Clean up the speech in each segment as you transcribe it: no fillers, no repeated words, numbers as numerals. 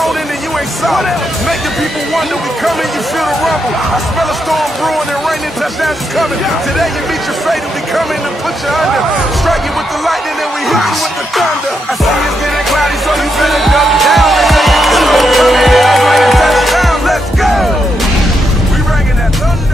opponent and you ain't solid. Make the people wonder, we coming, you feel the rumble. I smell a storm brewing and raining, touchdowns is coming. Today you meet your fate and we coming to put you under. Strike you with the lightning and we hit you with the thunder. I see it's getting cloudy, so you better duck down. They say you coming, it's raining touchdown. Let's go! We ringing that thunder.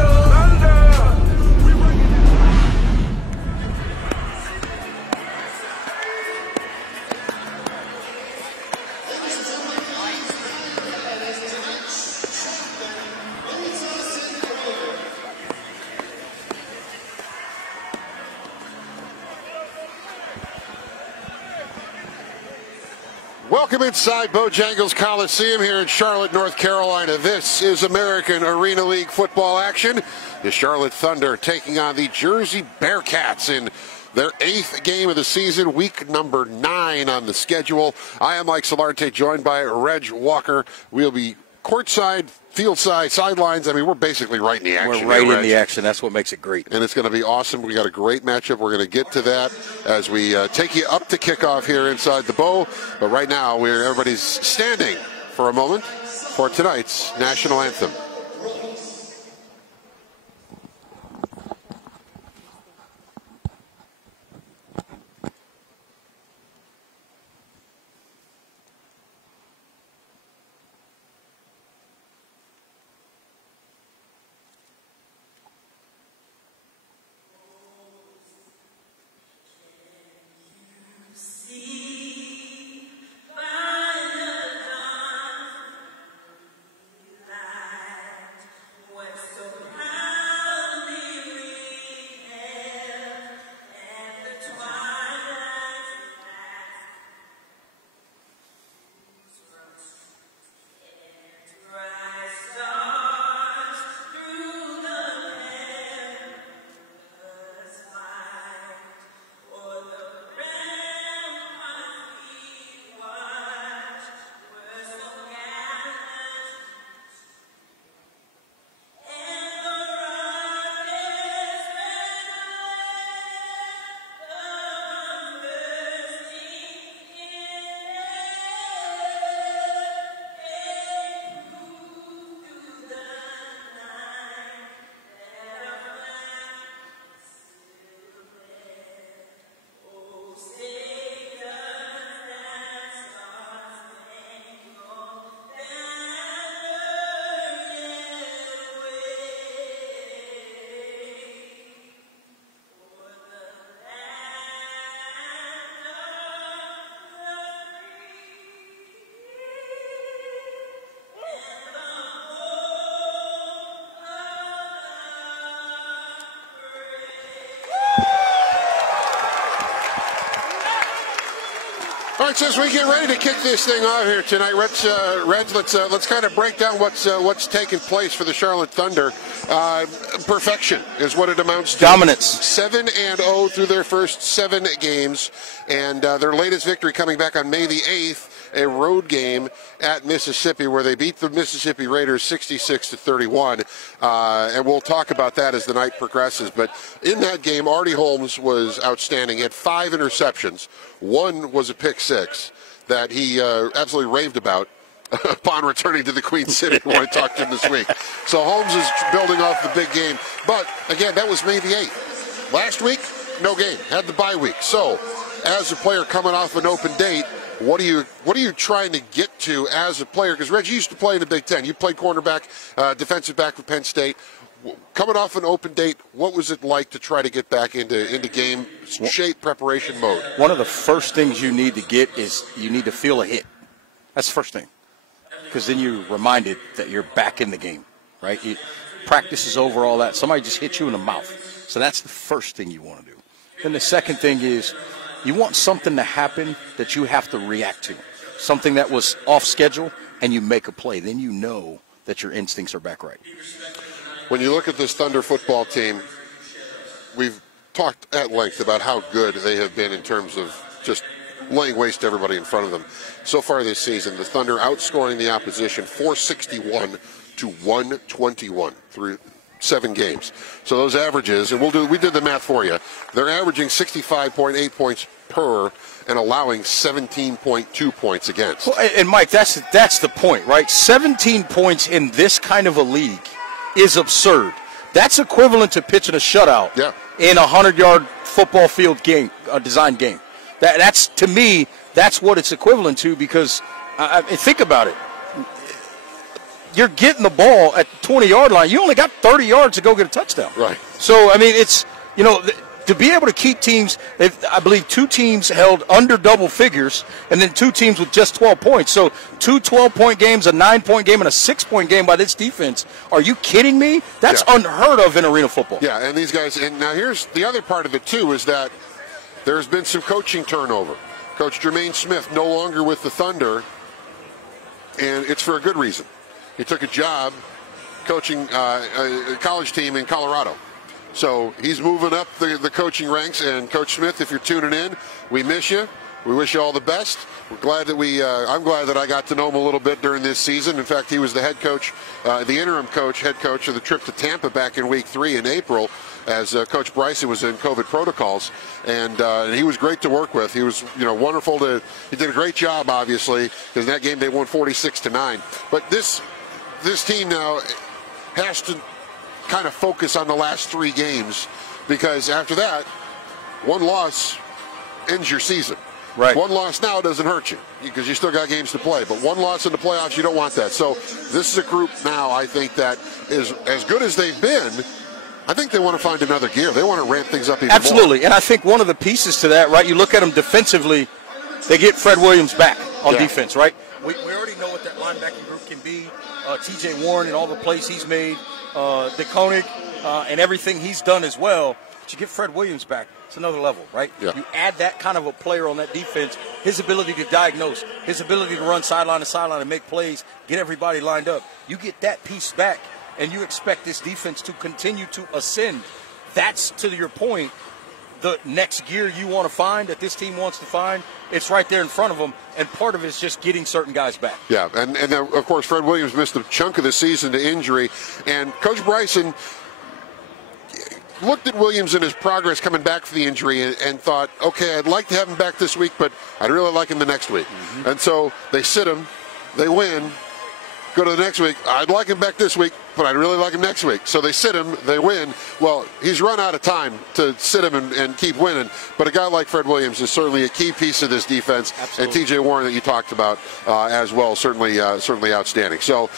Welcome inside Bojangles Coliseum here in Charlotte, North Carolina. This is American Arena League football action. The Charlotte Thunder taking on the Jersey Bearcats in their 8th game of the season, week number 9 on the schedule. I am Mike Solarte, joined by Reg Walker. We'll be courtside, field side, sidelines. I mean, we're basically right in the action. We're right in the action. That's what makes it great. And it's going to be awesome. We got a great matchup. We're going to get to that as we take you up to kickoff here inside the Bow. But right now, everybody's standing for a moment for tonight's national anthem. All right, so as we get ready to kick this thing off here tonight, Reds, let's kind of break down what's taking place for the Charlotte Thunder. Perfection is what it amounts to. Dominance. 7-0 through their first 7 games, and their latest victory coming back on May the 8th, a road game at Mississippi where they beat the Mississippi Raiders 66-31, and we'll talk about that as the night progresses. But in that game, Artie Holmes was outstanding. He had 5 interceptions. One was a pick six that he absolutely raved about upon returning to the Queen City when I talked to him this week. So Holmes is building off the big game. But, again, that was May the 8th. Last week, no game. Had the bye week. So, as a player coming off an open date, what are you trying to get to as a player? Because, Reg, you used to play in the Big Ten. You played cornerback, defensive back for Penn State. Coming off an open date, what was it like to try to get back into game shape preparation mode? One of the first things you need to get is you need to feel a hit. That's the first thing. Because then you're reminded that you're back in the game, right? Practice is over, all that. Somebody just hit you in the mouth. So that's the first thing you want to do. Then the second thing is you want something to happen that you have to react to. Something that was off schedule, and you make a play. Then you know that your instincts are back right. When you look at this Thunder football team, we've talked at length about how good they have been in terms of just laying waste to everybody in front of them. So far this season, the Thunder outscoring the opposition 461 to 121 through 7 games. So those averages, and we did the math for you. They're averaging 65.8 points per and allowing 17.2 points against. Well, and Mike, that's the point, right? 17 points in this kind of a league is absurd. That's equivalent to pitching a shutout in a 100-yard football field game, a design game. That's to me, that's what it's equivalent to, because think about it. You're getting the ball at the 20-yard line. You only got 30 yards to go get a touchdown. Right. So, I mean, it's, to be able to keep teams, I believe 2 teams held under double figures, and then 2 teams with just 12 points. So 2 12-point games, a 9-point game, and a 6-point game by this defense. Are you kidding me? That's unheard of in arena football. Yeah, and these guys, and now here's the other part of it, too, is that there's been some coaching turnover. Coach Jermaine Smith no longer with the Thunder, and it's for a good reason. He took a job coaching a college team in Colorado. So he's moving up the coaching ranks. And Coach Smith, if you're tuning in, we miss you. We wish you all the best. We're glad that I'm glad that I got to know him a little bit during this season. In fact, he was the head coach, the interim head coach of the trip to Tampa back in week 3 in April, as Coach Bryson was in COVID protocols, and he was great to work with. He was, wonderful he did a great job, obviously, because in that game they won 46-9. But this team now has to kind of focus on the last 3 games, because after that, 1 loss ends your season. Right. 1 loss now doesn't hurt you because you still got games to play. But 1 loss in the playoffs, you don't want that. So this is a group now, I think, that is as good as they've been. I think they want to find another gear. They want to ramp things up even more. Absolutely. And I think one of the pieces to that, right, you look at them defensively, they get Fred Williams back on defense, right? We already know what that linebacking group can be. T.J. Warren and all the plays he's made, DeKoning, and everything he's done as well. But you get Fred Williams back, it's another level, right? Yeah. You add that kind of a player on that defense, his ability to diagnose, his ability to run sideline to sideline and make plays, get everybody lined up. You get that piece back, and you expect this defense to continue to ascend. That's, to your point, the next gear you want to find, that this team wants to find. It's right there in front of them, and part of it is just getting certain guys back. Yeah, and of course, Fred Williams missed a chunk of the season to injury, and Coach Bryson looked at Williams and his progress coming back from the injury and thought, okay, I'd like to have him back this week, but I'd really like him the next week. Mm-hmm. And so they sit him, they win, go to the next week. I'd like him back this week, but I'd really like him next week. So they sit him, they win. Well, he's run out of time to sit him and keep winning. But a guy like Fred Williams is certainly a key piece of this defense. Absolutely. And T.J. Warren that you talked about as well, certainly outstanding. So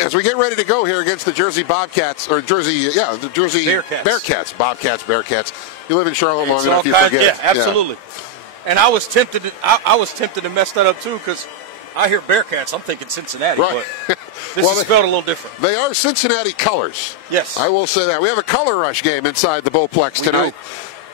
as we get ready to go here against the Jersey Bobcats, or the Jersey Bearcats. Bearcats. You live in Charlotte long enough, you forget. Yeah, absolutely. Yeah. And I was tempted to mess that up too, because I hear Bearcats, I'm thinking Cincinnati, right. But this is spelled a little different. They are Cincinnati colors. Yes. I will say that. We have a color rush game inside the Bowplex tonight.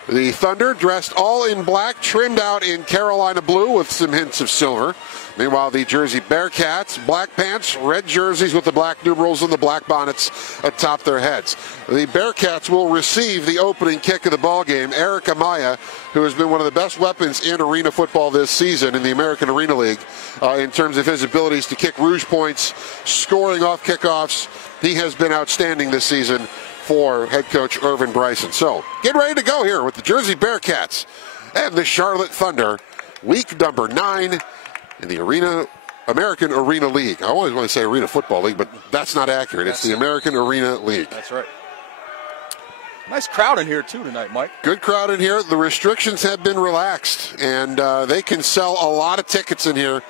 The Thunder dressed all in black, trimmed out in Carolina blue with some hints of silver. Meanwhile, the Jersey Bearcats, black pants, red jerseys with the black numerals and the black bonnets atop their heads. The Bearcats will receive the opening kick of the ball game. Eric Amaya, who has been one of the best weapons in arena football this season in the American Arena League, in terms of his abilities to kick rouge points, scoring off kickoffs. He has been outstanding this season for head coach Irvin Bryson. So get ready to go here with the Jersey Bearcats and the Charlotte Thunder, week number 9 in the American Arena League. I always want to say Arena Football League, but that's not accurate. It's the American Arena League. That's right. Nice crowd in here, too, tonight, Mike. Good crowd in here. The restrictions have been relaxed, and they can sell a lot of tickets in here.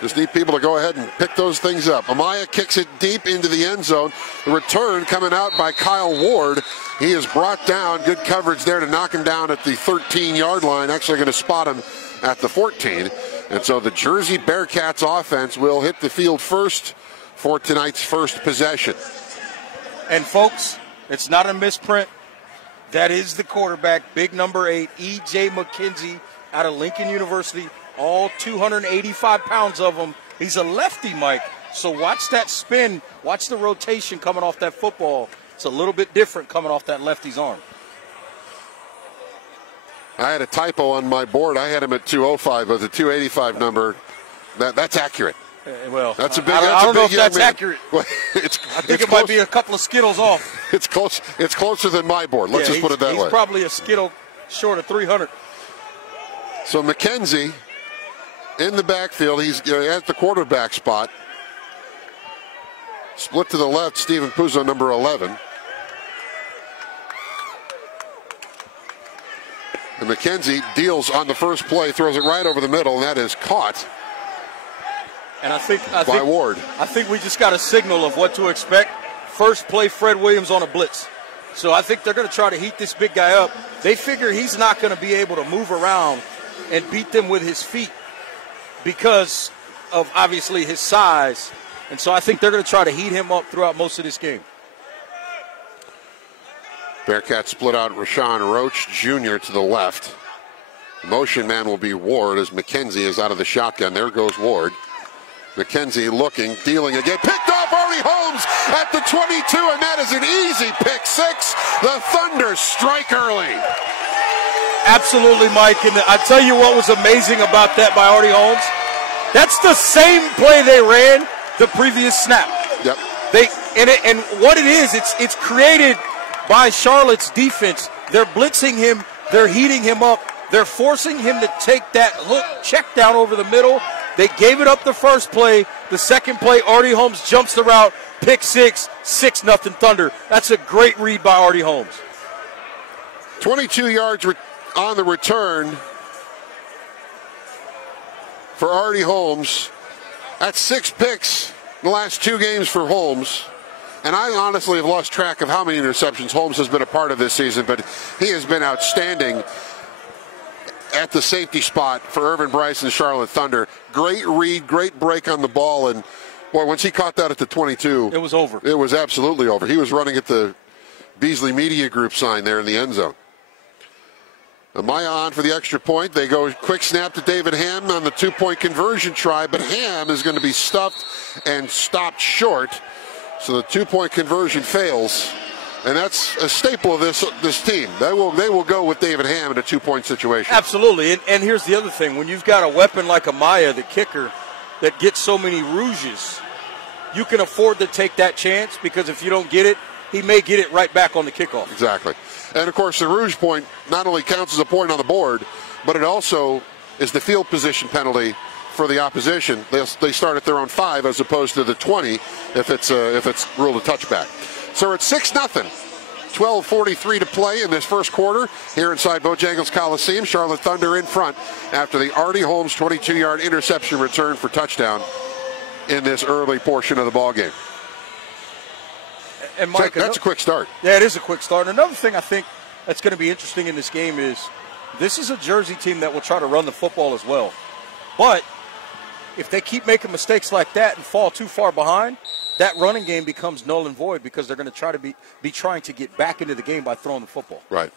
Just need people to go ahead and pick those things up. Amaya kicks it deep into the end zone. The return coming out by Kyle Ward. He is brought down. Good coverage there to knock him down at the 13-yard line. Actually going to spot him at the 14. And so the Jersey Bearcats offense will hit the field first for tonight's first possession. And, folks, it's not a misprint. That is the quarterback, big number 8, E.J. McKenzie out of Lincoln University. All 285 pounds of him. He's a lefty, Mike. So watch that spin. Watch the rotation coming off that football. It's a little bit different coming off that lefty's arm. I had a typo on my board. I had him at 205, but the 285 number, that's accurate. Well, that's a big. I don't know if that's accurate. Well, I think it might be a couple of Skittles off. It's close. It's closer than my board. Let's just put it that way. He's probably a Skittle short of 300. So McKenzie in the backfield. He's at the quarterback spot. Split to the left. Stephen Puzo, number 11. And McKenzie deals on the first play, throws it right over the middle, and that is caught. And I think by Ward. I think we just got a signal of what to expect. First play, Fred Williams on a blitz. So I think they're going to try to heat this big guy up. They figure he's not going to be able to move around and beat them with his feet because of obviously his size. And so I think they're going to try to heat him up throughout most of this game. Bearcats split out Rashawn Roach Jr. to the left. Motion man will be Ward as McKenzie is out of the shotgun. There goes Ward. McKenzie looking, dealing again. Picked off Artie Holmes at the 22, and that is an easy pick six. The Thunder strike early. Absolutely, Mike. And I tell you what was amazing about that by Artie Holmes. That's the same play they ran the previous snap. Yep. And what it is, it's created by Charlotte's defense. They're blitzing him. They're heating him up. They're forcing him to take that hook check down over the middle. They gave it up the first play. The second play, Artie Holmes jumps the route, pick six, 6-0 Thunder. That's a great read by Artie Holmes. 22 yards on the return for Artie Holmes. That's 6 picks in the last 2 games for Holmes. And I honestly have lost track of how many interceptions Holmes has been a part of this season, but he has been outstanding at the safety spot for Irvin Bryce and Charlotte Thunder. Great read, great break on the ball, and boy, once he caught that at the 22, it was over. It was absolutely over. He was running at the Beasley Media Group sign there in the end zone. Amaya on for the extra point. They go quick snap to David Ham on the 2-point conversion try, but Ham is going to be stuffed and stopped short. So the 2-point conversion fails. And that's a staple of this team. They will go with David Ham in a 2-point situation. Absolutely. And here's the other thing. When you've got a weapon like Amaya, the kicker, that gets so many rouges, you can afford to take that chance because if you don't get it, he may get it right back on the kickoff. Exactly. And, of course, the rouge point not only counts as a point on the board, but it also is the field position penalty for the opposition. They start at their own 5 as opposed to the 20 if it's ruled a touchback. So it's 6-0. 12:43 to play in this first quarter here inside Bojangles Coliseum. Charlotte Thunder in front after the Artie Holmes 22-yard interception return for touchdown in this early portion of the ballgame. And Mike, that's a quick start. Yeah, it is a quick start. Another thing I think that's going to be interesting in this game is this is a Jersey team that will try to run the football as well. But if they keep making mistakes like that and fall too far behind, that running game becomes null and void because they're going to try to be trying to get back into the game by throwing the football. Right.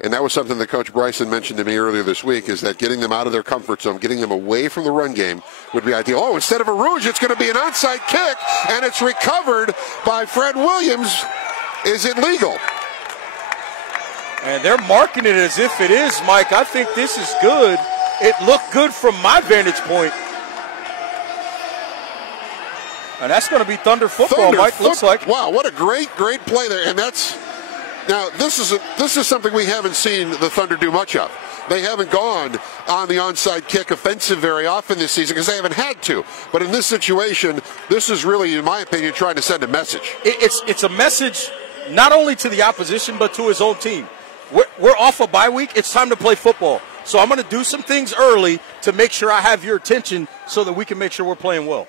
And that was something that Coach Bryson mentioned to me earlier this week, is that getting them out of their comfort zone, getting them away from the run game would be ideal. Oh, instead of a rouge, it's going to be an onside kick, and it's recovered by Fred Williams. Is it legal? And they're marking it as if it is, Mike. I think this is good. It looked good from my vantage point. And that's going to be Thunder football, Mike, looks like. Wow, what a great play there. And that's now this is something we haven't seen the Thunder do much of. They haven't gone on the onside kick offensive very often this season because they haven't had to. But in this situation, this is really, in my opinion, trying to send a message. It's a message not only to the opposition but to his own team. We're off a bye week. It's time to play football. So I'm going to do some things early to make sure I have your attention so that we can make sure we're playing well.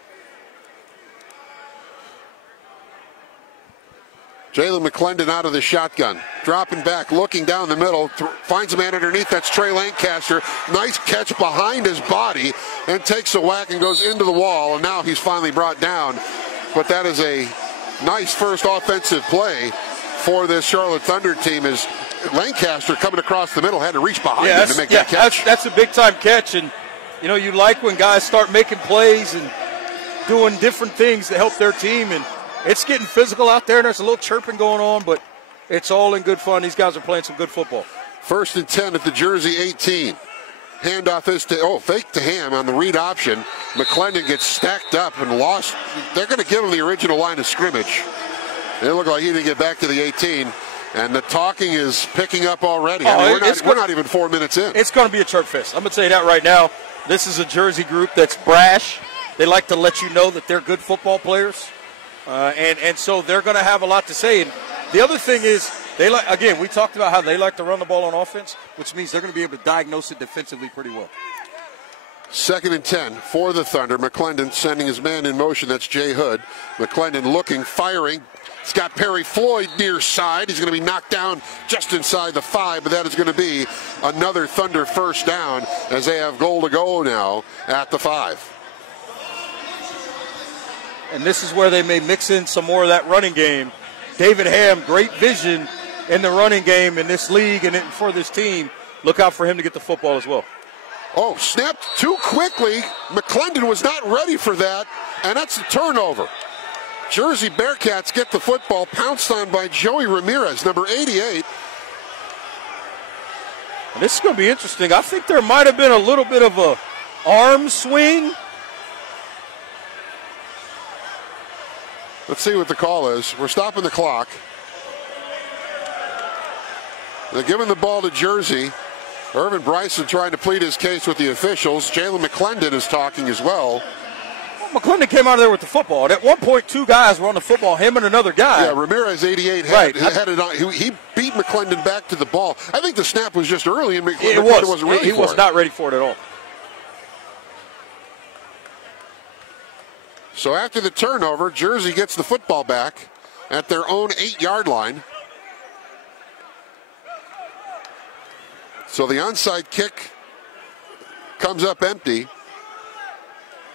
Jalen McClendon out of the shotgun. Dropping back, looking down the middle. Finds a man underneath. That's Trey Lancaster. Nice catch behind his body and takes a whack and goes into the wall. And now he's finally brought down. But that is a nice first offensive play for this Charlotte Thunder team, as Lancaster coming across the middle had to reach behind him to make that catch. That's a big-time catch. And, you know, you like when guys start making plays and doing different things to help their team. And it's getting physical out there, and there's a little chirping going on, but it's all in good fun. These guys are playing some good football. 1st and 10 at the Jersey 18. Handoff is to, fake to Ham on the read option. McClendon gets stacked up and lost. They're going to give him the original line of scrimmage. It looked like he didn't get back to the 18. And the talking is picking up already. I mean, we're not even 4 minutes in. It's going to be a chirp fest. I'm going to tell you that right now. This is a Jersey group that's brash. They like to let you know that they're good football players. And so they're going to have a lot to say. And the other thing is, we talked about how they like to run the ball on offense, which means they're going to be able to diagnose it defensively pretty well. 2nd and 10 for the Thunder. McClendon sending his man in motion. That's Jay Hood. McClendon looking, firing. He's got Perry Floyd near side. He's going to be knocked down just inside the 5, but that is going to be another Thunder first down as they have goal to go now at the 5. And this is where they may mix in some more of that running game. David Ham, great vision in the running game in this league and for this team. Look out for him to get the football as well. Oh, snapped too quickly. McClendon was not ready for that, and that's a turnover. Jersey Bearcats get the football, pounced on by Joey Ramirez, number 88. And this is going to be interesting. I think there might have been a little bit of a arm swing. Let's see what the call is. We're stopping the clock. They're giving the ball to Jersey. Irvin Bryson trying to plead his case with the officials. Jalen McClendon is talking as well. McClendon came out of there with the football. And at one point, 2 guys were on the football, him and another guy. Yeah, Ramirez, 88, had it on. He beat McClendon back to the ball. I think the snap was just early, and McClendon wasn't ready for it. He was not ready for it at all. So after the turnover, Jersey gets the football back at their own 8-yard line. So the onside kick comes up empty.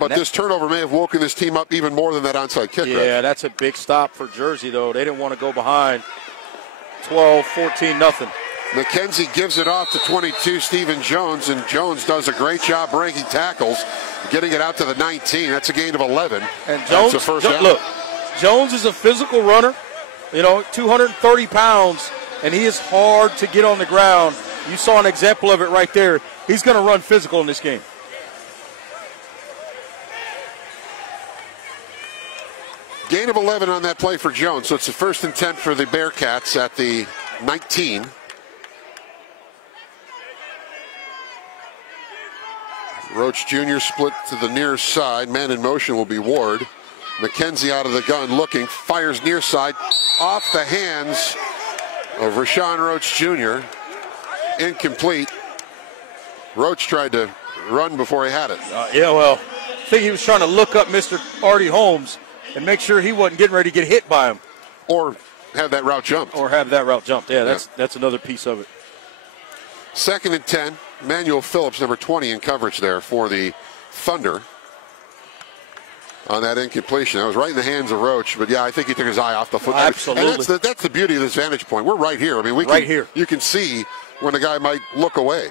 But this turnover may have woken this team up even more than that onside kick. Yeah, that's a big stop for Jersey, though. They didn't want to go behind 12, 14, nothing. McKenzie gives it off to 22, Stephen Jones, and Jones does a great job breaking tackles, getting it out to the 19. That's a gain of 11. And Jones, a first down. Look, Jones is a physical runner, 230 pounds, and he is hard to get on the ground. You saw an example of it right there. He's going to run physical in this game. Gain of 11 on that play for Jones, so it's the 1st and 10 for the Bearcats at the 19. Roach Jr. split to the near side. Man in motion will be Ward. McKenzie out of the gun looking, fires near side, off the hands of Rashawn Roach Jr. Incomplete. Roach tried to run before he had it. I think he was trying to look up Mr. Artie Holmes and make sure he wasn't getting ready to get hit by him. Or have that route jumped. Yeah, that's another piece of it. 2nd and 10. Emmanuel Phillips, number 20, in coverage there for the Thunder on that incompletion. That was right in the hands of Roach, but yeah, I think he took his eye off the football. Absolutely. And that's the beauty of this vantage point. We're right here. I mean, here. You can see when the guy might look away.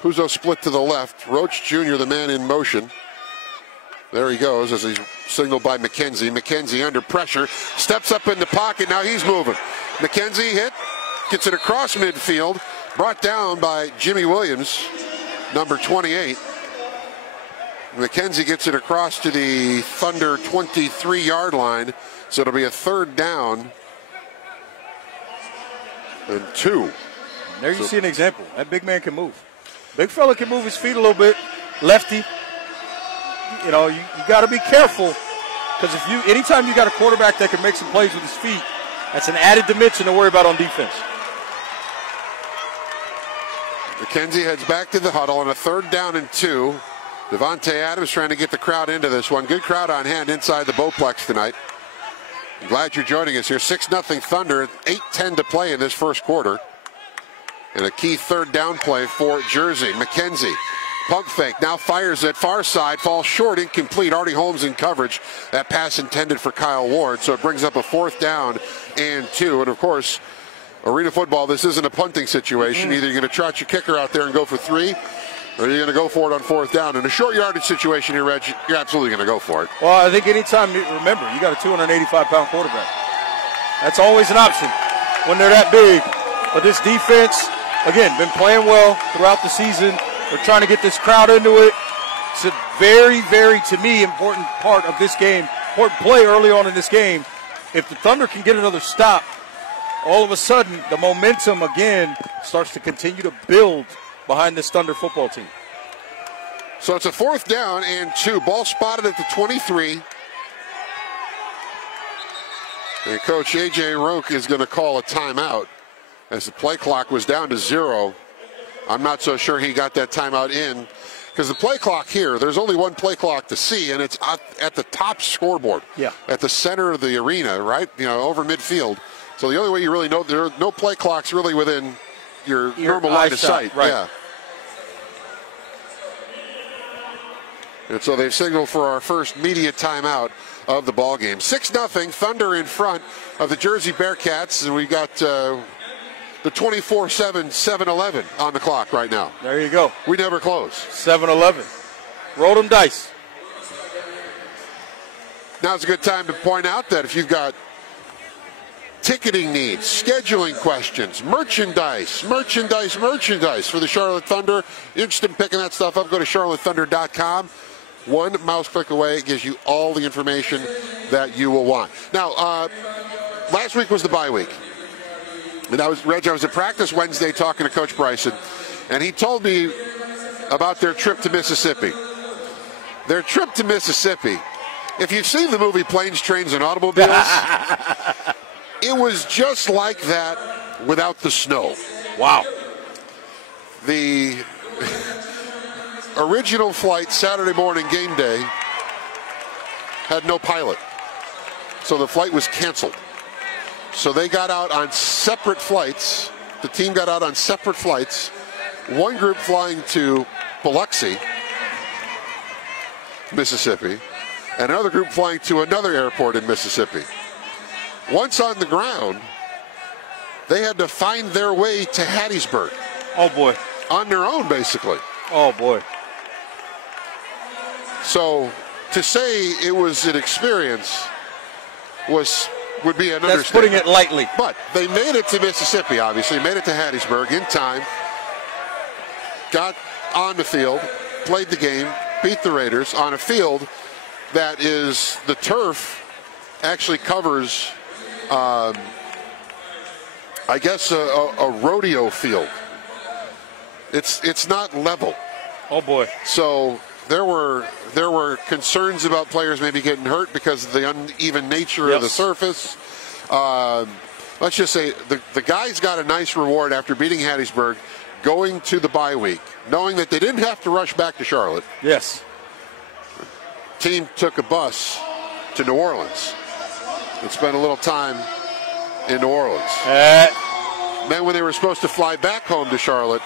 Puzo split to the left. Roach Jr., the man in motion. There he goes as he's signaled by McKenzie. McKenzie under pressure, steps up in the pocket. Now he's moving. McKenzie hit, gets it across midfield, brought down by Jimmy Williams, number 28. McKenzie gets it across to the Thunder 23-yard line, so it'll be a 3rd down and 2. There you see an example. That big man can move. Big fella can move his feet a little bit. Lefty. You got to be careful, because anytime you got a quarterback that can make some plays with his feet, that's an added dimension to worry about on defense. McKenzie heads back to the huddle on a 3rd down and 2. Devontae Adams trying to get the crowd into this one. Good crowd on hand inside the Bowplex tonight. I'm glad you're joining us here. 6-0 Thunder, 8:10 to play in this first quarter. And a key 3rd down play for Jersey. McKenzie. Pump fake, now fires at far side, falls short, incomplete. Artie Holmes in coverage. That pass intended for Kyle Ward, so it brings up a 4th down and 2. And of course, arena football, this isn't a punting situation. Either you're going to trot your kicker out there and go for 3, or you're going to go for it on 4th down. In a short yardage situation here, Reg, you're absolutely going to go for it. Well, I think anytime, remember, you got a 285-pound quarterback. That's always an option when they're that big. But this defense, again, been playing well throughout the season. They're trying to get this crowd into it. It's a very, very, to me, important part of this game, important play early on in this game. If the Thunder can get another stop, all of a sudden the momentum again starts to continue to build behind this Thunder football team. So it's a 4th down and 2. Ball spotted at the 23. And Coach A.J. Roque is going to call a timeout as the play clock was down to 0. I'm not so sure he got that timeout in because the play clock here, there's only one play clock to see, and it's at the top scoreboard. Yeah. At the center of the arena, right? Over midfield. So the only way you really know, there are no play clocks really within your normal line of sight. Right. Yeah. And so they've signaled for our first media timeout of the ball game. 6-0, Thunder in front of the Jersey Bearcats, and we got the 24/7 7-Eleven on the clock right now. There you go. We never close. 7-11. Roll them dice. Now's a good time to point out that if you've got ticketing needs, scheduling questions, merchandise for the Charlotte Thunder, interested in picking that stuff up, go to charlottethunder.com. One mouse click away, it gives you all the information that you will want. Now, last week was the bye week. And I was at practice Wednesday talking to Coach Bryson, and he told me about their trip to Mississippi. Their trip to Mississippi, if you've seen the movie Planes, Trains, and Automobiles, it was just like that without the snow. Wow. The original flight, Saturday morning game day, had no pilot. So the flight was canceled. So they got out on separate flights. The team got out on separate flights. One group flying to Biloxi, Mississippi, and another group flying to another airport in Mississippi. Once on the ground, they had to find their way to Hattiesburg. Oh, boy. On their own, basically. Oh, boy. So to say it was an experience would be an understatement. That's putting it lightly. But they made it to Mississippi, obviously, made it to Hattiesburg in time, got on the field, played the game, beat the Raiders on a field that is, the turf actually covers, I guess, a rodeo field. It's not level. Oh, boy. So there were concerns about players maybe getting hurt because of the uneven nature of the surface. Let's just say the guys got a nice reward after beating Hattiesburg, going to the bye week, knowing that they didn't have to rush back to Charlotte. Yes. Team took a bus to New Orleans and spent a little time in New Orleans. Then when they were supposed to fly back home to Charlotte,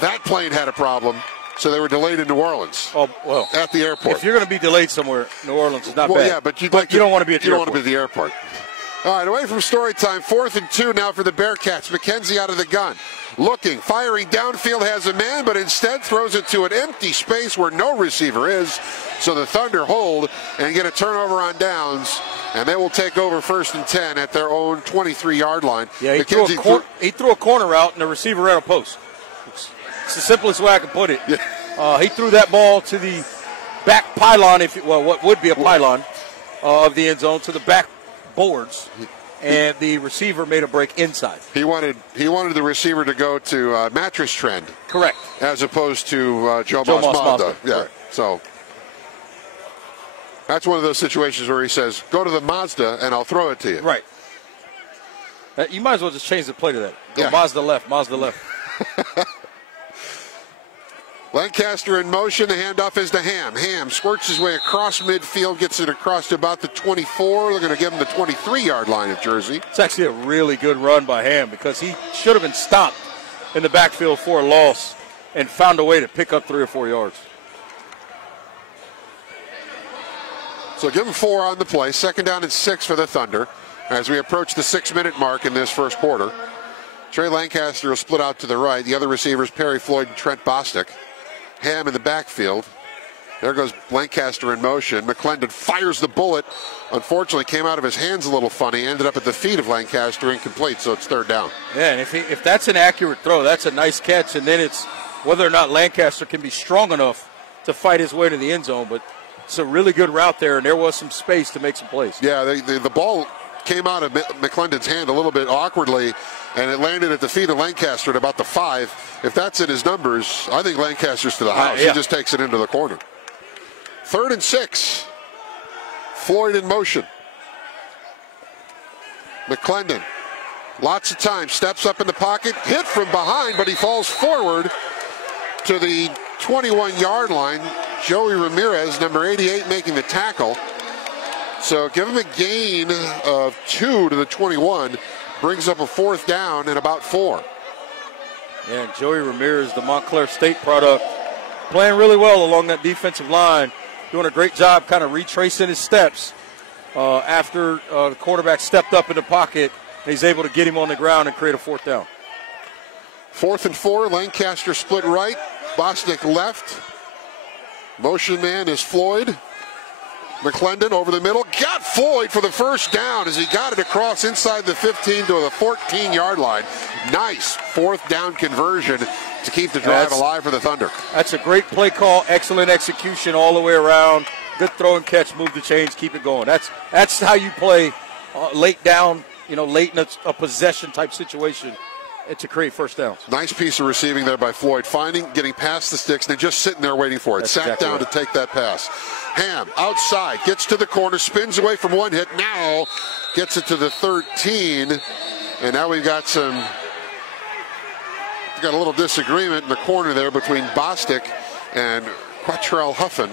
that plane had a problem. So they were delayed in New Orleans. Oh, well. At the airport. If you're going to be delayed somewhere, New Orleans is not bad. Well, yeah, but you don't want to be at the airport. You don't want to be at the airport. All right, away from story time. 4th and 2 now for the Bearcats. McKenzie out of the gun. Looking, firing downfield, has a man, but instead throws it to an empty space where no receiver is. So the Thunder hold and get a turnover on downs, and they will take over 1st and 10 at their own 23-yard line. Yeah, he threw a corner route, and the receiver ran a post. It's the simplest way I can put it. Yeah. He threw that ball to the back pylon, what would be a pylon of the end zone, to the back boards, and the receiver made a break inside. He wanted the receiver to go to Mattress Trend. Correct. As opposed to Joe Moss Mazda. Yeah. Right. So that's one of those situations where he says, go to the Mazda and I'll throw it to you. Right. You might as well just change the play to that. Go Mazda left. Lancaster in motion. The handoff is to Ham. Ham squirts his way across midfield, gets it across to about the 24. They're going to give him the 23-yard line of Jersey. It's actually a really good run by Ham because he should have been stopped in the backfield for a loss and found a way to pick up 3 or 4 yards. So give him 4 on the play. 2nd down and 6 for the Thunder as we approach the 6-minute mark in this first quarter. Trey Lancaster will split out to the right. The other receivers, Perry Floyd and Trent Bostic. Ham in the backfield. There goes Lancaster in motion. McClendon fires the bullet. Unfortunately, came out of his hands a little funny. Ended up at the feet of Lancaster, incomplete, so it's third down. Yeah, and if that's an accurate throw, that's a nice catch. And then it's whether or not Lancaster can be strong enough to fight his way to the end zone. But it's a really good route there, and there was some space to make some plays. Yeah, the ball came out of McClendon's hand a little bit awkwardly, and it landed at the feet of Lancaster at about the 5. If that's in his numbers, I think Lancaster's to the house. Yeah. He just takes it into the corner. 3rd and 6. Floyd in motion. McClendon, lots of time, steps up in the pocket, hit from behind, but he falls forward to the 21-yard line. Joey Ramirez, number 88, making the tackle. So give him a gain of 2 to the 21. Brings up a 4th down and about 4. Yeah, and Joey Ramirez, the Montclair State product, playing really well along that defensive line. Doing a great job kind of retracing his steps after the quarterback stepped up in the pocket. And he's able to get him on the ground and create a 4th down. 4th and 4, Lancaster split right, Bostic left. Motion man is Floyd. McClendon over the middle, got Floyd for the 1st down as he got it across inside the 15 to the 14-yard line. Nice 4th down conversion to keep the drive alive for the Thunder. That's a great play call, excellent execution all the way around. Good throw and catch, move the chains, keep it going. That's how you play late down, late in a possession type situation to create 1st down. Nice piece of receiving there by Floyd, getting past the sticks, and then just sitting there waiting for it. That's Sat exactly down right. to take that pass. Ham outside, gets to the corner, spins away from one hit, now gets it to the 13, and now we've got a little disagreement in the corner there between Bostic and Quattrell Huffin,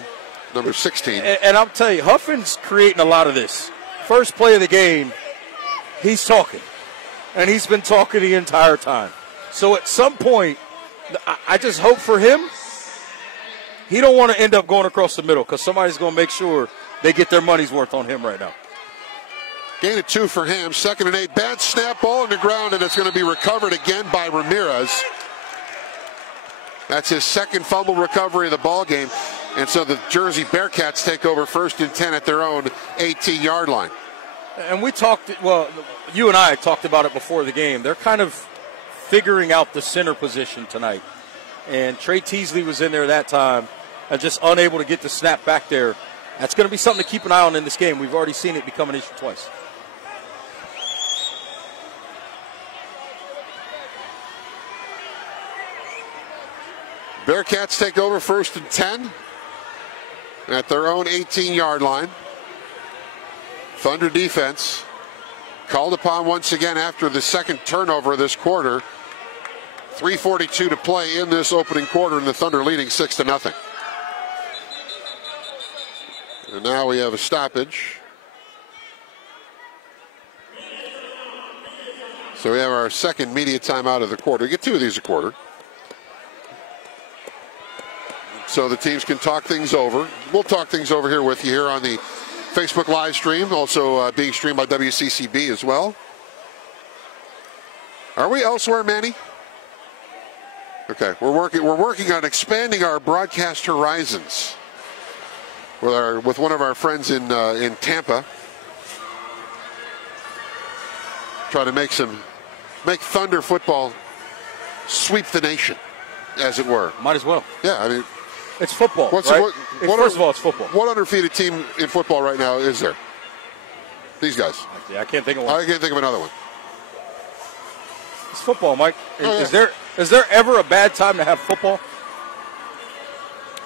number 16. And I'll tell you, Huffin's creating a lot of this. First play of the game, he's talking. And he's been talking the entire time. So at some point, I just hope for him, he don't want to end up going across the middle because somebody's going to make sure they get their money's worth on him right now. Gain of 2 for Ham. 2nd and 8. Bad snap, ball on the ground, and it's going to be recovered again by Ramirez. That's his 2nd fumble recovery of the ball game. And so the Jersey Bearcats take over 1st and 10 at their own 18-yard line. And you and I talked about it before the game. They're kind of figuring out the center position tonight. And Trey Teasley was in there that time and just unable to get the snap back there. That's going to be something to keep an eye on in this game. We've already seen it become an issue twice. Bearcats take over 1st and 10 at their own 18-yard line. Thunder defense called upon once again after the 2nd turnover of this quarter. 3:42 to play in this opening quarter, and the Thunder leading 6-0. And now we have a stoppage. So we have our 2nd media timeout of the quarter. We get 2 of these a quarter. So the teams can talk things over. We'll talk things over here with you here on the Facebook live stream, also being streamed by WCCB as well. Are we elsewhere, Manny? Okay, we're working on expanding our broadcast horizons with one of our friends in Tampa. Try to make Thunder football sweep the nation, as it were. Might as well. Yeah, I mean, it's football. First of all, it's football. What undefeated team in football right now is there? These guys. Yeah, I can't think of one. I can't think of another one. It's football, Mike. Oh, yeah. Is there ever a bad time to have football?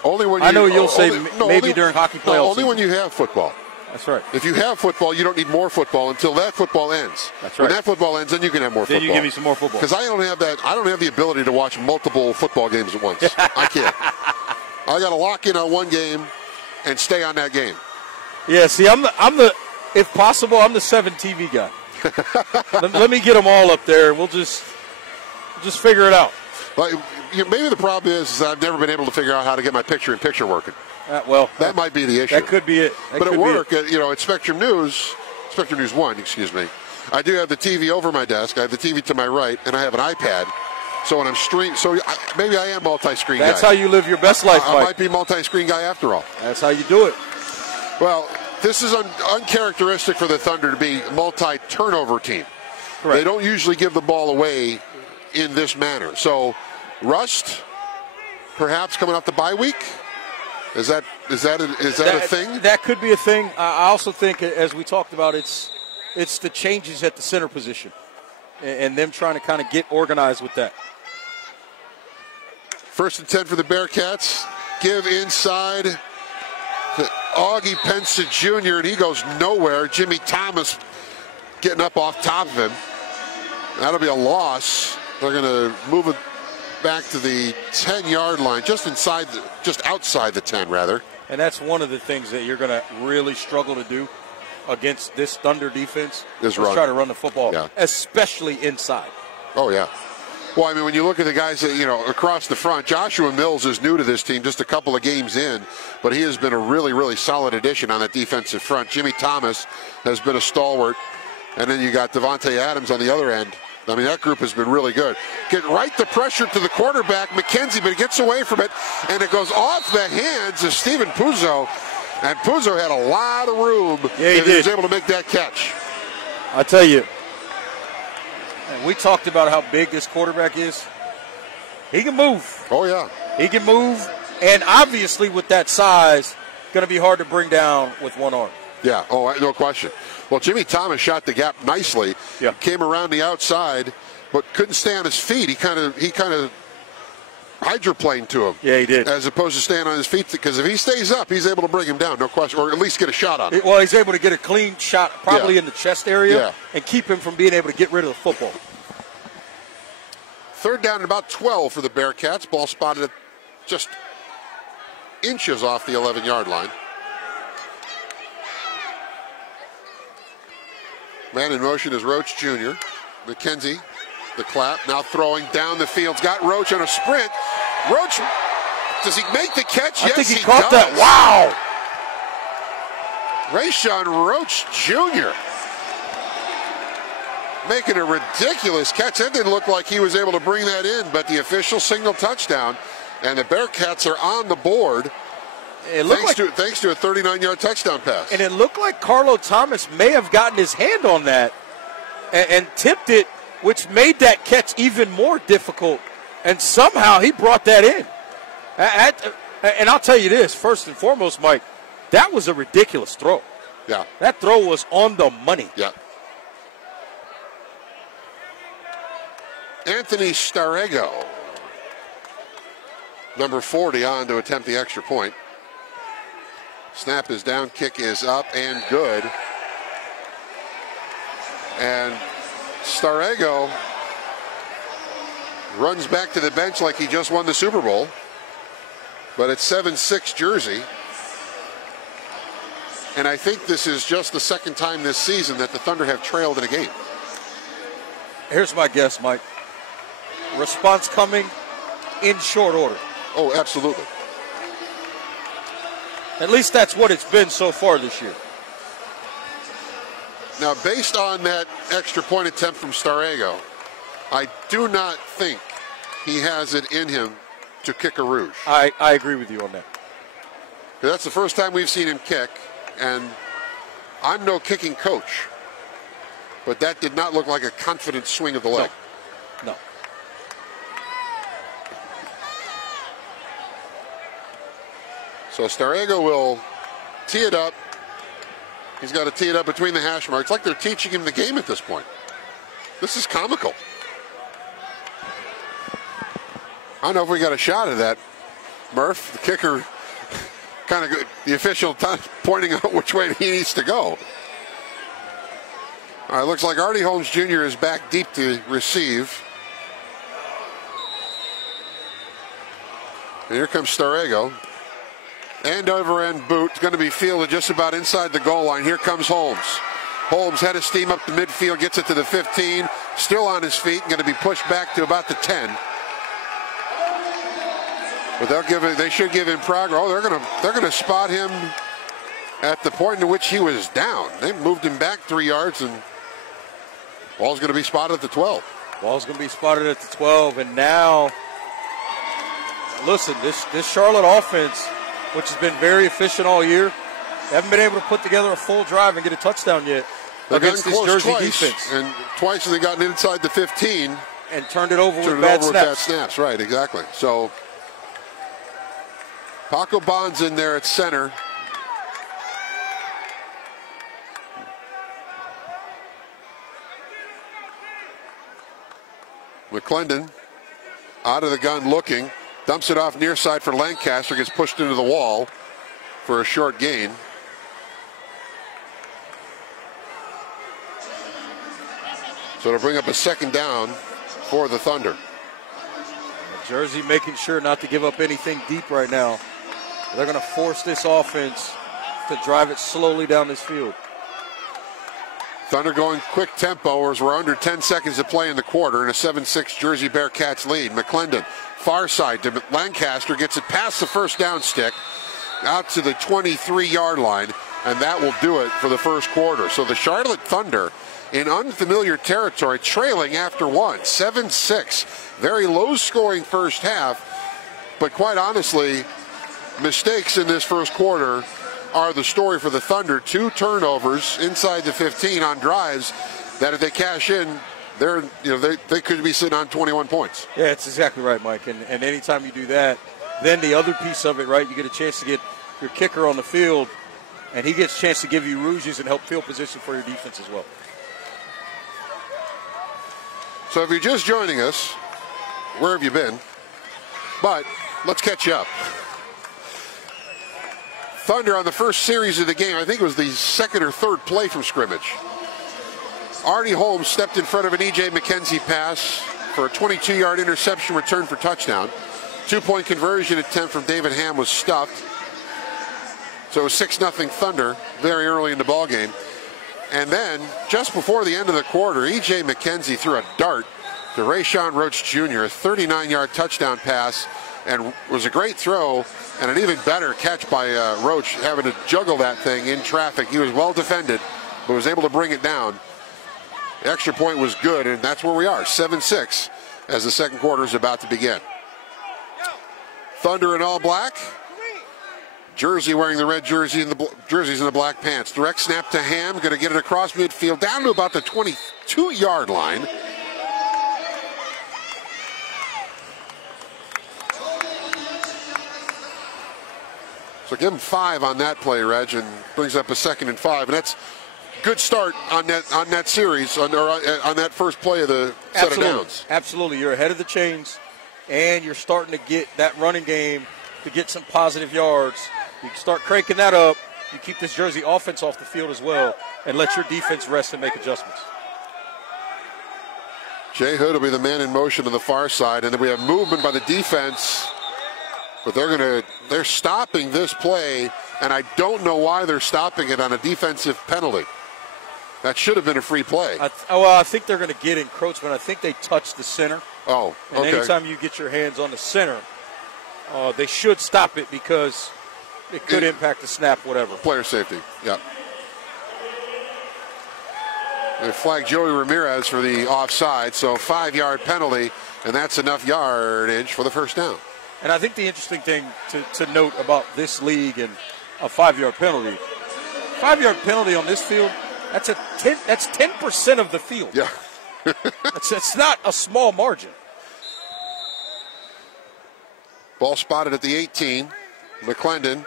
Only when I know you'll say maybe during hockey playoffs. Only when you have football. That's right. If you have football, you don't need more football until that football ends. That's right. When that football ends, then you can have more football. Then you give me some more football. Because I don't have that. I don't have the ability to watch multiple football games at once. I can't. I got to lock in on one game and stay on that game. Yeah. See, I'm the if possible, I'm the 7 TV guy. let me get them all up there, and we'll just figure it out. But maybe the problem is I've never been able to figure out how to get my picture-in-picture working. That might be the issue. That could be it. But at work, at Spectrum News 1, excuse me, I do have the TV over my desk. I have the TV to my right, and I have an iPad. So when I'm maybe I am multi-screen guy. That's how you live your best life, I Mike. might be multi-screen guy after all. That's how you do it. Well, this is uncharacteristic for the Thunder to be multi-turnover team. Correct. They don't usually give the ball away in this manner. So, rust, perhaps coming off the bye week. Is that a thing? That could be a thing. I also think, as we talked about, it's the changes at the center position, and them trying to kind of get organized with that. 1st and 10 for the Bearcats. Give inside to Augie Pensa Jr., and he goes nowhere. Jimmy Thomas getting up off top of him. That'll be a loss. They're going to move it back to the 10-yard line, just outside the 10, rather. And that's one of the things that you're going to really struggle to do against this Thunder defense is try to run the football, especially inside. Oh, yeah. Well, I mean, when you look at the guys that, across the front, Joshua Mills is new to this team, just a couple of games in, but he has been a really, really solid addition on that defensive front. Jimmy Thomas has been a stalwart, and then you got Devontae Adams on the other end. I mean, that group has been really good. Get right the pressure to the quarterback, McKenzie, but he gets away from it, and it goes off the hands of Steven Puzo, and Puzo had a lot of room. Yeah, he was able to make that catch. I tell you, and we talked about how big this quarterback is. He can move. Oh, yeah. He can move, and obviously with that size, going to be hard to bring down with one arm. Yeah, no question. Well, Jimmy Thomas shot the gap nicely. Yeah. Came around the outside, but couldn't stay on his feet. He kind of hydroplaned to him. Yeah, he did. As opposed to staying on his feet, because if he stays up, he's able to bring him down, no question, or at least get a shot on him. Well, he's able to get a clean shot, probably in the chest area, and keep him from being able to get rid of the football. 3rd down and about 12 for the Bearcats. Ball spotted at just inches off the 11-yard line. Man in motion is Roach Jr. McKenzie, the clap, now throwing down the field. Got Roach on a sprint. Roach, does he make the catch? I Yes, think he caught that. Wow! Rayshawn Roach Jr. making a ridiculous catch. That didn't look like he was able to bring that in, but the official signal touchdown, and the Bearcats are on the board. Thanks to a 39-yard touchdown pass. And it looked like Carlo Thomas may have gotten his hand on that and tipped it, which made that catch even more difficult. And somehow he brought that in. And I'll tell you this, first and foremost, Mike, that was a ridiculous throw. Yeah. That throw was on the money. Yeah. Anthony Starego, number 40, on to attempt the extra point. Snap is down, kick is up and good. And Starego runs back to the bench like he just won the Super Bowl. But it's 7-6 jersey. And I think this is just the second time this season that the Thunder have trailed in a game. Here's my guess, Mike. Response coming in short order. Oh, absolutely. At least that's what it's been so far this year. Now, based on that extra point attempt from Starego, I do not think he has it in him to kick a rouge. I agree with you on that. That's the first time we've seen him kick, and I'm no kicking coach, but that did not look like a confident swing of the leg. No. So Starego will tee it up. He's got to tee it up between the hash marks. It's like they're teaching him the game at this point. This is comical. I don't know if we got a shot of that, Murph. The kicker kind of, the official pointing out which way he needs to go. All right, looks like Artie Holmes Jr. is back deep to receive. And here comes Starego. End over end boot. Going to be fielded just about inside the goal line. Here comes Holmes. Holmes had his steam up the midfield, gets it to the 15. Still on his feet, going to be pushed back to about the 10. But they should give him progress. Oh, they're going to spot him at the point in which he was down. They moved him back 3 yards, and ball's going to be spotted at the 12. Ball's going to be spotted at the 12, and now, listen, this Charlotte offense, which has been very efficient all year, they haven't been able to put together a full drive and get a touchdown yet against this Jersey defense. And twice they've gotten inside the 15. And turned it over with bad snaps. Right, exactly. So, Paco Bond's in there at center. McClendon out of the gun looking. Dumps it off near side for Lancaster. Gets pushed into the wall for a short gain. So it'll bring up a second down for the Thunder. Jersey making sure not to give up anything deep right now. They're going to force this offense to drive it slowly down this field. Thunder going quick tempo as we're under 10 seconds to play in the quarter, and a 7-6 Jersey Bearcats lead. McClendon, far side to Lancaster, gets it past the first down stick out to the 23-yard line, and that will do it for the first quarter. So the Charlotte Thunder in unfamiliar territory, trailing after one, 7-6. Very low-scoring first half, but quite honestly, mistakes in this first quarter are the story for the Thunder. 2 turnovers inside the 15 on drives that if they cash in, they could be sitting on 21 points. Yeah, that's exactly right, Mike. And anytime you do that, then the other piece of it, right, you get a chance to get your kicker on the field, and he gets a chance to give you rouges and help field position for your defense as well. So if you're just joining us, where have you been? But let's catch you up. Thunder on the first series of the game, I think it was the second or third play from scrimmage. Artie Holmes stepped in front of an E.J. McKenzie pass for a 22-yard interception return for touchdown. 2-point conversion attempt from David Ham was stuffed. So it was 6-0 Thunder very early in the ball game. And then, just before the end of the quarter, E.J. McKenzie threw a dart to Rayshon Roach Jr., a 39-yard touchdown pass, and was a great throw and an even better catch by Roach, having to juggle that thing in traffic. He was well defended, but was able to bring it down. The extra point was good, and that's where we are, 7-6, as the second quarter is about to begin. Thunder in all black. Jersey wearing the red jersey and the jerseys and the black pants. Direct snap to Ham, going to get it across midfield down to about the 22-yard line. So give him 5 on that play, Reg, and brings up a 2nd and 5, and that's good start on that series on that first play of the set of downs. Absolutely, you're ahead of the chains, and you're starting to get that running game to get some positive yards. You can start cranking that up. You keep this Jersey offense off the field as well, and let your defense rest and make adjustments. Jay Hood will be the man in motion on the far side, and then we have movement by the defense. But they're stopping this play, and I don't know why they're stopping it on a defensive penalty. That should have been a free play. I think they're going to get encroachment. I think they touched the center. Oh, okay. And anytime you get your hands on the center, they should stop it because it could impact the snap, whatever. Player safety, yeah. They flagged Joey Ramirez for the offside, so 5-yard penalty, and that's enough yardage for the first down. And I think the interesting thing to note about this league and a 5-yard penalty, 5-yard penalty on this field, that's 10% of the field. Yeah. It's not a small margin. Ball spotted at the 18. McClendon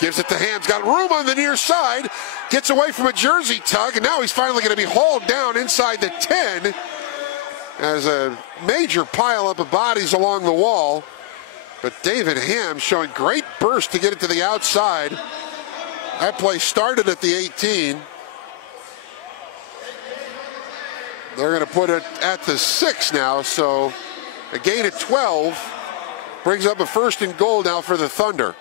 gives it to Ham's, got room on the near side, gets away from a Jersey tug, and now he's finally going to be hauled down inside the 10 as a major pileup of bodies along the wall. But David Ham showing great burst to get it to the outside. That play started at the 18. They're going to put it at the 6 now, so a gain of 12 brings up a 1st and goal now for the Thunder.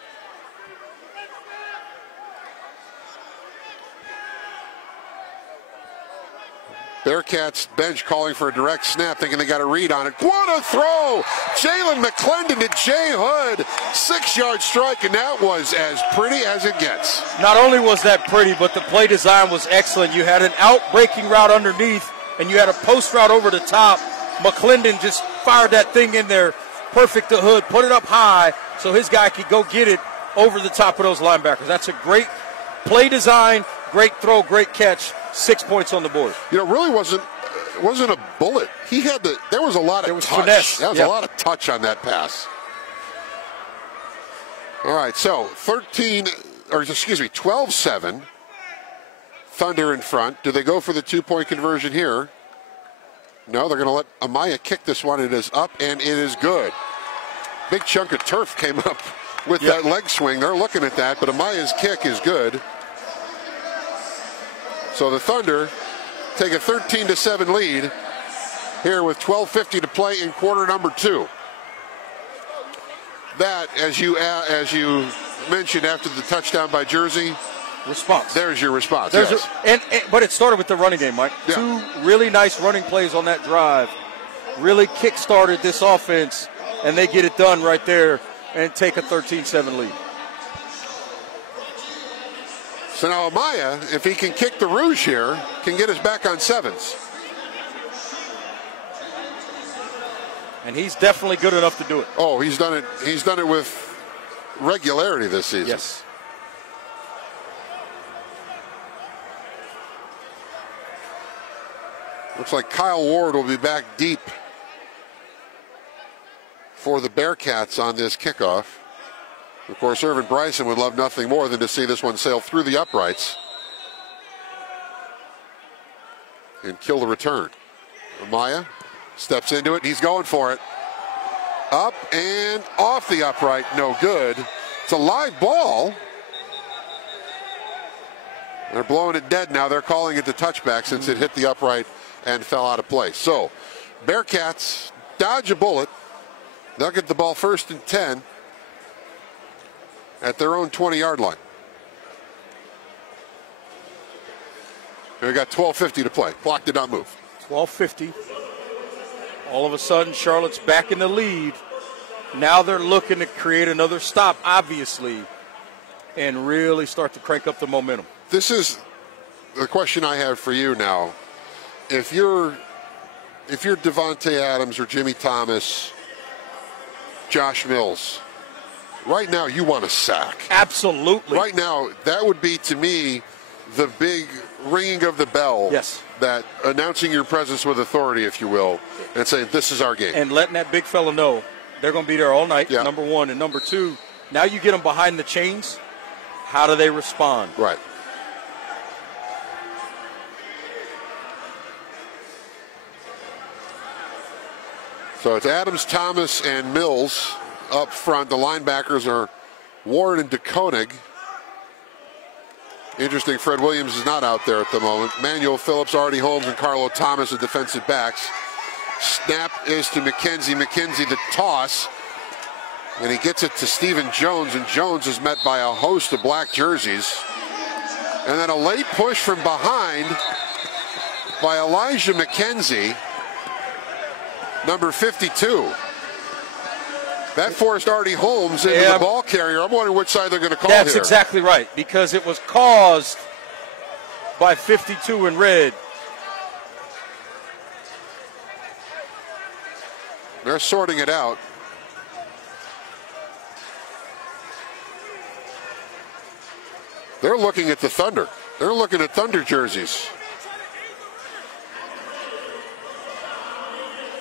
Bearcats bench calling for a direct snap, thinking they got a read on it. What a throw! Jalen McClendon to Jay Hood. 6-yard strike, and that was as pretty as it gets. Not only was that pretty, but the play design was excellent. You had an out-breaking route underneath, and you had a post route over the top. McClendon just fired that thing in there, perfect to Hood, put it up high so his guy could go get it over the top of those linebackers. That's a great play design, great throw, great catch, 6 points on the board. You know, it really wasn't a bullet. He had there was a lot of touch. Finesse. That was a lot of touch on that pass. All right, so 12-7. Thunder in front. Do they go for the 2-point conversion here? No, they're going to let Amaya kick this one. It is up, and it is good. Big chunk of turf came up with that leg swing. They're looking at that, but Amaya's kick is good. So the Thunder take a 13-7 lead here with 12:50 to play in quarter number 2. That, as you mentioned after the touchdown by Jersey, response. There's your response. But it started with the running game, Mike. Yeah. 2 really nice running plays on that drive. Really kick-started this offense, and they get it done right there and take a 13-7 lead. So now Amaya, if he can kick the Rouge here, can get us back on 7s. And he's definitely good enough to do it. Oh, he's done it. He's done it with regularity this season. Yes. Looks like Kyle Ward will be back deep for the Bearcats on this kickoff. Of course, Irvin Bryson would love nothing more than to see this one sail through the uprights and kill the return. Amaya steps into it. He's going for it. Up and off the upright. No good. It's a live ball. They're blowing it dead now. They're calling it the touchback since it hit the upright and fell out of place. So, Bearcats dodge a bullet. They'll get the ball 1st and 10 at their own 20-yard line. We got 12:50 to play. Clock did not move. 12:50. All of a sudden, Charlotte's back in the lead. Now they're looking to create another stop, obviously, and really start to crank up the momentum. This is the question I have for you now. If you're Devontae Adams or Jimmy Thomas, Josh Mills, right now you want a sack. Absolutely. Right now, that would be, to me, the big ringing of the bell. Yes. That announcing your presence with authority, if you will, and saying, this is our game. And letting that big fella know they're going to be there all night, number one. And number two, now you get them behind the chains. How do they respond? Right. So it's Adams, Thomas, and Mills up front. The linebackers are Ward and DeKonig. Interesting, Fred Williams is not out there at the moment. Manuel Phillips, Artie Holmes, and Carlo Thomas are defensive backs. Snap is to McKenzie. McKenzie the toss. And he gets it to Stephen Jones, and Jones is met by a host of black jerseys. And then a late push from behind by Elijah McKenzie, number 52. That forced Artie Holmes into the ball carrier. I'm wondering which side they're going to call here. That's exactly right, because it was caused by 52 in red. They're sorting it out. They're looking at the Thunder. They're looking at Thunder jerseys.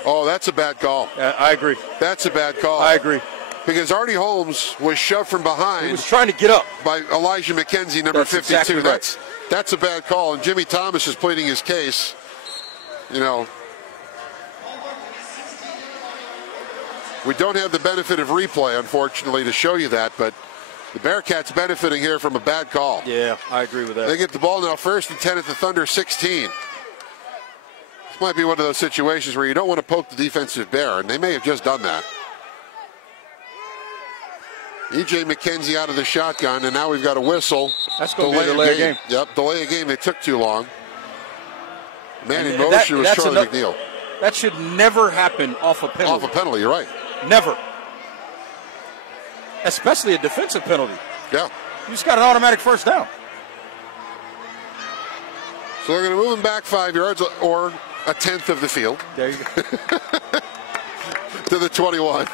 Oh, that's a bad call. I agree. That's a bad call. I agree. Because Artie Holmes was shoved from behind. He was trying to get up. By Elijah McKenzie, number 52. Exactly right. That's a bad call. And Jimmy Thomas is pleading his case. You know, we don't have the benefit of replay, unfortunately, to show you that, but the Bearcats benefiting here from a bad call. Yeah, I agree with that. They get the ball now 1st and 10 at the Thunder 16. This might be one of those situations where you don't want to poke the defensive bear, and they may have just done that. E.J. McKenzie out of the shotgun, and now we've got a whistle. That's going to be a delay of game. Yep, delay a game. They took too long. Man in motion was Charlie McNeil. That should never happen off a penalty. Off a penalty, you're right. Never. Especially a defensive penalty. Yeah. You just got an automatic first down. So they're going to move him back 5 yards, or a tenth of the field. There you go. To the 21.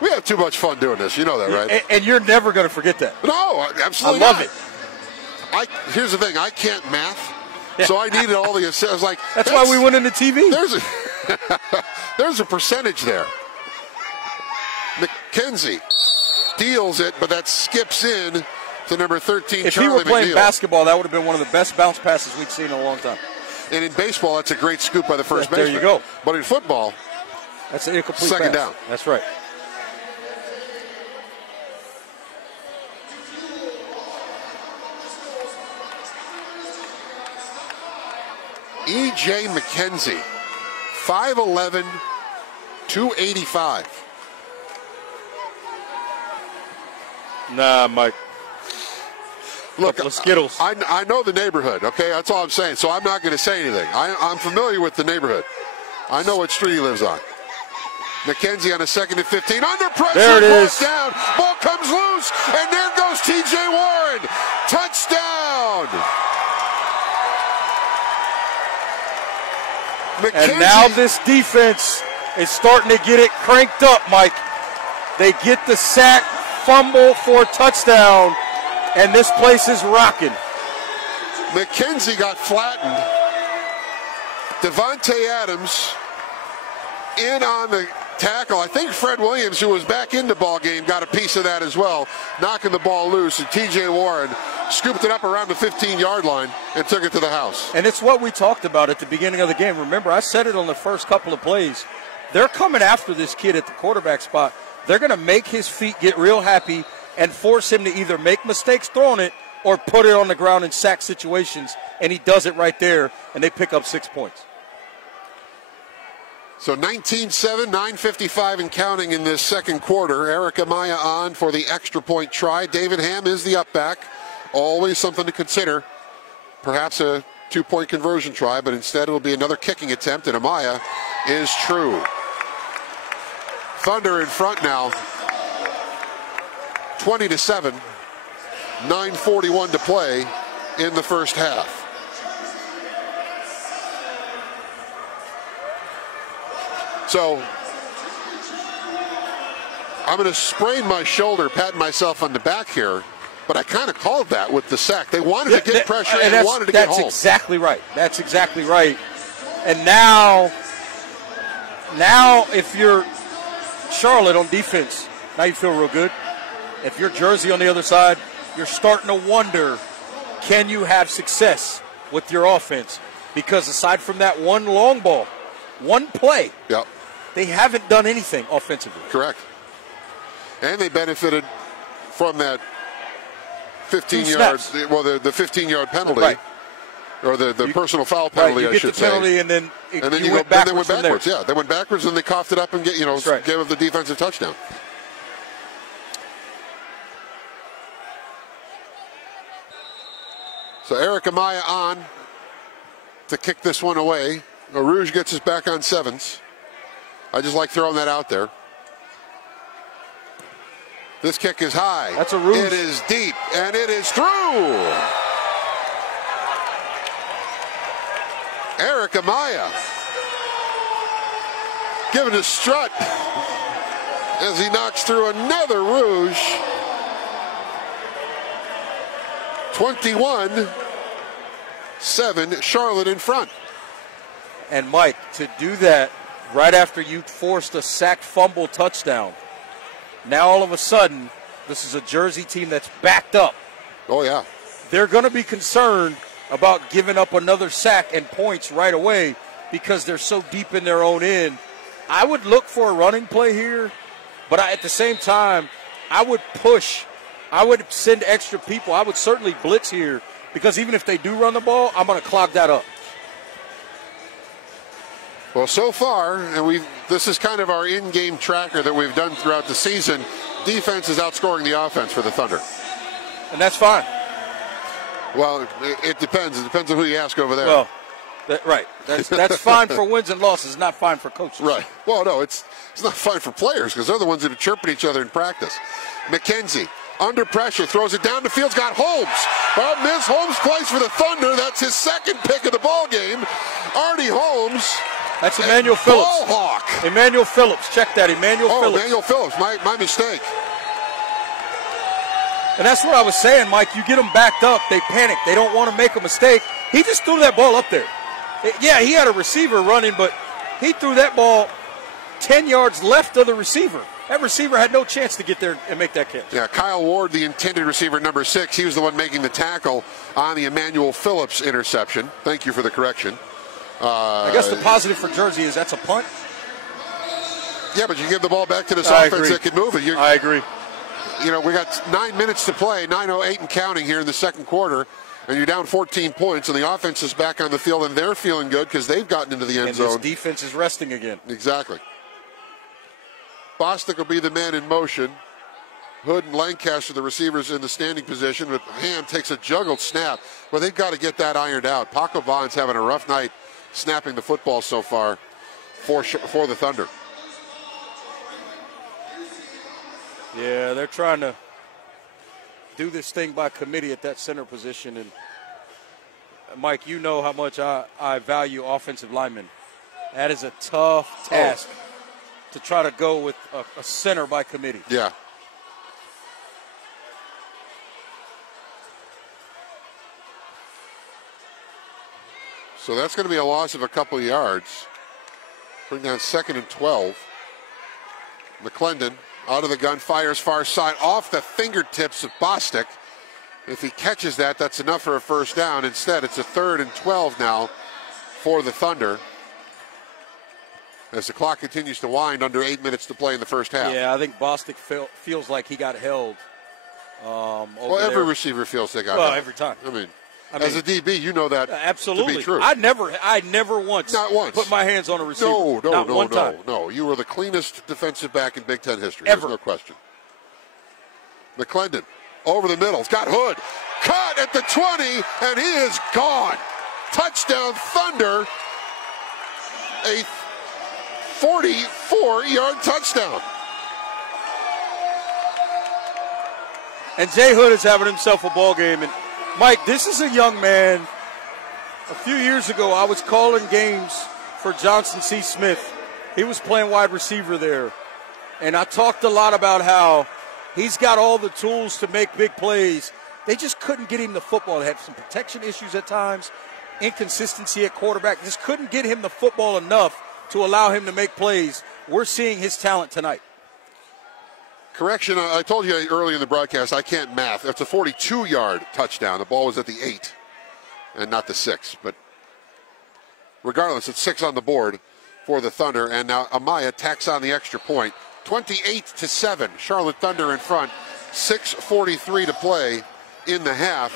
We have too much fun doing this. You know that, right? And you're never going to forget that. No, absolutely I love not. it. Here's the thing. I can't math, so I needed all the assists. I was like, that's why we went into TV. There's a percentage there. McKenzie deals it, but that skips in to number 13, if Charlie he were playing McNeil. Basketball, that would have been one of the best bounce passes we'd seen in a long time. And in baseball, that's a great scoop by the first baseman. There you go. But in football, that's an incomplete second pass. down. That's right. E.J. McKenzie, 5'11", 285. Nah, Mike. Look, couple of Skittles. I know the neighborhood, okay? That's all I'm saying, so I'm not going to say anything. I'm familiar with the neighborhood. I know what street he lives on. McKenzie on a 2nd and 15. Under pressure. There it is. Down. Ball comes loose, and there goes T.J. Warren. Touchdown. McKenzie. And now this defense is starting to get it cranked up, Mike. They get the sack, fumble for a touchdown, and this place is rocking. McKenzie got flattened. Devontae Adams in on the tackle. I think Fred Williams, who was back in the ball game, got a piece of that as well, knocking the ball loose, and T.J. Warren scooped it up around the 15-yard line and took it to the house. And it's what we talked about at the beginning of the game. Remember, I said it on the first couple of plays. They're coming after this kid at the quarterback spot. They're going to make his feet get real happy and force him to either make mistakes throwing it or put it on the ground in sack situations, and he does it right there, and they pick up 6 points. So 19-7, 9:55 and counting in this second quarter. Eric Amaya on for the extra point try. David Ham is the up back. Always something to consider. Perhaps a 2-point conversion try, but instead it will be another kicking attempt, and Amaya is true. Thunder in front now. 20-7. 9:41 to play in the first half. So I'm going to sprain my shoulder, patting myself on the back here, but I kind of called that with the sack. They wanted to get pressure and they wanted to get home. That's exactly right. That's exactly right. And now if you're Charlotte on defense, now you feel real good. If you're Jersey on the other side, you're starting to wonder, can you have success with your offense? Because aside from that one long ball, one play, yep, they haven't done anything offensively. Correct. And they benefited from that 15-yard, well, the 15-yard penalty, right, or the personal foul penalty, right, I should say. You get the penalty, and then you went backwards. Yeah, they went backwards, and they coughed it up and gave up the defensive touchdown. So Eric Amaya on to kick this one away. Rouge gets us back on 7s. I just like throwing that out there. This kick is high. That's a Rouge. It is deep, and it is through. Eric Amaya giving a strut as he knocks through another Rouge. 21-7, Charlotte in front. And Mike, to do that right after you forced a sack fumble touchdown, now all of a sudden, this is a Jersey team that's backed up. Oh, yeah. They're going to be concerned about giving up another sack and points right away because they're so deep in their own end. I would look for a running play here, but at the same time, I would push. I would send extra people. I would certainly blitz here because even if they do run the ball, I'm going to clog that up. Well, so far, and this is kind of our in-game tracker that we've done throughout the season, defense is outscoring the offense for the Thunder. And that's fine. Well, it depends. It depends on who you ask over there. Well, right. That's fine for wins and losses, not fine for coaches. Right. Well, no, it's not fine for players because they're the ones that are chirping each other in practice. McKenzie under pressure, throws it down the field's got Holmes. Well, Miss Holmes plays for the Thunder. That's his second pick of the ball game. Artie Holmes. That's Emmanuel Phillips. Ball hawk. Emmanuel Phillips. Check that, Emmanuel Phillips. Emmanuel Phillips, my mistake. And that's what I was saying, Mike. You get them backed up, they panic. They don't want to make a mistake. He just threw that ball up there. Yeah, he had a receiver running, but he threw that ball 10 yards left of the receiver. That receiver had no chance to get there and make that catch. Yeah, Kyle Ward, the intended receiver, number 6, he was the one making the tackle on the Emmanuel Phillips interception. Thank you for the correction. I guess the positive for Jersey is that's a punt. Yeah, but you give the ball back to this offense that can move it. I agree. You know, we got 9 minutes to play, 9:08 and counting here in the second quarter, and you're down 14 points, and the offense is back on the field, and they're feeling good because they've gotten into the end zone. And this defense is resting again. Exactly. Bostic will be the man in motion. Hood and Lancaster, the receivers, in the standing position, but Ham takes a juggled snap. Well, they've got to get that ironed out. Paco Bond's having a rough night snapping the football so far for the Thunder. Yeah, they're trying to do this thing by committee at that center position. And, Mike, you know how much I value offensive linemen. That is a tough task to try to go with a center by committee. Yeah. So that's going to be a loss of a couple of yards. Bring down 2nd and 12. McClendon out of the gun, fires far side off the fingertips of Bostic. If he catches that, that's enough for a first down. Instead, it's a 3rd and 12 now for the Thunder, as the clock continues to wind under 8 minutes to play in the first half. Yeah, I think Bostic feels like he got held. Well, every receiver feels they got held. Well, every time. I mean, as a DB, you know that absolutely to be true. I never once put my hands on a receiver. Not one time. No. You were the cleanest defensive back in Big Ten history. Ever. There's no question. McClendon over the middle. He's got Hood. Cut at the 20, and he is gone. Touchdown, Thunder. A 44-yard touchdown. And Jay Hood is having himself a ball game. And Mike, this is a young man. A few years ago, I was calling games for Johnson C. Smith. He was playing wide receiver there. And I talked a lot about how he's got all the tools to make big plays. They just couldn't get him the football. They had some protection issues at times, inconsistency at quarterback. Just couldn't get him the football enough to allow him to make plays. We're seeing his talent tonight. Correction, I told you earlier in the broadcast, I can't math. It's a 42-yard touchdown. The ball was at the 8 and not the 6. But regardless, it's 6 on the board for the Thunder. And now Amaya tacks on the extra point. 28-7. Charlotte Thunder in front. 6:43 to play in the half.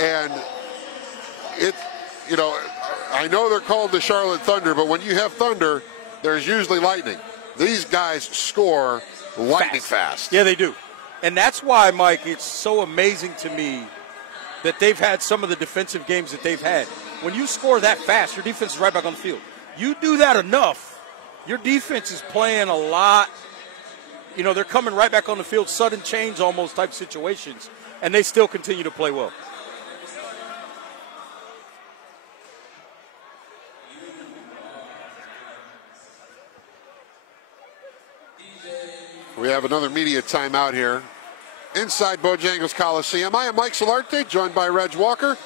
And I know they're called the Charlotte Thunder, but when you have thunder, there's usually lightning. These guys score lightning fast. Yeah, they do. And that's why, Mike, it's so amazing to me that they've had some of the defensive games that they've had. When you score that fast, your defense is right back on the field. You do that enough, your defense is playing a lot. You know, they're coming right back on the field, sudden change almost type situations, and they still continue to play well. We have another media timeout here inside Bojangles Coliseum. I am Mike Solarte, joined by Reg Walker.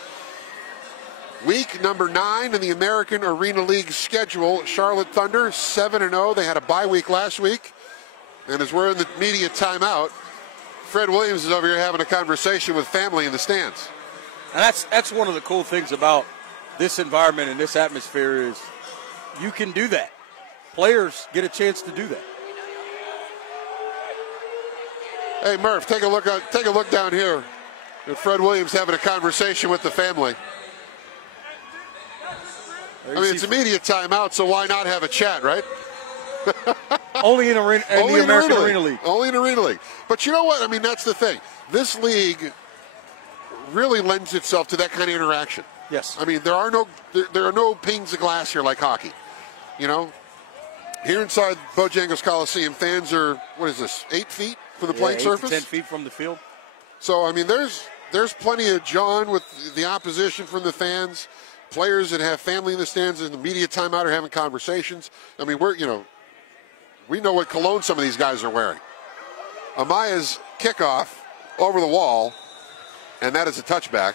Week number 9 in the American Arena League schedule. Charlotte Thunder 7-0. They had a bye week last week. And as we're in the media timeout, Fred Williams is over here having a conversation with family in the stands. And that's one of the cool things about this environment and this atmosphere is you can do that. Players get a chance to do that. Hey Murph, take a look down here at Fred Williams having a conversation with the family. I mean, it's a media timeout, so why not have a chat, right? Only in the American Arena League. Only in Arena League. But you know what? I mean, that's the thing. This league really lends itself to that kind of interaction. Yes. I mean, there are no panes of glass here like hockey. You know, here inside Bojangles Coliseum, fans are 8 feet, from the playing 8 surface. to 10 feet from the field. So, I mean, there's plenty of John with the opposition from the fans, players that have family in the stands and the media timeout are having conversations. I mean, we know what cologne some of these guys are wearing. Amaya's kickoff over the wall, and that is a touchback.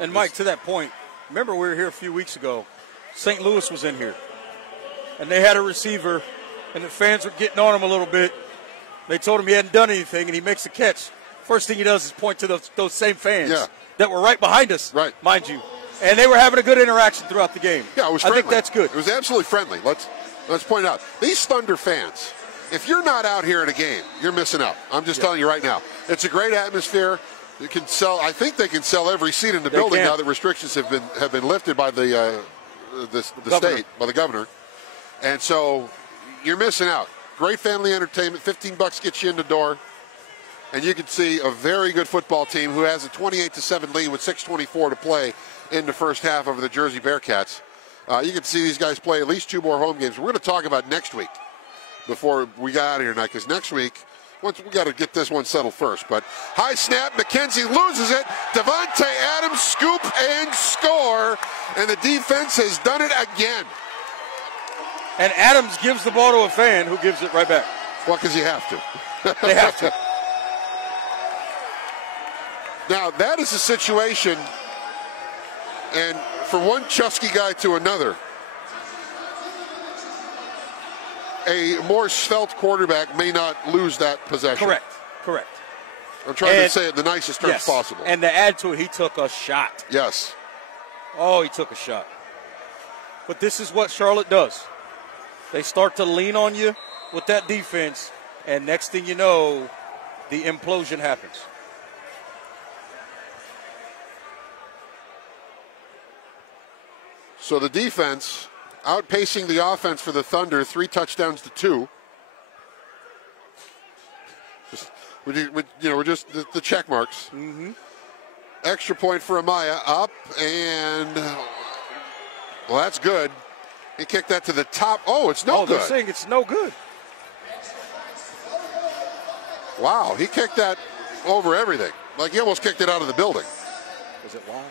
And, Mike, to that point, remember we were here a few weeks ago. St. Louis was in here, and they had a receiver, and the fans were getting on him a little bit. They told him he hadn't done anything, and he makes a catch. First thing he does is point to those same fans that were right behind us, mind you. And they were having a good interaction throughout the game. Yeah, it was friendly. I think that's good. It was absolutely friendly. Let's point out, these Thunder fans, if you're not out here at a game, you're missing out. I'm just telling you right now. It's a great atmosphere. You can sell. I think they can sell every seat in the building now that restrictions have been lifted by the state, by the governor. And so you're missing out. Great family entertainment. $15 gets you in the door. And you can see a very good football team who has a 28-7 lead with 6:24 to play in the first half over the Jersey Bearcats. You can see these guys play at least 2 more home games. We're going to talk about next week before we got out of here tonight, because next week, we got to get this one settled first. But high snap, McKenzie loses it. Devontae Adams scoop and score, and the defense has done it again. And Adams gives the ball to a fan who gives it right back. Well, because you have to. They have to. Now, that is a situation, and from one Chusky guy to another, a more svelte quarterback may not lose that possession. Correct. I'm trying to say it in the nicest terms possible. And to add to it, he took a shot. Yes. Oh, he took a shot. But this is what Charlotte does. They start to lean on you with that defense, and next thing you know, the implosion happens. So the defense outpacing the offense for the Thunder, 3 touchdowns to 2. We're just the check marks. Mm-hmm. Extra point for Amaya, up, and well, that's good. He kicked that to the top. Oh, it's no good. They're saying it's no good. Wow, he kicked that over everything. Like he almost kicked it out of the building. Is it live?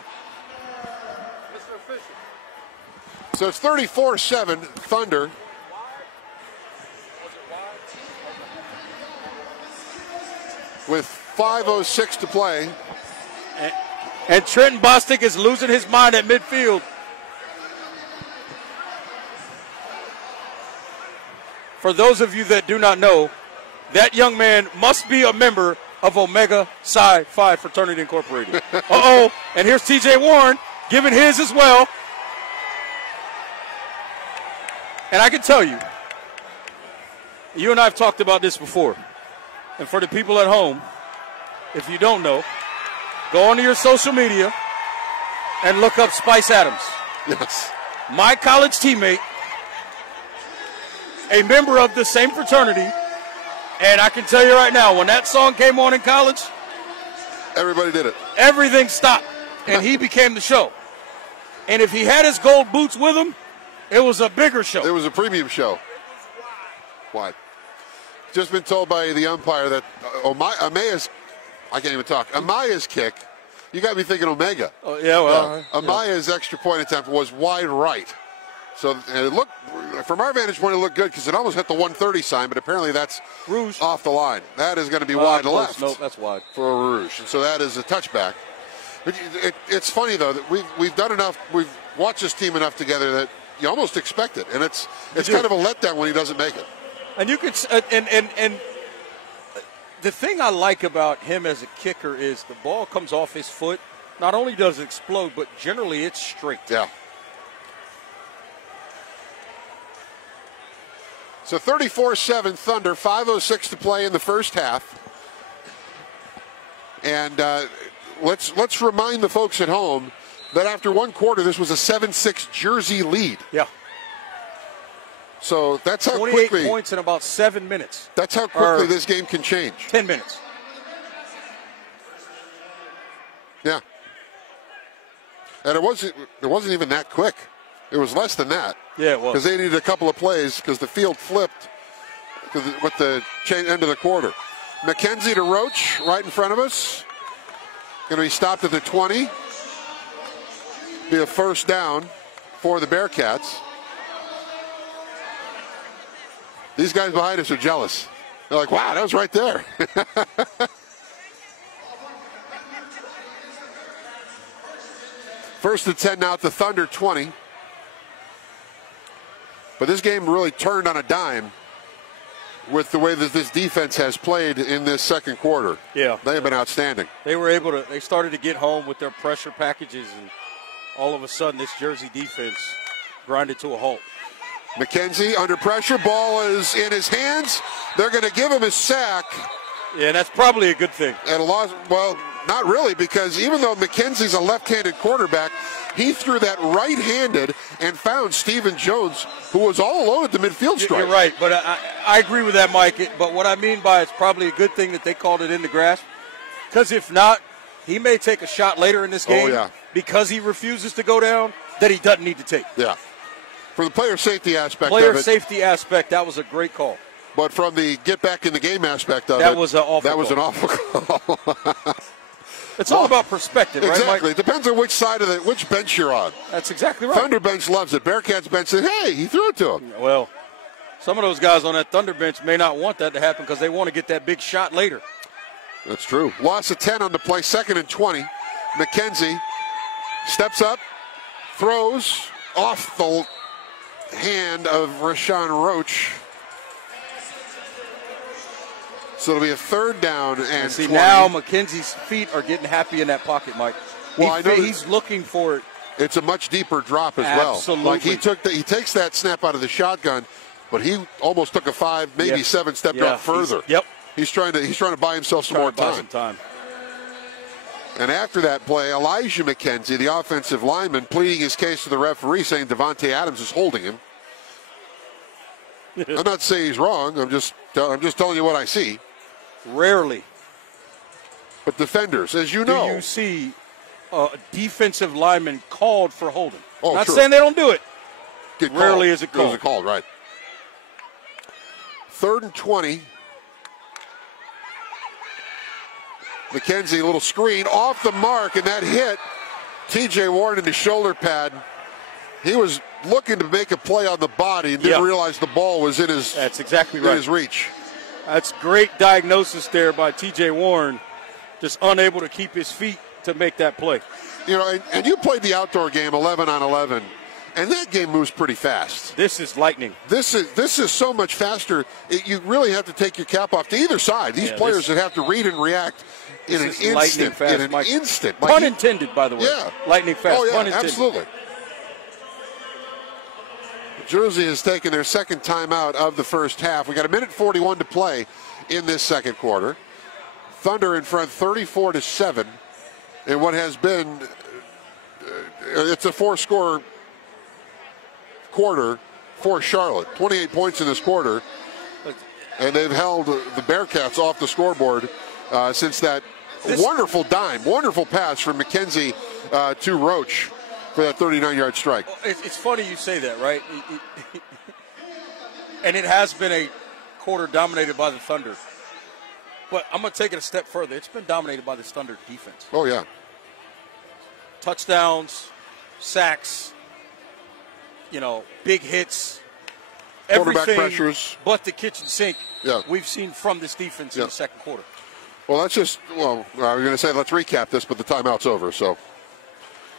So it's 34-7, Thunder. With 5:06 to play. And Trenton Bostic is losing his mind at midfield. For those of you that do not know, that young man must be a member of Omega Psi Phi Fraternity Incorporated. Uh-oh, and here's TJ Warren giving his as well. And I can tell you, you and I have talked about this before. And for the people at home, if you don't know, go onto your social media and look up Spice Adams. Yes. My college teammate, a member of the same fraternity. And I can tell you right now, when that song came on in college, everybody did it. Everything stopped, and he became the show. And if he had his gold boots with him, it was a bigger show. It was a premium show. Why? Just been told by the umpire that Amaya's, I can't even talk, Amaya's kick, you got me thinking Omega. Oh, yeah, well. Amaya's extra point attempt was wide right. So it looked, from our vantage point, it looked good because it almost hit the 130 sign, but apparently that's Rouge off the line. That is going to be wide left. Nope, that's wide. For a Rouge. And so that is a touchback. It's funny, though, that we've done enough, we've watched this team enough together that you almost expect it. And it's kind of a letdown when he doesn't make it. And you could, and the thing I like about him as a kicker is the ball comes off his foot. Not only does it explode, but generally it's straight. Yeah. So 34-7 Thunder, 5:06 to play in the first half. And let's remind the folks at home that after one quarter, this was a 7-6 Jersey lead. Yeah. So that's how 28 quickly points in about 7 minutes. That's how quickly this game can change. 10 minutes. Yeah. And it wasn't even that quick. It was less than that. Yeah, it was. Because they needed a couple of plays because the field flipped with the end of the quarter. McKenzie to Roach, right in front of us. Going to be stopped at the 20. Be a first down for the Bearcats. These guys behind us are jealous. They're like, wow, that was right there. First and 10 now at the Thunder 20. But this game really turned on a dime with the way that this defense has played in this second quarter. Yeah. They have been outstanding. They started to get home with their pressure packages, and all of a sudden this Jersey defense grinded to a halt. McKenzie under pressure. Ball is in his hands. They're going to give him a sack. Yeah, that's probably a good thing. At a loss, well, not really, because even though McKenzie's a left-handed quarterback, he threw that right-handed and found Stephen Jones, who was all alone at the midfield stripe. You're right, but I agree with that, Mike. But what I mean by it's probably a good thing that they called it in the grass, because if not, he may take a shot later in this game because he refuses to go down that he doesn't need to take. Yeah. For the player safety aspect that was a great call. But from the get back in the game aspect of that was an awful call. It's all about perspective, right, Mike? Exactly. It depends on which side of which bench you're on. That's exactly right. Thunder bench loves it. Bearcats bench said, hey, he threw it to him. Well, some of those guys on that Thunder bench may not want that to happen because they want to get that big shot later. That's true. Loss of 10 on the play, 2nd and 20. McKenzie steps up, throws off the hand of Rashawn Roach. So it'll be a 3rd down and see 20. Now McKenzie's feet are getting happy in that pocket, Mike. Well, I know he's looking for it. It's a much deeper drop as well. Absolutely. Like he takes that snap out of the shotgun, but he almost took a 5, maybe 7-step drop further. He's trying to buy himself some more time. And after that play, Elijah McKenzie, the offensive lineman, pleading his case to the referee, saying Devontae Adams is holding him. I'm not saying he's wrong. I'm just telling you what I see. Rarely. But defenders, as you know. Do you see a defensive lineman called for holding? Oh, not true. saying they don't do it. Rarely is it called. Is it called, right. 3rd and 20. McKenzie, a little screen off the mark, and that hit TJ Warren in the shoulder pad. He was looking to make a play on the body and didn't realize the ball was in his That's exactly right. In his reach. That's great diagnosis there by TJ Warren, just unable to keep his feet to make that play. You know, and you played the outdoor game 11 on 11, and that game moves pretty fast. This is lightning. This is so much faster. You really have to take your cap off to either side. These players that have to read and react in an instant. Fast, in an Mike. instant. Pun intended, by the way. Yeah. Lightning fast. Oh, yeah, pun intended. absolutely. Jersey has taken their 2nd timeout of the first half. We got 1:41 to play in this second quarter. Thunder in front 34-7 in what has been it's a 4-score quarter for Charlotte. 28 points in this quarter, and they've held the Bearcats off the scoreboard since that wonderful pass from McKenzie to Roach for that 39-yard strike. It's funny you say that, right? And it has been a quarter dominated by the Thunder. But I'm going to take it a step further. It's been dominated by the Thunder defense. Oh, yeah. Touchdowns, sacks, big hits, quarterback everything pressures. But the kitchen sink we've seen from this defense in the second quarter. Well, I was going to say let's recap this, but the timeout's over. So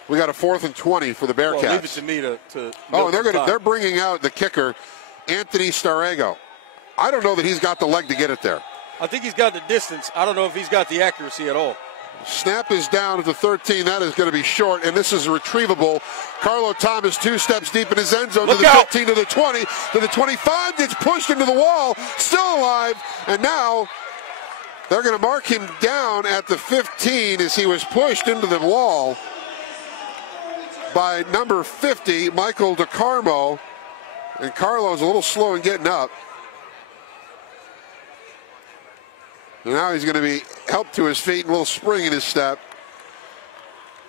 we got a 4th and 20 for the Bearcats. Well, leave it to me to and they're bringing out the kicker, Anthony Starego. I don't know that he's got the leg to get it there. I think he's got the distance. I don't know if he's got the accuracy at all. Snap is down at the 13. That is going to be short, and this is retrievable. Carlo Thomas 2 steps deep in his end zone. Look to the out. 15, to the 20, to the 25. Gets pushed into the wall. Still alive, and now they're going to mark him down at the 15 as he was pushed into the wall by number 50, Michael DeCarmo. And Carlo's a little slow in getting up. And now he's going to be helped to his feet, and a little spring in his step.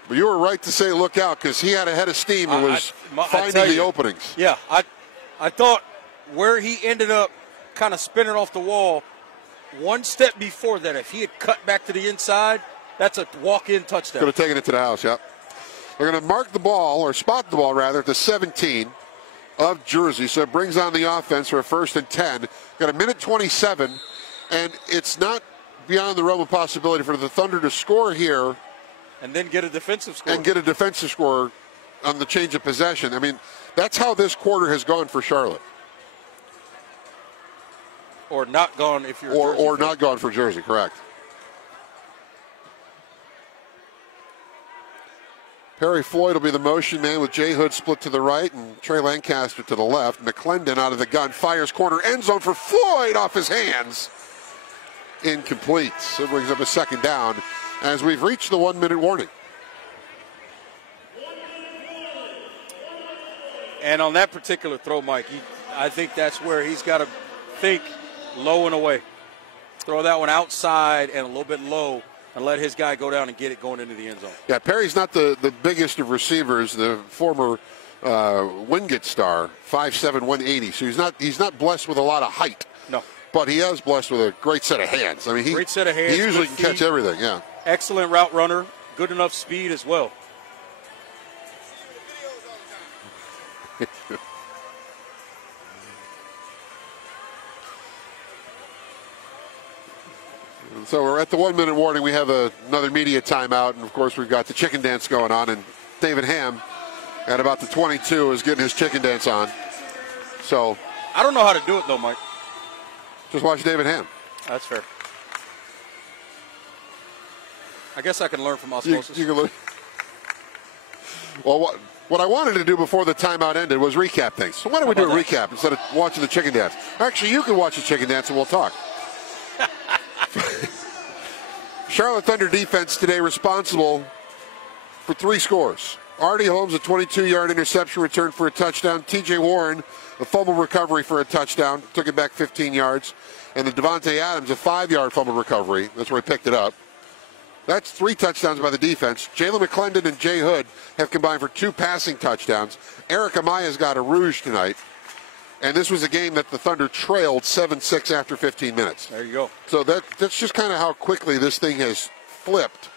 But you were right to say look out, because he had a head of steam and was finding the openings. Yeah, I thought where he ended up kind of spinning off the wall, one step before that, if he had cut back to the inside, that's a walk-in touchdown. Could have taken it to the house, yep. They're going to mark the ball, or spot the ball, rather, at the 17 of Jersey. So it brings on the offense for a 1st and 10. Got a minute 27, and it's not beyond the realm of possibility for the Thunder to score here. And then get a defensive score. And get a defensive score on the change of possession. I mean, that's how this quarter has gone for Charlotte. Or not gone if you're Or not gone for Jersey, correct. Perry Floyd will be the motion man with Jay Hood split to the right and Trey Lancaster to the left. McClendon out of the gun, fires corner end zone for Floyd off his hands. Incomplete. So it brings up a 2nd down as we've reached the 1-minute warning. And on that particular throw, Mike, I think that's where he's got to think low and away. Throw that one outside and a little bit low and let his guy go down and get it going into the end zone. Yeah, Perry's not the biggest of receivers, the former Wingate star, 5'7", 180. So he's not blessed with a lot of height. No. But he is blessed with a great set of hands. I mean, great set of hands. He usually can catch everything, yeah. Excellent route runner, good enough speed as well. So we're at the 1-minute warning. We have another media timeout, and of course we've got the chicken dance going on. And David Ham, at about the 22, is getting his chicken dance on. So I don't know how to do it though, Mike. Just watch David Ham. That's fair. I guess I can learn from osmosis. You can learn. Well, what I wanted to do before the timeout ended was recap things. So why don't we do a recap instead of watching the chicken dance? Actually, you can watch the chicken dance and we'll talk. Charlotte Thunder defense today responsible for 3 scores. Artie Holmes, a 22-yard interception return for a touchdown. T.J. Warren, a fumble recovery for a touchdown, took it back 15 yards. And the Devontae Adams, a 5-yard fumble recovery. That's where he picked it up. That's 3 touchdowns by the defense. Jalen McClendon and Jay Hood have combined for 2 passing touchdowns. Eric Amaya's got a rouge tonight. And this was a game that the Thunder trailed 7-6 after 15 minutes. There you go. So that's just kind of how quickly this thing has flipped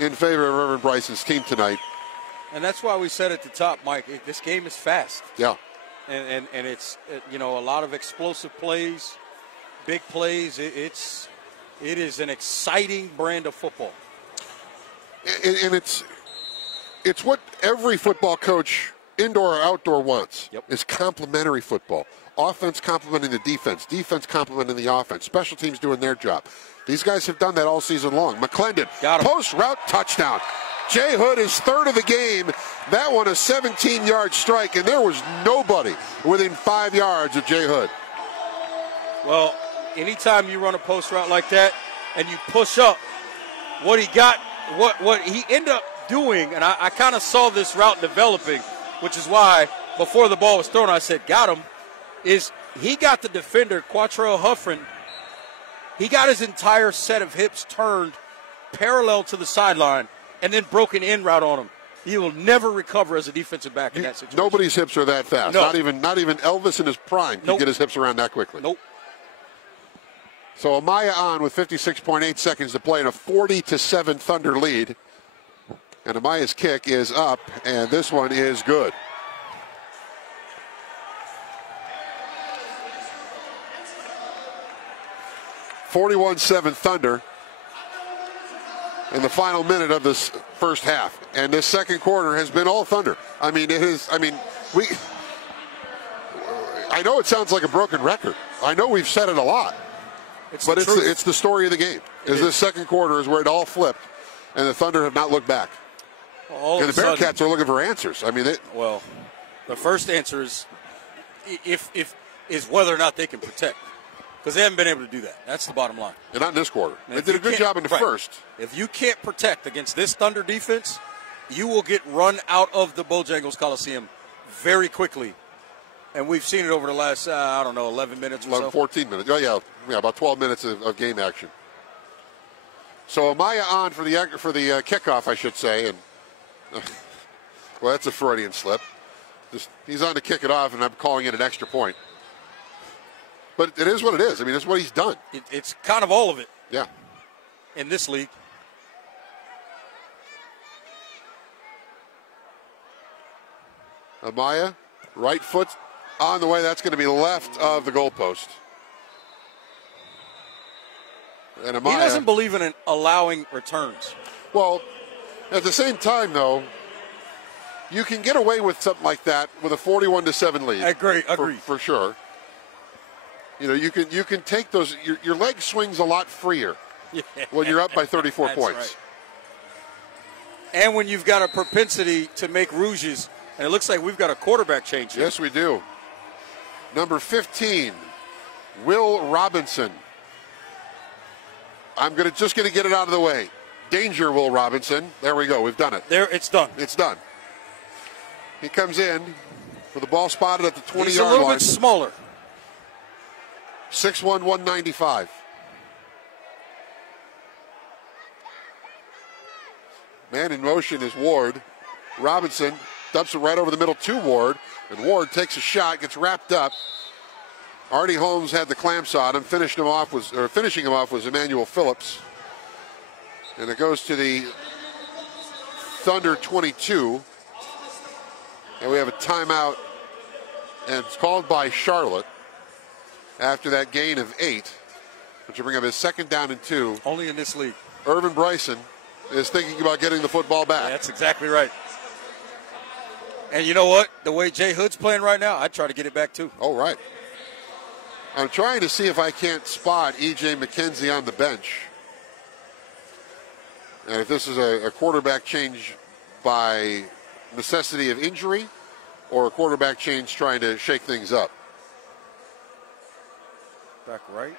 in favor of Irvin Bryson's team tonight. And that's why we said at the top, Mike, this game is fast. Yeah. And it's, a lot of explosive plays, big plays. It is an exciting brand of football. And it's what every football coach, indoor or outdoor, wants. Yep. Is complementary football. Offense complementing the defense. Defense complementing the offense. Special teams doing their job. These guys have done that all season long. McClendon, post route touchdown. Jay Hood is 3rd of the game. That one a 17-yard strike, and there was nobody within 5 yards of Jay Hood. Well, anytime you run a post route like that and you push up, what he ended up doing, and I kind of saw this route developing, which is why before the ball was thrown I said got him, is he got the defender, Quattrell Huffman, he got his entire set of hips turned parallel to the sideline and then broke an in route on him. He will never recover as a defensive back in that situation. Nobody's hips are that fast. No. Not even Elvis in his prime can get his hips around that quickly. Nope. So Amaya on with 56.8 seconds to play in a 40-7 Thunder lead. And Amaya's kick is up, and this one is good. (41-7) Thunder in the final minute of this first half, and this second quarter has been all Thunder. I mean, I know it sounds like a broken record. I know we've said it a lot, but it's the story of the game. This second quarter is where it all flipped, and the Thunder have not looked back. And the Bearcats are looking for answers. I mean, well, the first answer is is whether or not they can protect. Because they haven't been able to do that. That's the bottom line. And not in this quarter. They did a good job in the first. If you can't protect against this Thunder defense, you will get run out of the Bojangles Coliseum very quickly. And we've seen it over the last, 11 minutes or so. 14 minutes. Oh, yeah, about 12 minutes of game action. So Amaya on for the kickoff, I should say. And well, that's a Freudian slip. He's on to kick it off, and I'm calling it an extra point. But it is what it is. I mean, it's what he's done. It's kind of all of it. Yeah. In this league. Amaya, right foot on the way. That's going to be left of the goalpost. And Amaya, he doesn't believe in allowing returns. Well, at the same time, though, you can get away with something like that with a 41-7 lead. Agree. For sure. You know, you can take those. Your leg swings a lot freer when you're up by 34 points. Right. And when you've got a propensity to make rouges, and it looks like we've got a quarterback change here. Yes, we do. Number 15, Will Robinson. I'm just going to get it out of the way. Danger, Will Robinson. There we go. We've done it. There, it's done. It's done. He comes in with the ball spotted at the 20-yard line. He's a little bit smaller. 6'1", 195. Man in motion is Ward. Robinson dumps it right over the middle to Ward, and Ward takes a shot, gets wrapped up. Artie Holmes had the clamps on him. Finishing him off was Emmanuel Phillips. And it goes to the Thunder 22. And we have a timeout, and it's called by Charlotte after that gain of 8, which will bring up his 2nd down and 2. Only in this league. Irvin Bryson is thinking about getting the football back. Yeah, that's exactly right. And you know what? The way Jay Hood's playing right now, I'd try to get it back too. Oh, right. I'm trying to see if I can't spot E.J. McKenzie on the bench. And if this is a quarterback change by necessity of injury or a quarterback change trying to shake things up. Back right.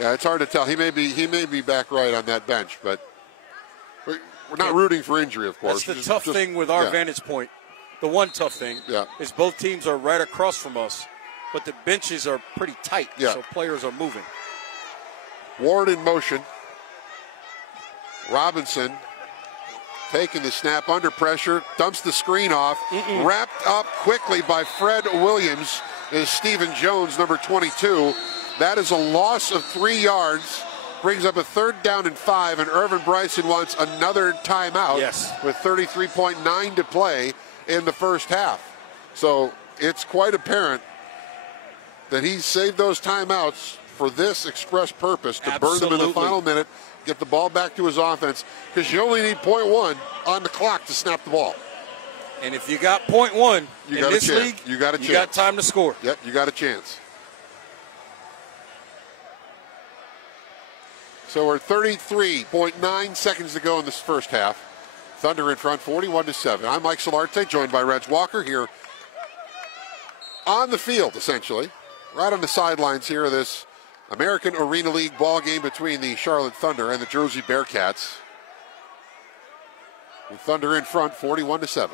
Yeah, it's hard to tell. He may be back right on that bench, but we're not rooting for injury, of course. That's the tough thing with our vantage point. The one tough thing is both teams are right across from us, but the benches are pretty tight, so players are moving. Ward in motion. Robinson taking the snap under pressure, dumps the screen off, wrapped up quickly by Fred Williams is Stephen Jones, number 22. That is a loss of 3 yards, brings up a 3rd down and 5, and Irvin Bryson wants another timeout with 33.9 to play in the first half. So it's quite apparent that he saved those timeouts for this express purpose, to burn them in the final minute, get the ball back to his offense, because you only need .1 on the clock to snap the ball. And if you got .1 in this league, you got a chance. You got time to score. Yep, you got a chance. So we're 33.9 seconds to go in this first half. Thunder in front, 41-7. I'm Mike Solarte, joined by Reg Walker here on the field, essentially, right on the sidelines here of this American Arena League ball game between the Charlotte Thunder and the Jersey Bearcats. The Thunder in front, 41-7.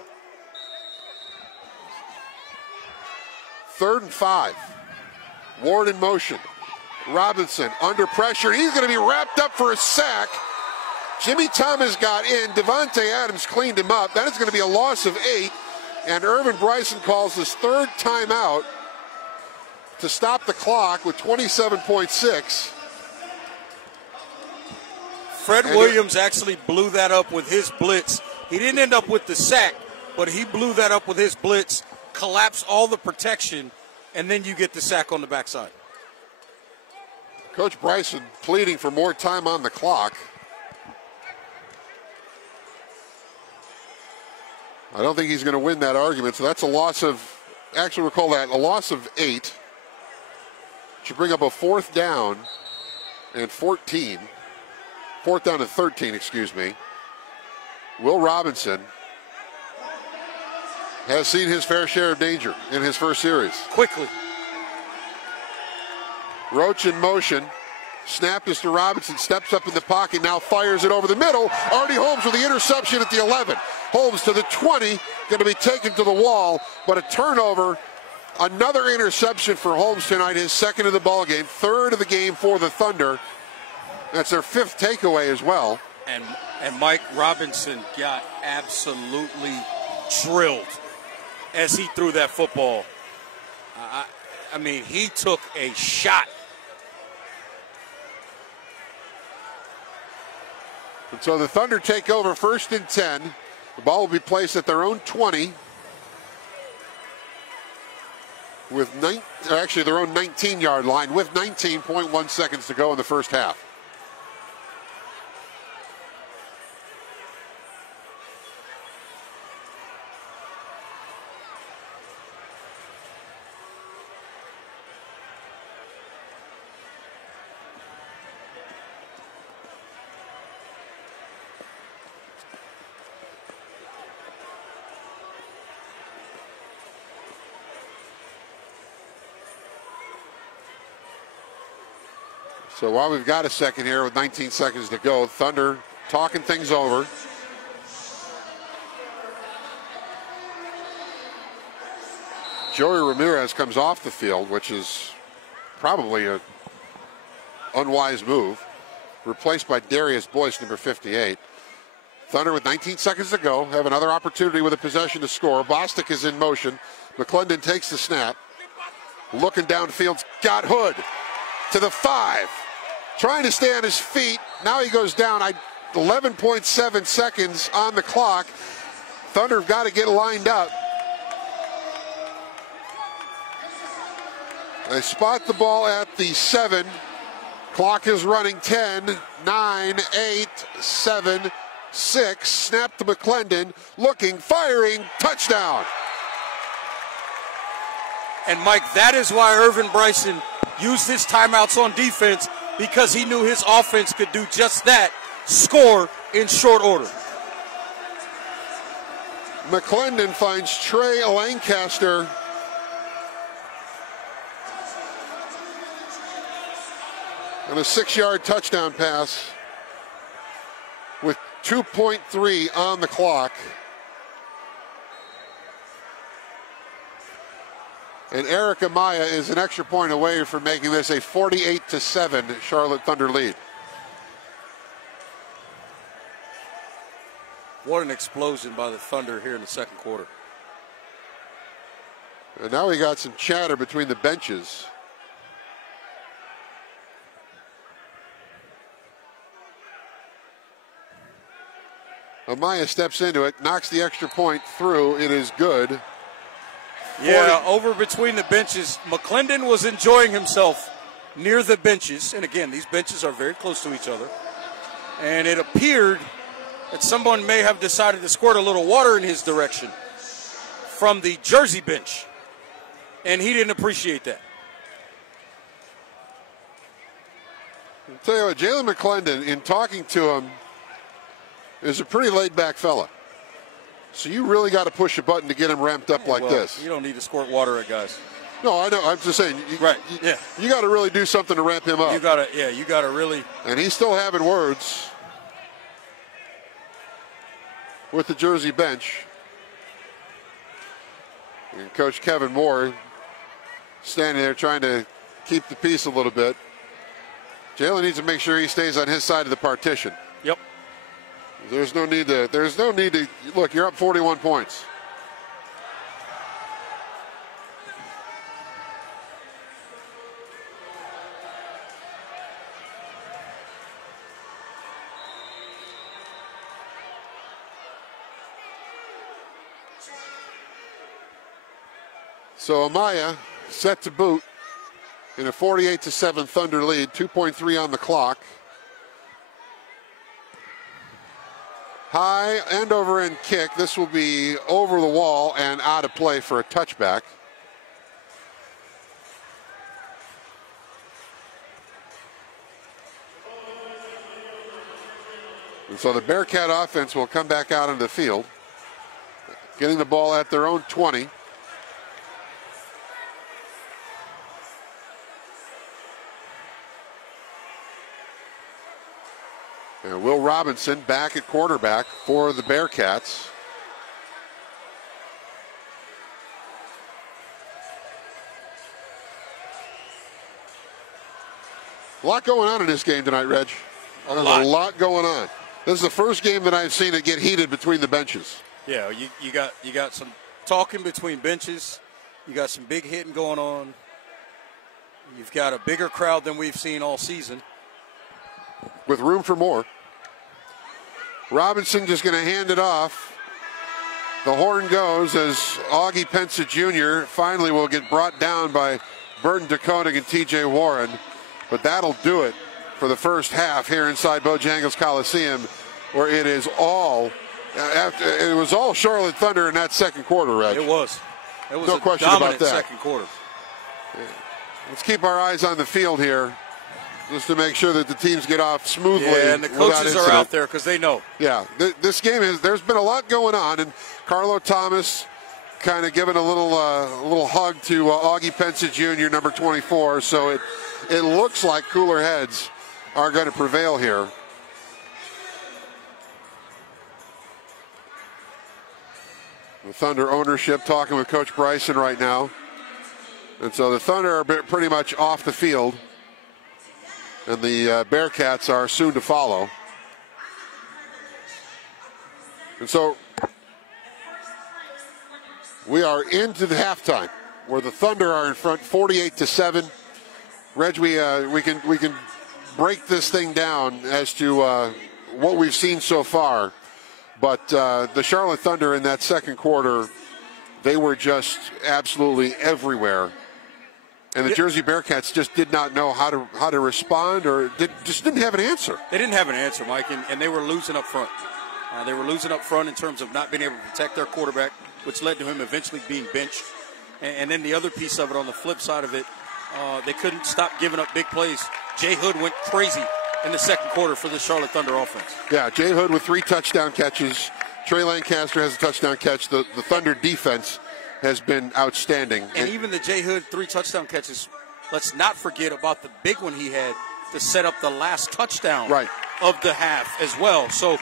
3rd and 5. Ward in motion. Robinson under pressure. He's going to be wrapped up for a sack. Jimmy Thomas got in. Devontae Adams cleaned him up. That is going to be a loss of 8. And Irvin Bryson calls his 3rd timeout to stop the clock with 27.6. Fred Williams actually blew that up with his blitz. He didn't end up with the sack, but he blew that up with his blitz, collapsed all the protection, and then you get the sack on the backside. Coach Bryson pleading for more time on the clock. I don't think he's going to win that argument, so that's a loss of, actually we'll call that a loss of 8. Should bring up a 4th down and 14. 4th down and 13, excuse me. Will Robinson has seen his fair share of danger in his first series. Quickly. Roach in motion. Snap is to Robinson. Steps up in the pocket. Now fires it over the middle. Artie Holmes with the interception at the 11. Holmes to the 20. Going to be taken to the wall. But a turnover. Another interception for Holmes tonight. His 2nd of the ball game. 3rd of the game for the Thunder. That's their 5th takeaway as well. And Mike Robinson got absolutely drilled. as he threw that football. I mean, he took a shot. And so the Thunder take over 1st and 10. The ball will be placed at their own 20 with their own 19-yard line with 19.1 seconds to go in the first half. So while we've got a second here with 19 seconds to go, Thunder talking things over. Joey Ramirez comes off the field, which is probably an unwise move. Replaced by Darius Boyce, number 58. Thunder with 19 seconds to go have another opportunity with a possession to score. Bostic is in motion. McClendon takes the snap. Looking downfield, got Hood to the 5. Trying to stay on his feet. Now he goes down. 11.7 seconds on the clock. Thunder have got to get lined up. They spot the ball at the 7. Clock is running. 10, 9, 8, 7, 6. Snap to McClendon. Looking, firing, touchdown. And Mike, that is why Irvin Bryson used his timeouts on defense, because he knew his offense could do just that, score in short order. McClendon finds Trey Lancaster. On a 6-yard touchdown pass with 2.3 on the clock. And Eric Amaya is an extra point away from making this a 48-7 Charlotte Thunder lead. What an explosion by the Thunder here in the second quarter. And now we got some chatter between the benches. Amaya steps into it, knocks the extra point through. It is good. Yeah, over between the benches. McClendon was enjoying himself near the benches. And again, these benches are very close to each other. And it appeared that someone may have decided to squirt a little water in his direction from the Jersey bench. And he didn't appreciate that. I'll tell you what, Jalen McClendon, in talking to him, is a pretty laid-back fella. So you really got to push a button to get him ramped up like this. You don't need to squirt water at guys. No, I know. I'm just saying. Right. You got to really do something to ramp him up. You got to really. And he's still having words with the Jersey bench. And Coach Kevin Moore standing there trying to keep the peace a little bit. Jalen needs to make sure he stays on his side of the partition. Yep. There's no need to look, you're up 41 points. So Amaya set to boot in a 48-7 Thunder lead, 2.3 on the clock. High end over end kick. This will be over the wall and out of play for a touchback. And so the Bearcat offense will come back out into the field, getting the ball at their own 20. And Will Robinson back at quarterback for the Bearcats. A lot going on in this game tonight, Reg. There's a lot going on. This is the first game that I've seen it get heated between the benches. Yeah, you got some talking between benches. You got some big hitting going on. You've got a bigger crowd than we've seen all season. With room for more. Robinson just going to hand it off. The horn goes as Augie Pensa Jr. finally will get brought down by Burton DeKoning and TJ Warren. But that'll do it for the first half here inside Bojangles Coliseum, where it is all, it was all Charlotte Thunder in that second quarter, Reg. It was. It was no a question dominant about that. second quarter. Let's keep our eyes on the field here, just to make sure that the teams get off smoothly. Yeah, and the coaches are out there because they know. Yeah, this game there's been a lot going on, and Carlo Thomas kind of giving a little hug to Augie Pensa Jr., number 24. So it looks like cooler heads are going to prevail here. The Thunder ownership talking with Coach Bryson right now. And so the Thunder are pretty much off the field. And the Bearcats are soon to follow. And so we are into the halftime, where the Thunder are in front 48-7. Reg, we can break this thing down as to what we've seen so far. But the Charlotte Thunder in that second quarter, they were just absolutely everywhere. And the Jersey Bearcats just did not know how to respond, or just didn't have an answer. They didn't have an answer, Mike, and they were losing up front. They were losing up front in terms of not being able to protect their quarterback, which led to him eventually being benched. And then the other piece of it, on the flip side of it, they couldn't stop giving up big plays. Jay Hood went crazy in the second quarter for the Charlotte Thunder offense. Yeah, Jay Hood with 3 touchdown catches. Trey Lancaster has a touchdown catch. The Thunder defense has been outstanding. And even the Jay Hood 3 touchdown catches, let's not forget about the big one he had to set up the last touchdown of the half as well. So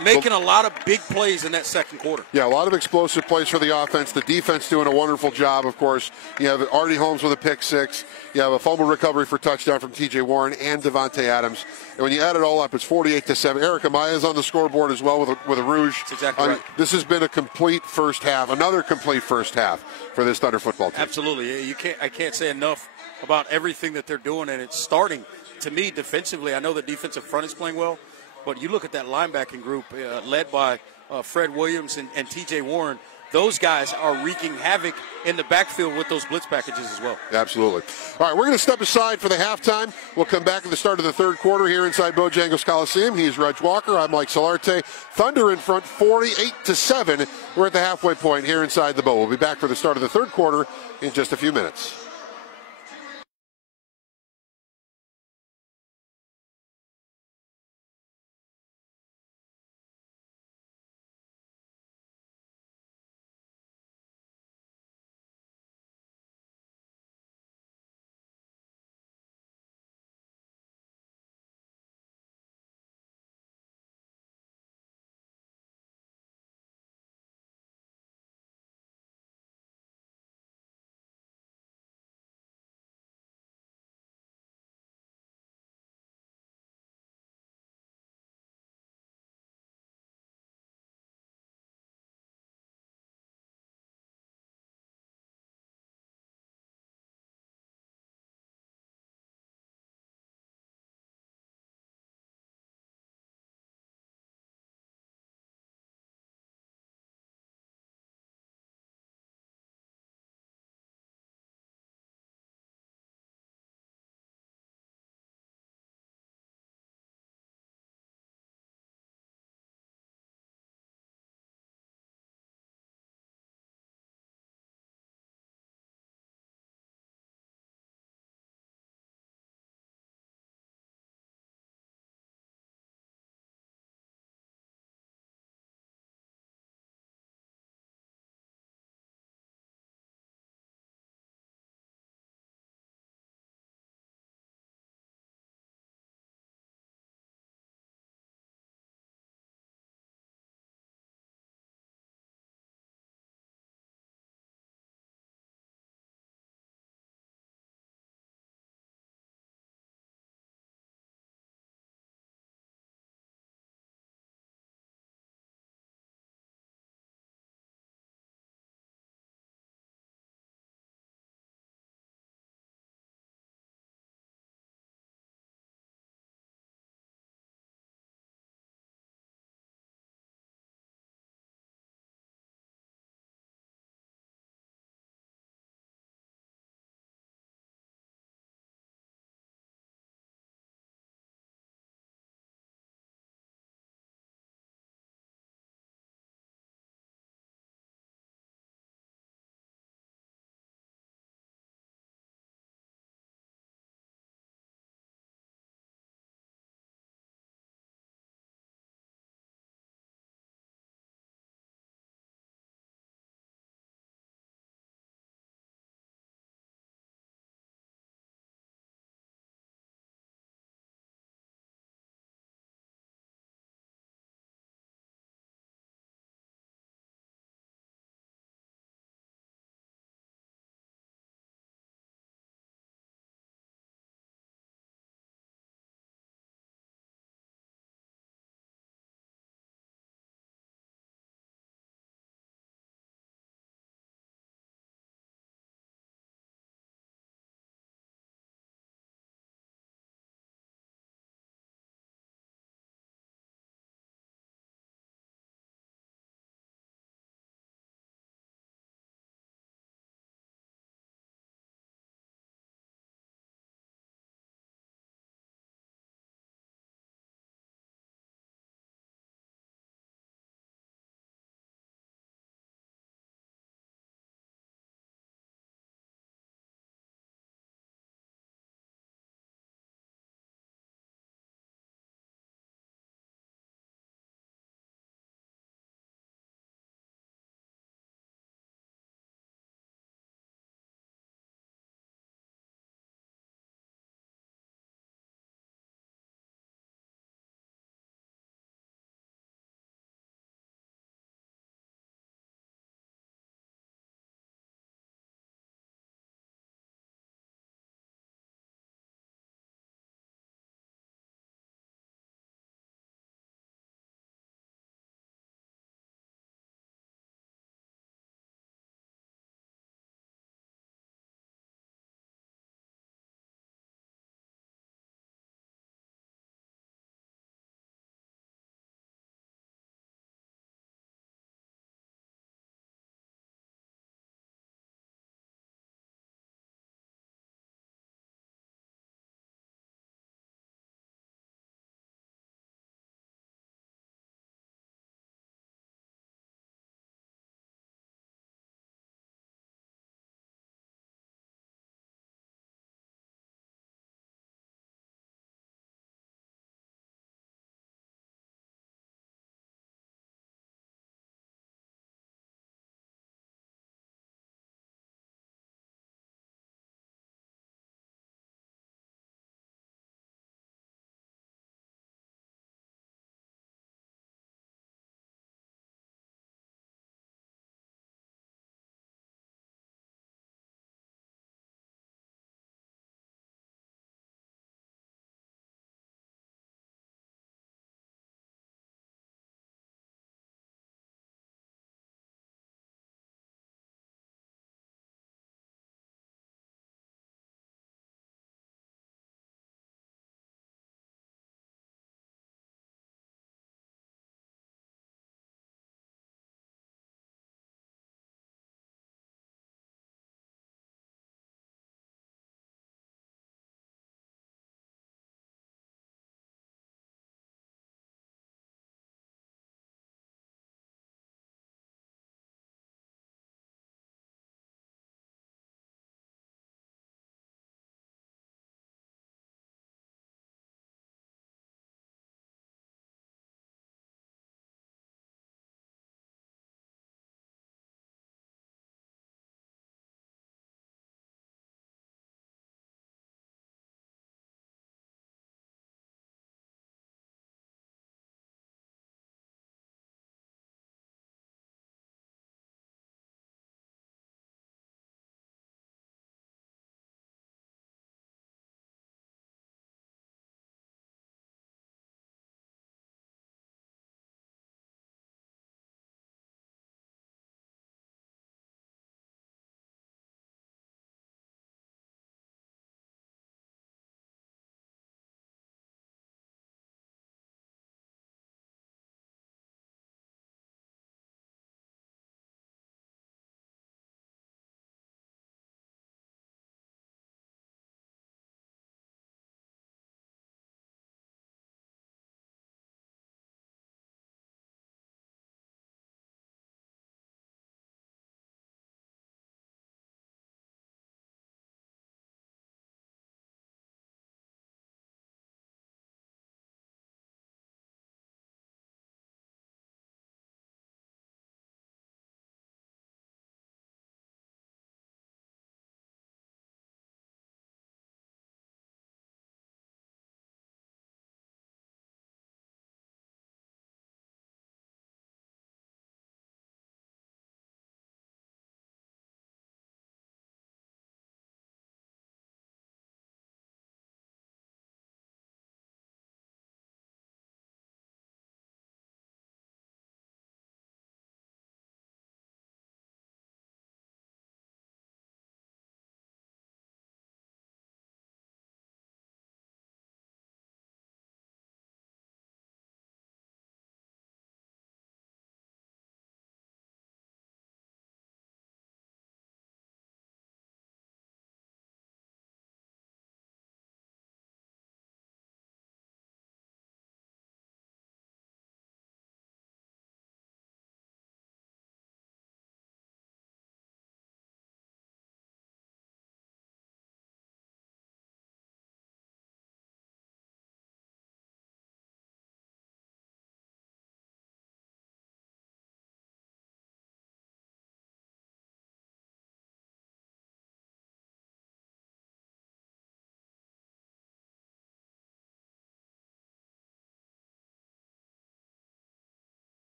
making a lot of big plays in that second quarter. Yeah, a lot of explosive plays for the offense. The defense doing a wonderful job, of course. You have Artie Holmes with a pick 6. You have a fumble recovery for touchdown from TJ Warren and Devontae Adams. And when you add it all up, it's 48-7. Eric Amaya is on the scoreboard as well with a Rouge. That's exactly right. This has been a complete first half, another complete first half for this Thunder football team. Absolutely. I can't say enough about everything that they're doing, and it's starting, to me, defensively. I know the defensive front is playing well, but you look at that linebacking group led by Fred Williams and TJ Warren. Those guys are wreaking havoc in the backfield with those blitz packages as well. Absolutely. All right, we're going to step aside for the halftime. We'll come back at the start of the third quarter here inside Bojangles Coliseum. He's Reg Walker. I'm Mike Solarte. Thunder in front 48-7. We're at the halfway point here inside the Bowl. We'll be back for the start of the third quarter in just a few minutes.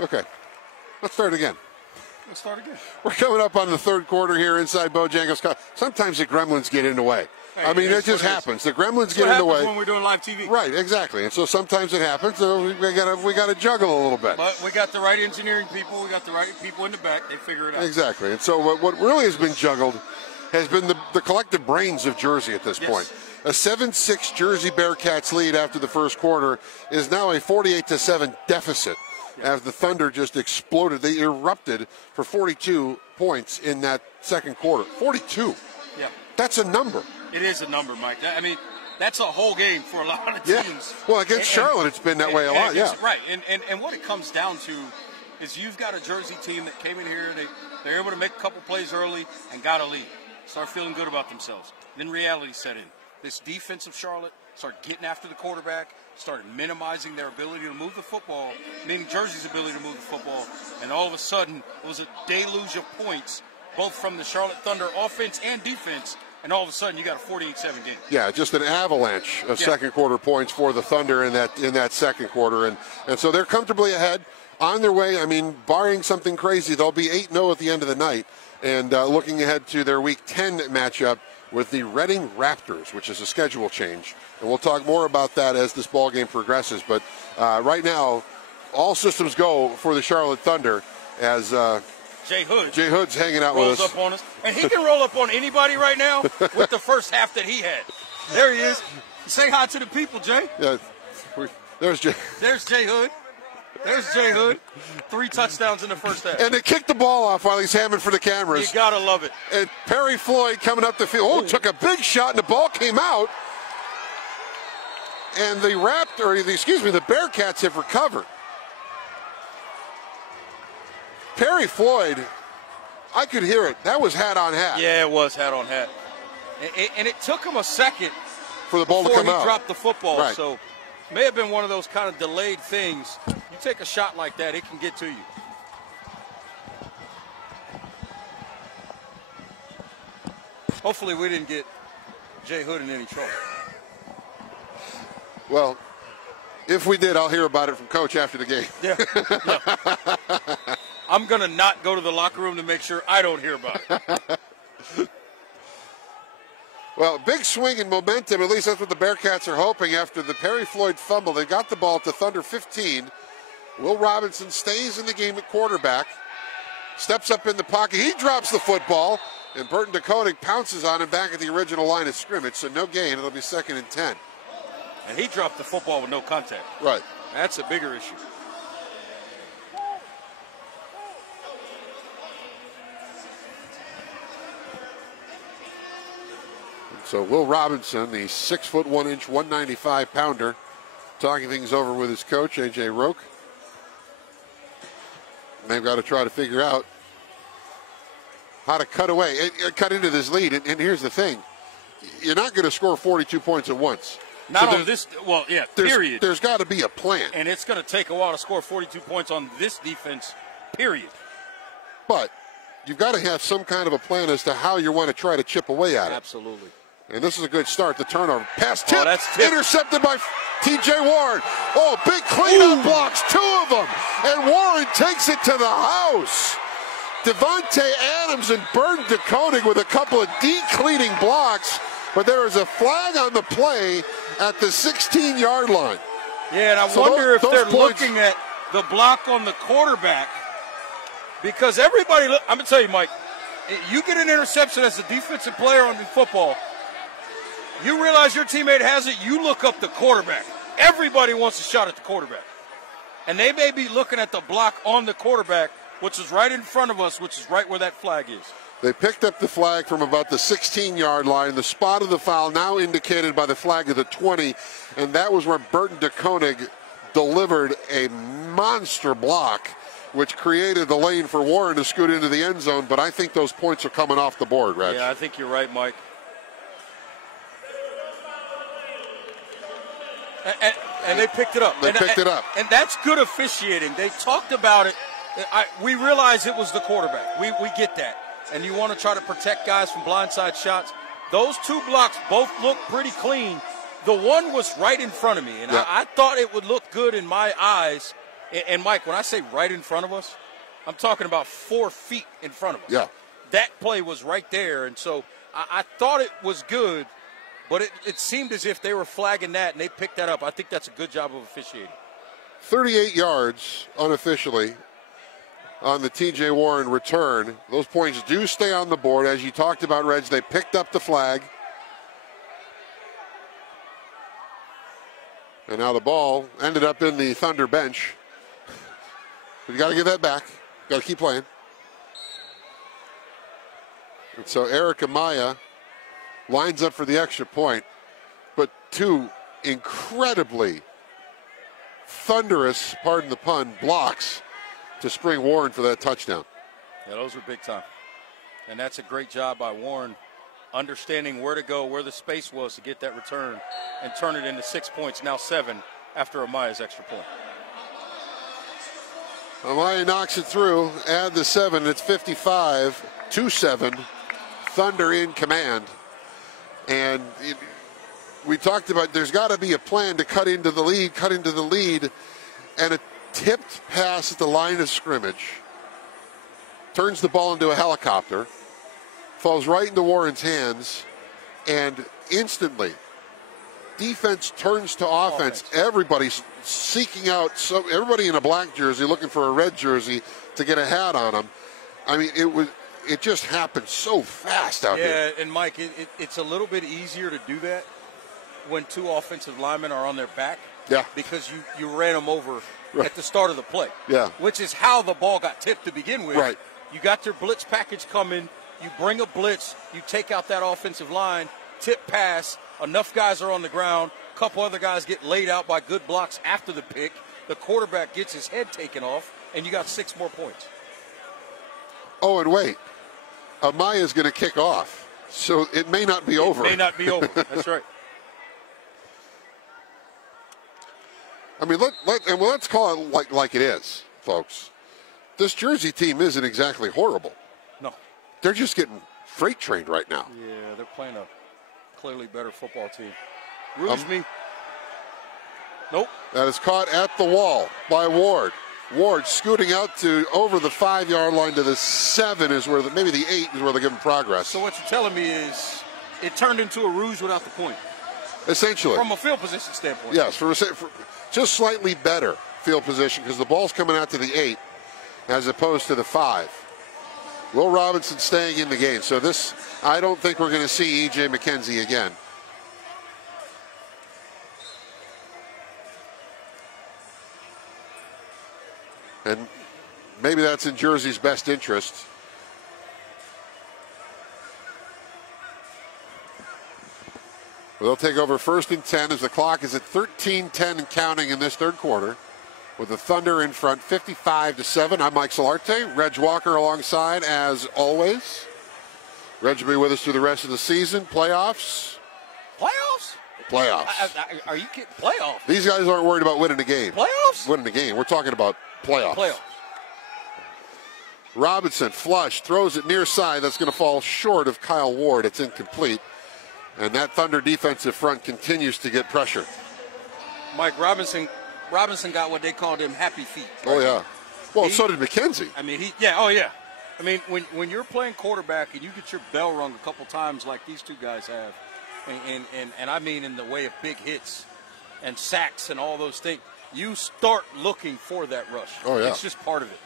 Okay. Let's start again. Let's start again. We're coming up on the third quarter here inside Bojangles. Sometimes the Gremlins get in the way. Hey, I mean, it just happens. The Gremlins get in the way when we're doing live TV. Right, exactly. And so sometimes it happens. So we got to juggle a little bit. But we got the right engineering people. We got the right people in the back. They figure it out. Exactly. And so what really has been juggled has been the collective brains of Jersey at this point. A 7-6 Jersey Bearcats lead after the first quarter is now a 48-7 deficit as the Thunder just exploded. They erupted for 42 points in that second quarter. 42. Yeah. That's a number. It is a number, Mike. I mean, that's a whole game for a lot of teams. Yeah. Well, against Charlotte, it's been that way a lot, yeah. Right. And what it comes down to is you've got a Jersey team that came in here, they're able to make a couple plays early and got a lead. Start feeling good about themselves. Then reality set in. This defense of Charlotte started getting after the quarterback, started minimizing their ability to move the football, meaning Jersey's ability to move the football, and all of a sudden it was a deluge of points, both from the Charlotte Thunder offense and defense, and all of a sudden you got a 48-7 game. Yeah, just an avalanche of second quarter points for the Thunder in that second quarter, and so they're comfortably ahead, on their way. I mean, barring something crazy, they'll be 8-0 at the end of the night, and looking ahead to their Week 10 matchup with the Reading Raptors, which is a schedule change. And we'll talk more about that as this ball game progresses. But right now, all systems go for the Charlotte Thunder as Jay Hood's hanging out with us. Rolls up on us. And he can roll up on anybody right now with the first half that he had. There he is. Say hi to the people, Jay. Yeah, there's Jay. There's Jay Hood. There's Jay Hood. 3 touchdowns in the first half. And they kicked the ball off while he's hamming for the cameras. You gotta love it. And Perry Floyd coming up the field. Oh, took a big shot and the ball came out. And the Bearcats have recovered. Perry Floyd, I could hear it. That was hat on hat. Yeah, it was hat on hat. And it took him a second for the ball to come out. Before he dropped the football. Right. So may have been one of those kind of delayed things. You take a shot like that, it can get to you. Hopefully we didn't get Jay Hood in any trouble. Well, if we did, I'll hear about it from Coach after the game. Yeah. I'm going to not go to the locker room to make sure I don't hear about it. Well, big swing in momentum. At least that's what the Bearcats are hoping after the Perry Floyd fumble. They got the ball at the Thunder 15. Will Robinson stays in the game at quarterback. Steps up in the pocket. He drops the football. And Burton DeConing pounces on him back at the original line of scrimmage. So no gain. It'll be 2nd and 10. And he dropped the football with no contact. Right. That's a bigger issue. So Will Robinson, the 6'1", 195-pounder, talking things over with his coach, A.J. Roque. And they've got to try to figure out how to cut away, cut into this lead. And here's the thing. You're not going to score 42 points at once. Not on this, period. There's got to be a plan. And it's going to take a while to score 42 points on this defense, period. But you've got to have some kind of a plan as to how you want to try to chip away at it. Absolutely. And this is a good start. The turnover. Pass tip. Oh, that's tipped. Intercepted by T.J. Warren. Oh, big cleanup blocks. 2 of them. And Warren takes it to the house. Devontae Adams and Burton DeConing with a couple of decleaning blocks. But there is a flag on the play at the 16-yard line. Yeah, and I wonder if they're looking at the block on the quarterback. Because everybody, I'm going to tell you, Mike, you get an interception as a defensive player on the football, you realize your teammate has it, you look up the quarterback. Everybody wants a shot at the quarterback. And they may be looking at the block on the quarterback, which is right in front of us, which is right where that flag is. They picked up the flag from about the 16-yard line. The spot of the foul now indicated by the flag of the 20, and that was where Burton DeConing delivered a monster block, which created the lane for Warren to scoot into the end zone. But I think those points are coming off the board, Reg. Yeah, I think you're right, Mike. And they picked it up. They picked it up. And that's good officiating. They talked about it. We realize it was the quarterback. We get that. And you want to try to protect guys from blindside shots. Those 2 blocks both look pretty clean. The one was right in front of me. And I thought it would look good in my eyes And Mike, when I say right in front of us, I'm talking about 4 feet in front of us. Yeah. That play was right there, and so I thought it was good, but it seemed as if they were flagging that, and they picked that up. I think that's a good job of officiating. 38 yards unofficially on the T.J. Warren return. Those points do stay on the board. As you talked about, Reg, they picked up the flag. And now the ball ended up in the Thunder bench. You got to get that back. Got to keep playing. And so Eric Amaya lines up for the extra point. But 2 incredibly thunderous, pardon the pun, blocks to spring Warren for that touchdown. Yeah, those were big time. And that's a great job by Warren, understanding where to go, where the space was to get that return and turn it into 6 points, now 7 after Amaya's extra point. Amaya knocks it through, add the 7, it's 55-7. Thunder in command. And we talked about there's got to be a plan to cut into the lead, and a tipped pass at the line of scrimmage turns the ball into a helicopter, falls right into Warren's hands, and instantly defense turns to offense. Everybody's seeking out, everybody in a black jersey looking for a red jersey to get a hat on them. I mean, it just happened so fast out here. Yeah, and Mike, it's a little bit easier to do that when 2 offensive linemen are on their back. Yeah. Because you ran them over at the start of the play. Yeah. Which is how the ball got tipped to begin with. Right. You got your blitz package coming. You bring a blitz. You take out that offensive line. Tip pass. Enough guys are on the ground. A couple other guys get laid out by good blocks after the pick. The quarterback gets his head taken off, and you got 6 more points. Oh, and wait. Amaya's going to kick off, so it may not be over. It may not be over. That's right. I mean, let's call it like it is, folks. This Jersey team isn't exactly horrible. No. They're just getting freight trained right now. Yeah, they're playing a clearly better football team. Rouge me. Nope. That is caught at the wall by Ward. Ward scooting out to over the 5-yard line to the 7 is where maybe the 8 is where they're giving progress. So what you're telling me is it turned into a ruse without the point. Essentially. From a field position standpoint. Yes, for just slightly better field position because the ball's coming out to the 8 as opposed to the 5. Will Robinson staying in the game. So this, I don't think we're going to see E.J. McKenzie again. And maybe that's in Jersey's best interest. Well, they'll take over 1st and 10 as the clock is at 13:10 and counting in this third quarter. With the Thunder in front, 55-7. I'm Mike Solarte. Reg Walker alongside, as always. Reg will be with us through the rest of the season. Playoffs. Playoffs? Playoffs. Are you kidding? Playoffs? These guys aren't worried about winning a game. Playoffs? Winning a game. We're talking about playoffs. Playoffs. Robinson, flush, throws it near side. That's going to fall short of Kyle Ward. It's incomplete. And that Thunder defensive front continues to get pressure. Mike Robinson got what they called him happy feet. Right? Oh, yeah. Well, so did McKenzie. I mean, I mean, when you're playing quarterback and you get your bell rung a couple times like these two guys have, and I mean in the way of big hits and sacks and all those things, you start looking for that rush. Oh, yeah. It's just part of it.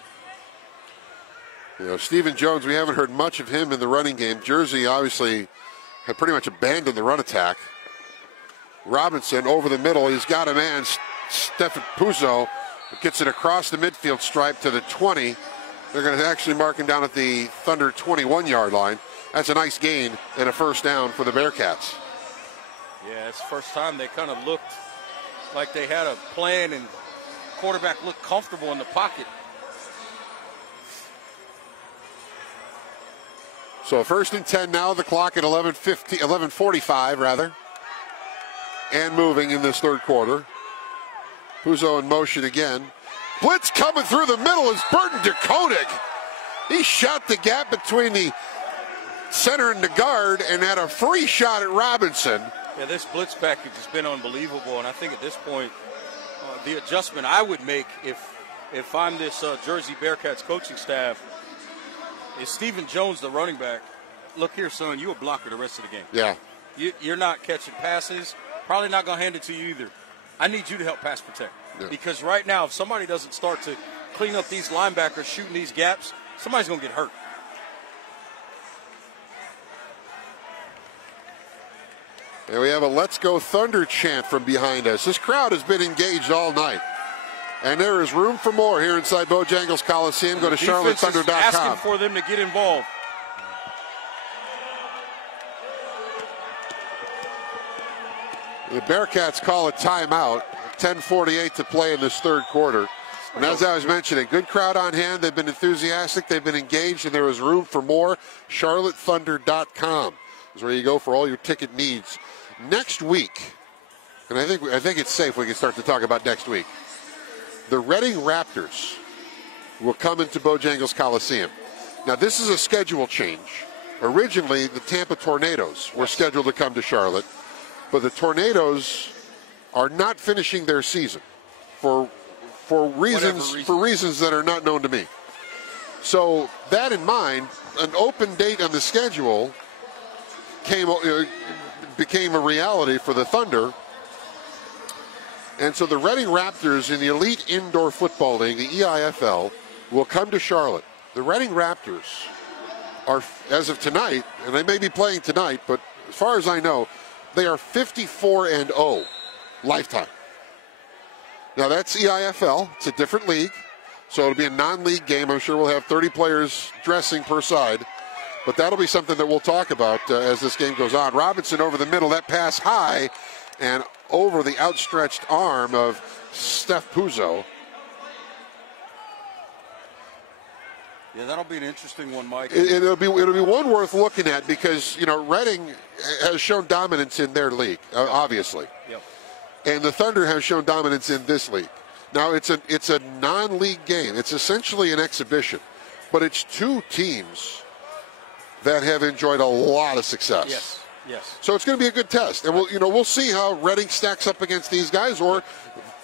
You know, Stephen Jones, we haven't heard much of him in the running game. Jersey obviously had pretty much abandoned the run attack. Robinson over the middle. He's got a man, Stefan Puzo, gets it across the midfield stripe to the 20. They're going to actually mark him down at the Thunder 21-yard line. That's a nice gain and a first down for the Bearcats. Yeah, it's the first time they kind of looked like they had a plan and quarterback looked comfortable in the pocket. So 1st and 10 now, the clock at 11:45 rather. And moving in this third quarter. Puzo in motion again. Blitz coming through the middle is Burton DeKonig. He shot the gap between the center and the guard and had a free shot at Robinson. Yeah, this blitz package has been unbelievable, and I think at this point, the adjustment I would make if if I'm this Jersey Bearcats coaching staff, is Stephen Jones the running back? Look here, son, you a blocker the rest of the game. Yeah. You're not catching passes. Probably not going to hand it to you either. I need you to help pass protect. Yeah. Because right now, if somebody doesn't start to clean up these linebackers shooting these gaps, somebody's going to get hurt. And we have a Let's Go Thunder chant from behind us. This crowd has been engaged all night. And there is room for more here inside Bojangles Coliseum. Go to charlottethunder.com. Asking for them to get involved. The Bearcats call a timeout. 10:48 to play in this third quarter. And as I was mentioning, good crowd on hand. They've been enthusiastic. They've been engaged, and there is room for more. charlottethunder.com is where you go for all your ticket needs. Next week, and I think it's safe we can start to talk about next week. The Reading Raptors will come into Bojangles Coliseum. Now, this is a schedule change. Originally, the Tampa Tornadoes were scheduled to come to Charlotte, but the Tornadoes are not finishing their season for reasons that are not known to me. So, that in mind, an open date on the schedule became a reality for the Thunder. And so the Reading Raptors in the Elite Indoor Football League, the EIFL, will come to Charlotte. The Reading Raptors are, as of tonight, and they may be playing tonight, but as far as I know, they are 54-0 lifetime. Now that's EIFL. It's a different league, so it'll be a non-league game. I'm sure we'll have 30 players dressing per side. But that'll be something that we'll talk about as this game goes on. Robinson over the middle, that pass high and over the outstretched arm of Steph Puzzo. Yeah, that'll be an interesting one, Mike. It'll be one worth looking at because, you know, Reading has shown dominance in their league, obviously. Yep. And the Thunder have shown dominance in this league. Now, it's a non-league game. It's essentially an exhibition. But it's two teams that have enjoyed a lot of success. Yes, yes. So it's going to be a good test. And we'll see how Reading stacks up against these guys, or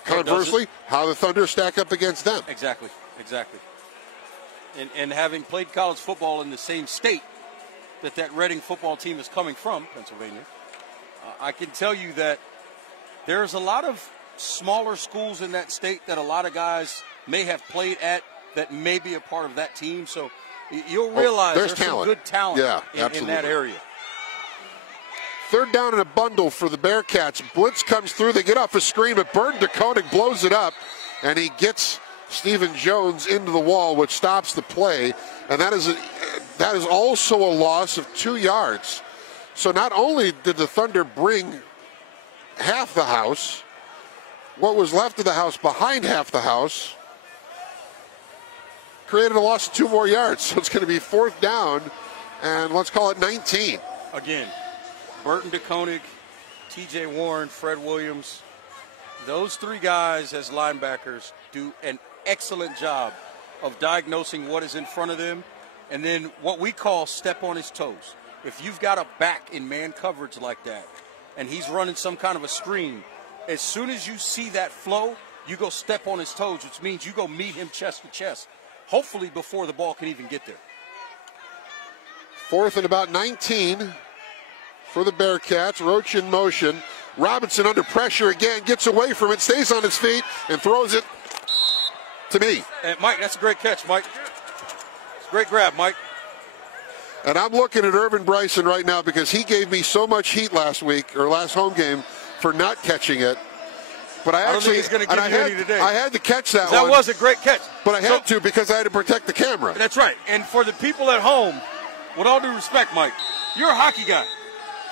conversely, how the Thunder stack up against them. Exactly. And having played college football in the same state that Reading football team is coming from, Pennsylvania, I can tell you that there's a lot of smaller schools in that state that a lot of guys may have played at that may be a part of that team. So you'll realize there's some good talent in that area. Third down in a bundle for the Bearcats. Blitz comes through. They get off a screen, but Burton DeKoning blows it up, and he gets Stephen Jones into the wall, which stops the play. And that is also a loss of 2 yards. So not only did the Thunder bring half the house, what was left of the house behind half the house created a loss of 2 more yards. So it's going to be fourth down, and let's call it 19. Again, Burton DeKoning, T.J. Warren, Fred Williams, those three guys as linebackers do an excellent job of diagnosing what is in front of them, and then what we call step on his toes. If you've got a back in man coverage like that, and he's running some kind of a screen, as soon as you see that flow, you go step on his toes, which means you go meet him chest to chest, hopefully before the ball can even get there. Fourth and about 19 for the Bearcats. Roach in motion. Robinson under pressure again, gets away from it, stays on his feet, and throws it to me. And Mike, that's a great catch, Mike. It's a great grab, Mike. And I'm looking at Irvin Bryson right now because he gave me so much heat last home game for not catching it. But I don't think he's going to give you any today. I had to catch that one. That was a great catch. But I had to because I had to protect the camera. That's right. And for the people at home, with all due respect, Mike, you're a hockey guy.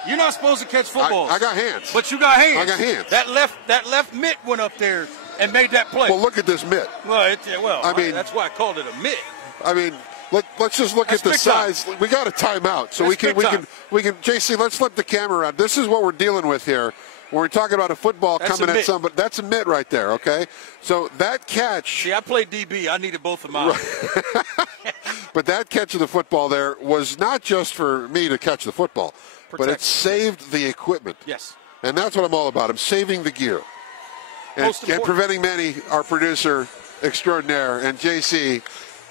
You're not supposed to catch footballs. I got hands. But you got hands. I got hands. That left mitt went up there and made that play. Well, look at this mitt. I mean, that's why I called it a mitt. I mean, let's just look at the size. We got a timeout, so we can JC, let's flip the camera around. This is what we're dealing with here. When we're talking about a football coming at somebody, that's a mitt right there, okay? So that catch. See, I played DB. I needed both of mine. But that catch of the football there was not just for me to catch the football, but it saved the equipment. Yes. And that's what I'm all about. I'm saving the gear. And preventing Manny, our producer, extraordinaire, and JC,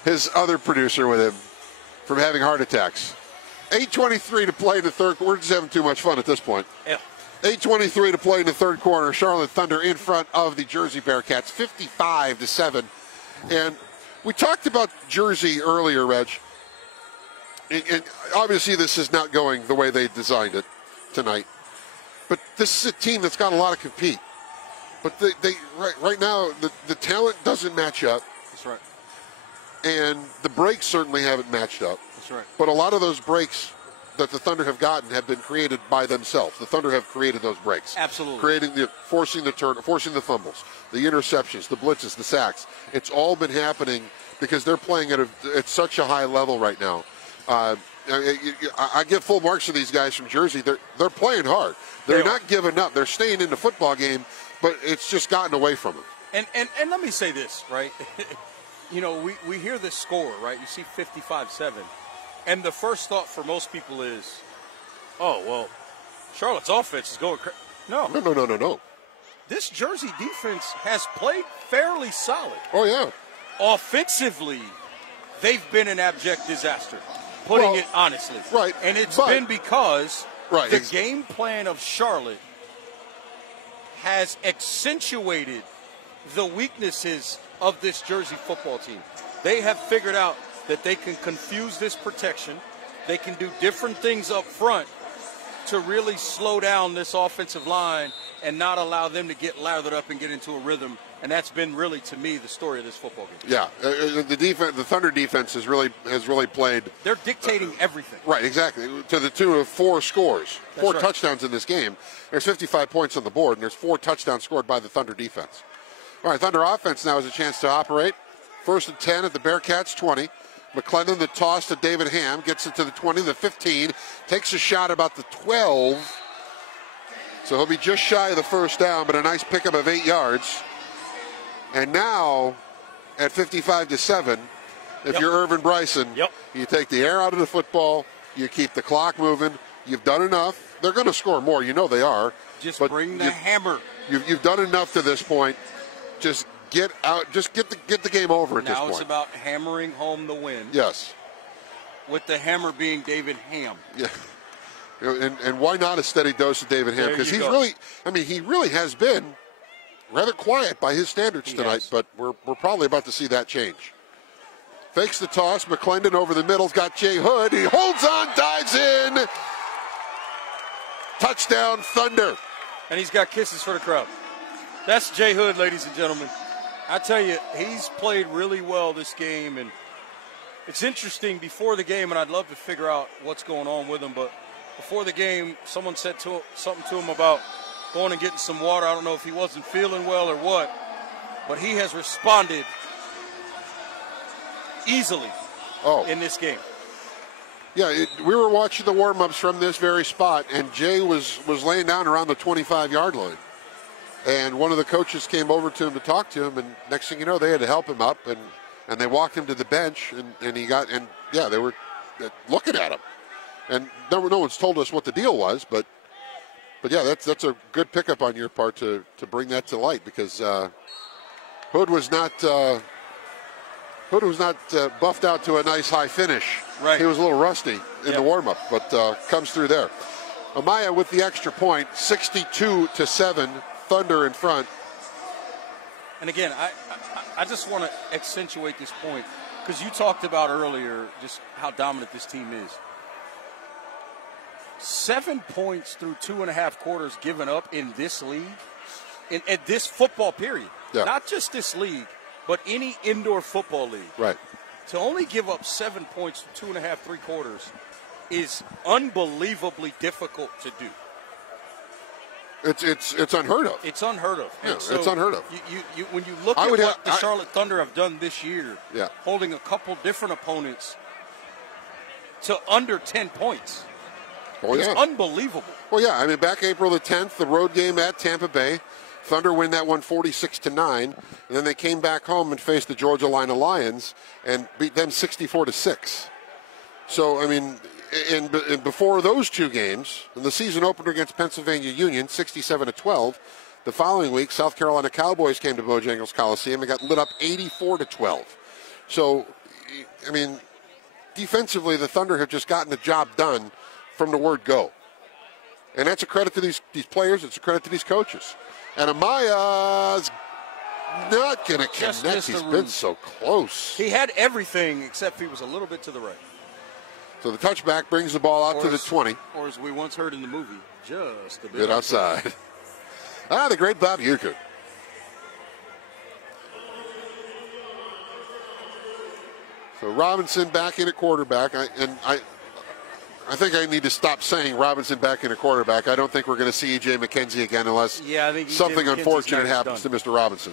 his other producer with him, from having heart attacks. 8:23 to play in the third. We're just having too much fun at this point. Yeah. 8:23 to play in the third quarter. Charlotte Thunder in front of the Jersey Bearcats, 55-7. And we talked about Jersey earlier, Reg. And obviously this is not going the way they designed it tonight. But this is a team that's got a lot of compete. But right now, the talent doesn't match up. That's right. And the breaks certainly haven't matched up. That's right. But a lot of those breaks that the Thunder have gotten have been created by themselves. The Thunder have created those breaks. Absolutely. Forcing the fumbles, the interceptions, the blitzes, the sacks. It's all been happening because they're playing at such a high level right now. I give full marks to these guys from Jersey. They're playing hard. They're not giving up. They're staying in the football game, but it's just gotten away from them. And let me say this, right? You know, we hear this score, right? You see 55-7. And the first thought for most people is, oh, well, Charlotte's offense is going crazy. No. This Jersey defense has played fairly solid. Oh, yeah. Offensively, they've been an abject disaster, putting it honestly. Right. And it's been because the game plan of Charlotte has accentuated the weaknesses of this Jersey football team. They have figured out that they can confuse this protection. They can do different things up front to really slow down this offensive line and not allow them to get lathered up and get into a rhythm. And that's been really, to me, the story of this football game. Yeah, the Thunder defense has really played. They're dictating everything. Right, exactly, to the tune of 4 scores, four touchdowns in this game. There's 55 points on the board, and there's 4 touchdowns scored by the Thunder defense. All right, Thunder offense now has a chance to operate. 1st and 10 at the Bearcats 20. McClendon, the toss to David Ham, gets it to the 20, the 15, takes a shot about the 12. So he'll be just shy of the first down, but a nice pickup of 8 yards. And now, at 55-7, if you're Irvin Bryson, you take the air out of the football, you keep the clock moving, you've done enough. They're going to score more, you know they are. Just bring the hammer. You've done enough to this point. Just get out. Just get the game over at this point. Now it's about hammering home the win. Yes. With the hammer being David Ham. Yeah. And why not a steady dose of David Ham? Because he really has been rather quiet by his standards tonight. But we're probably about to see that change. Fakes the toss. McClendon over the middle's got Jay Hood. He holds on, dives in. Touchdown, Thunder. And he's got kisses for the crowd. That's Jay Hood, ladies and gentlemen. I tell you, he's played really well this game, and it's interesting before the game, and I'd love to figure out what's going on with him, but before the game, someone said something to him about going and getting some water. I don't know if he wasn't feeling well or what, but he has responded easily in this game. Yeah, we were watching the warm-ups from this very spot, and Jay was laying down around the 25-yard line. And one of the coaches came over to him to talk to him, and next thing you know, they had to help him up, and they walked him to the bench, and they were looking at him. And no one's told us what the deal was, but yeah, that's a good pickup on your part to bring that to light, because Hood was not buffed out to a nice high finish. Right. He was a little rusty in the warm-up, but comes through there. Amaya with the extra point, 62-7. Thunder in front. And again, I just want to accentuate this point, because you talked about earlier just how dominant this team is. 7 points through 2.5 quarters given up in this league, in this football period. Yeah. Not just this league, but any indoor football league. Right. To only give up 7 points through 2.5, 3 quarters is unbelievably difficult to do. It's unheard of. It's unheard of. Yeah, so it's unheard of. You when you look at what the Charlotte Thunder have done this year, holding a couple different opponents to under 10 points, it's unbelievable. Well, yeah, I mean, back April the 10th, the road game at Tampa Bay, Thunder win that one 46-9, and then they came back home and faced the Georgia Lions and beat them 64-6. So, I mean, and before those two games, in the season opener against Pennsylvania Union, 67-12, The following week, South Carolina Cowboys came to Bojangles Coliseum and got lit up 84-12. So, I mean, defensively, the Thunder have just gotten the job done from the word go. And that's a credit to these players. It's a credit to these coaches. And Amaya's not going to connect. He's been so close. He had everything except he was a little bit to the right. So the touchback brings the ball out to the 20. Or as we once heard in the movie, just a bit outside. The great Bob Uecker. So Robinson back in at quarterback. I think I need to stop saying Robinson back in at quarterback. I don't think we're going to see E.J. McKenzie again unless something unfortunate happens to Mr. Robinson.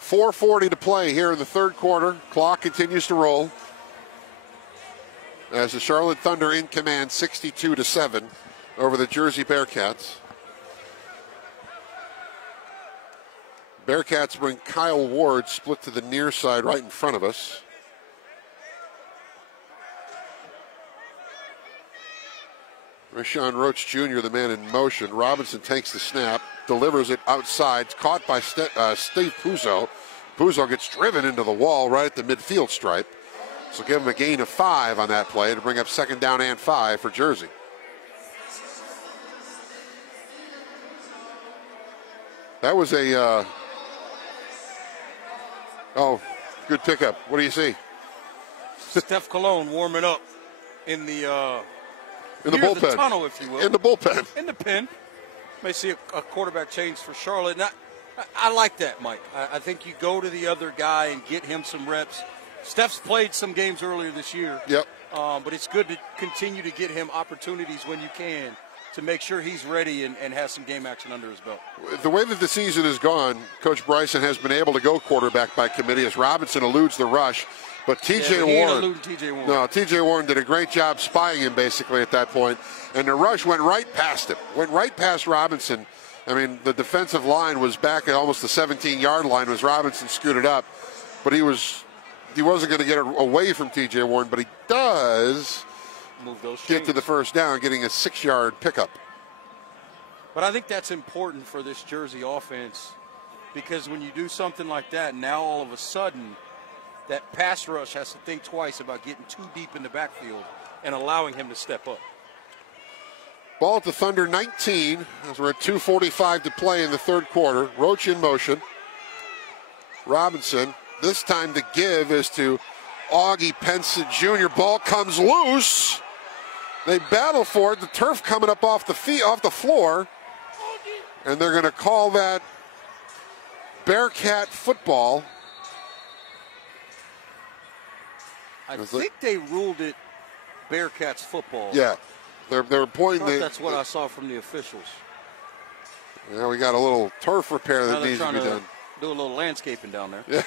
.440 to play here in the third quarter. Clock continues to roll as the Charlotte Thunder in command 62-7 over the Jersey Bearcats. Bearcats bring Kyle Ward split to the near side right in front of us. Rashawn Roach Jr., the man in motion. Robinson takes the snap, delivers it outside. It's caught by Steve Puzo. Puzo gets driven into the wall right at the midfield stripe. So give him a gain of 5 on that play to bring up 2nd down and 5 for Jersey. That was a... good pickup. What do you see? Steph Cologne warming up in the bullpen. The tunnel, if you will. In the bullpen. In the pen. May see a quarterback change for Charlotte. Now, I like that, Mike. I think you go to the other guy and get him some reps. Steph's played some games earlier this year. Yep. But it's good to continue to get him opportunities when you can to make sure he's ready and has some game action under his belt. The way that the season has gone, Coach Bryson has been able to go quarterback by committee as Robinson eludes the rush. But T.J. Warren. No, T.J. Warren did a great job spying him basically at that point. And the rush went right past him. Went right past Robinson. I mean, the defensive line was back at almost the 17-yard line as Robinson scooted up. But he wasn't going to get away from T.J. Warren, but he does get to the first down, getting a 6-yard pickup. But I think that's important for this Jersey offense because when you do something like that, now all of a sudden that pass rush has to think twice about getting too deep in the backfield and allowing him to step up. Ball at the Thunder 19 as we're at 2:45 to play in the third quarter. Roach in motion. Robinson. This time the give is to Augie Penson Jr. Ball comes loose. They battle for it. The turf coming up off the floor. And they're going to call that Bearcat football. I think they ruled it Bearcats football. Yeah. They're pointing. That's what I saw from the officials. Yeah, we got a little turf repair that needs to be done. Do a little landscaping down there. Yeah.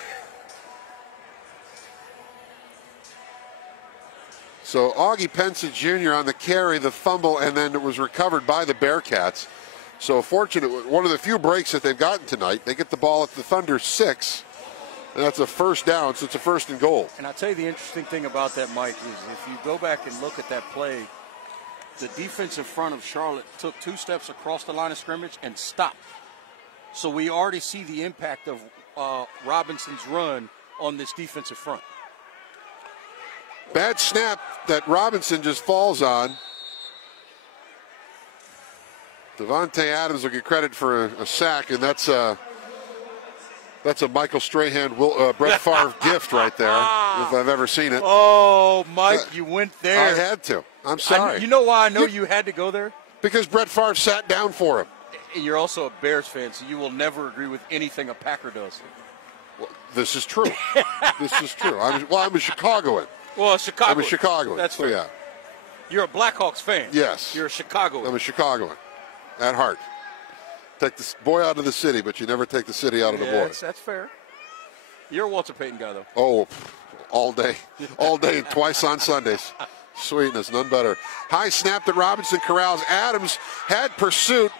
So Augie Penson Jr. on the carry, the fumble, and then it was recovered by the Bearcats. So fortunate, one of the few breaks that they've gotten tonight. They get the ball at the Thunder 6, and that's a first down, so it's a 1st and goal. And I'll tell you the interesting thing about that, Mike, is if you go back and look at that play, the defensive front of Charlotte took 2 steps across the line of scrimmage and stopped. So we already see the impact of Robinson's run on this defensive front. Bad snap that Robinson just falls on. Devontae Adams will get credit for a sack, and that's a Michael Strahan, Brett Favre gift right there, if I've ever seen it. Oh, Mike, you went there. I had to. I'm sorry. You know why I know you had to go there? Because Brett Favre sat down for him. And you're also a Bears fan, so you will never agree with anything a Packer does. Well, this is true. This is true. I'm a Chicagoan. Well, Chicago. I'm a Chicagoan. That's right. Yeah. You're a Blackhawks fan. Yes. You're a Chicagoan. I'm a Chicagoan at heart. Take the boy out of the city, but you never take the city out of the boy. That's fair. You're a Walter Payton guy, though. Oh, all day. All day, twice on Sundays. Sweetness, none better. High snap that Robinson corrals. Adams had pursuit.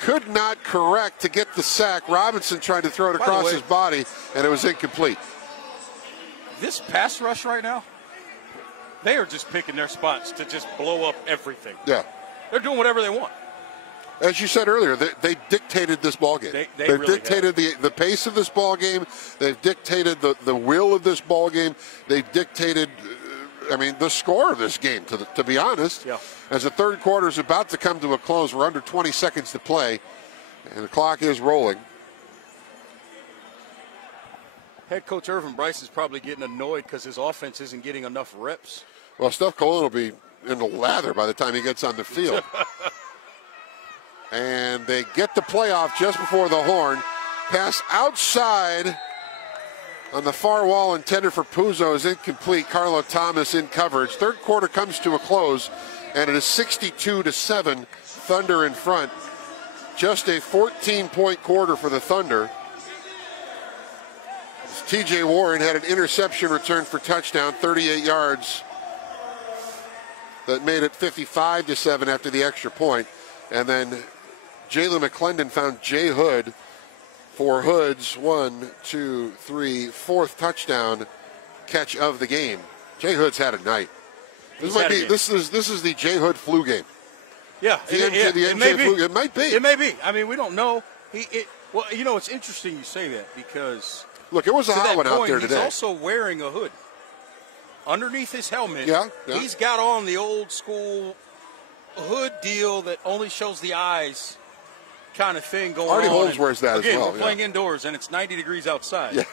Could not correct to get the sack. Robinson tried to throw it across his body, and it was incomplete. This pass rush right now, They are just picking their spots to just blow up everything. Yeah. They're doing whatever they want. As you said earlier, they dictated this ball game. They've really dictated the pace of this ball game. They've dictated the will of this ball game. They've dictated, the score of this game, to be honest. Yeah. As the third quarter is about to come to a close, we're under 20 seconds to play, and the clock is rolling. Head coach Irvin Bryce is probably getting annoyed because his offense isn't getting enough reps. Well, Steph Colon will be in the lather by the time he gets on the field. And they get the playoff just before the horn. Pass outside on the far wall intended for Puzo is incomplete. Carlo Thomas in coverage. Third quarter comes to a close, and it is 62-7. Thunder in front. Just a 14-point quarter for the Thunder. T.J. Warren had an interception return for touchdown, 38 yards. That made it 55-7 after the extra point. And then Jalen McClendon found Jay Hood for Hood's 4th touchdown catch of the game. Jay Hood's had a night. This is the Jay Hood flu game. Yeah, the MJ flu game. It might be. It may be. I mean, we don't know. Well, it's interesting you say that because look, it was a hot one out there today. He's also wearing a hood underneath his helmet. Yeah. He's got on the old school hood deal that only shows the eyes kind of thing going Artie on. Holmes wears that again, as well. We're playing indoors and it's 90 degrees outside. Yeah.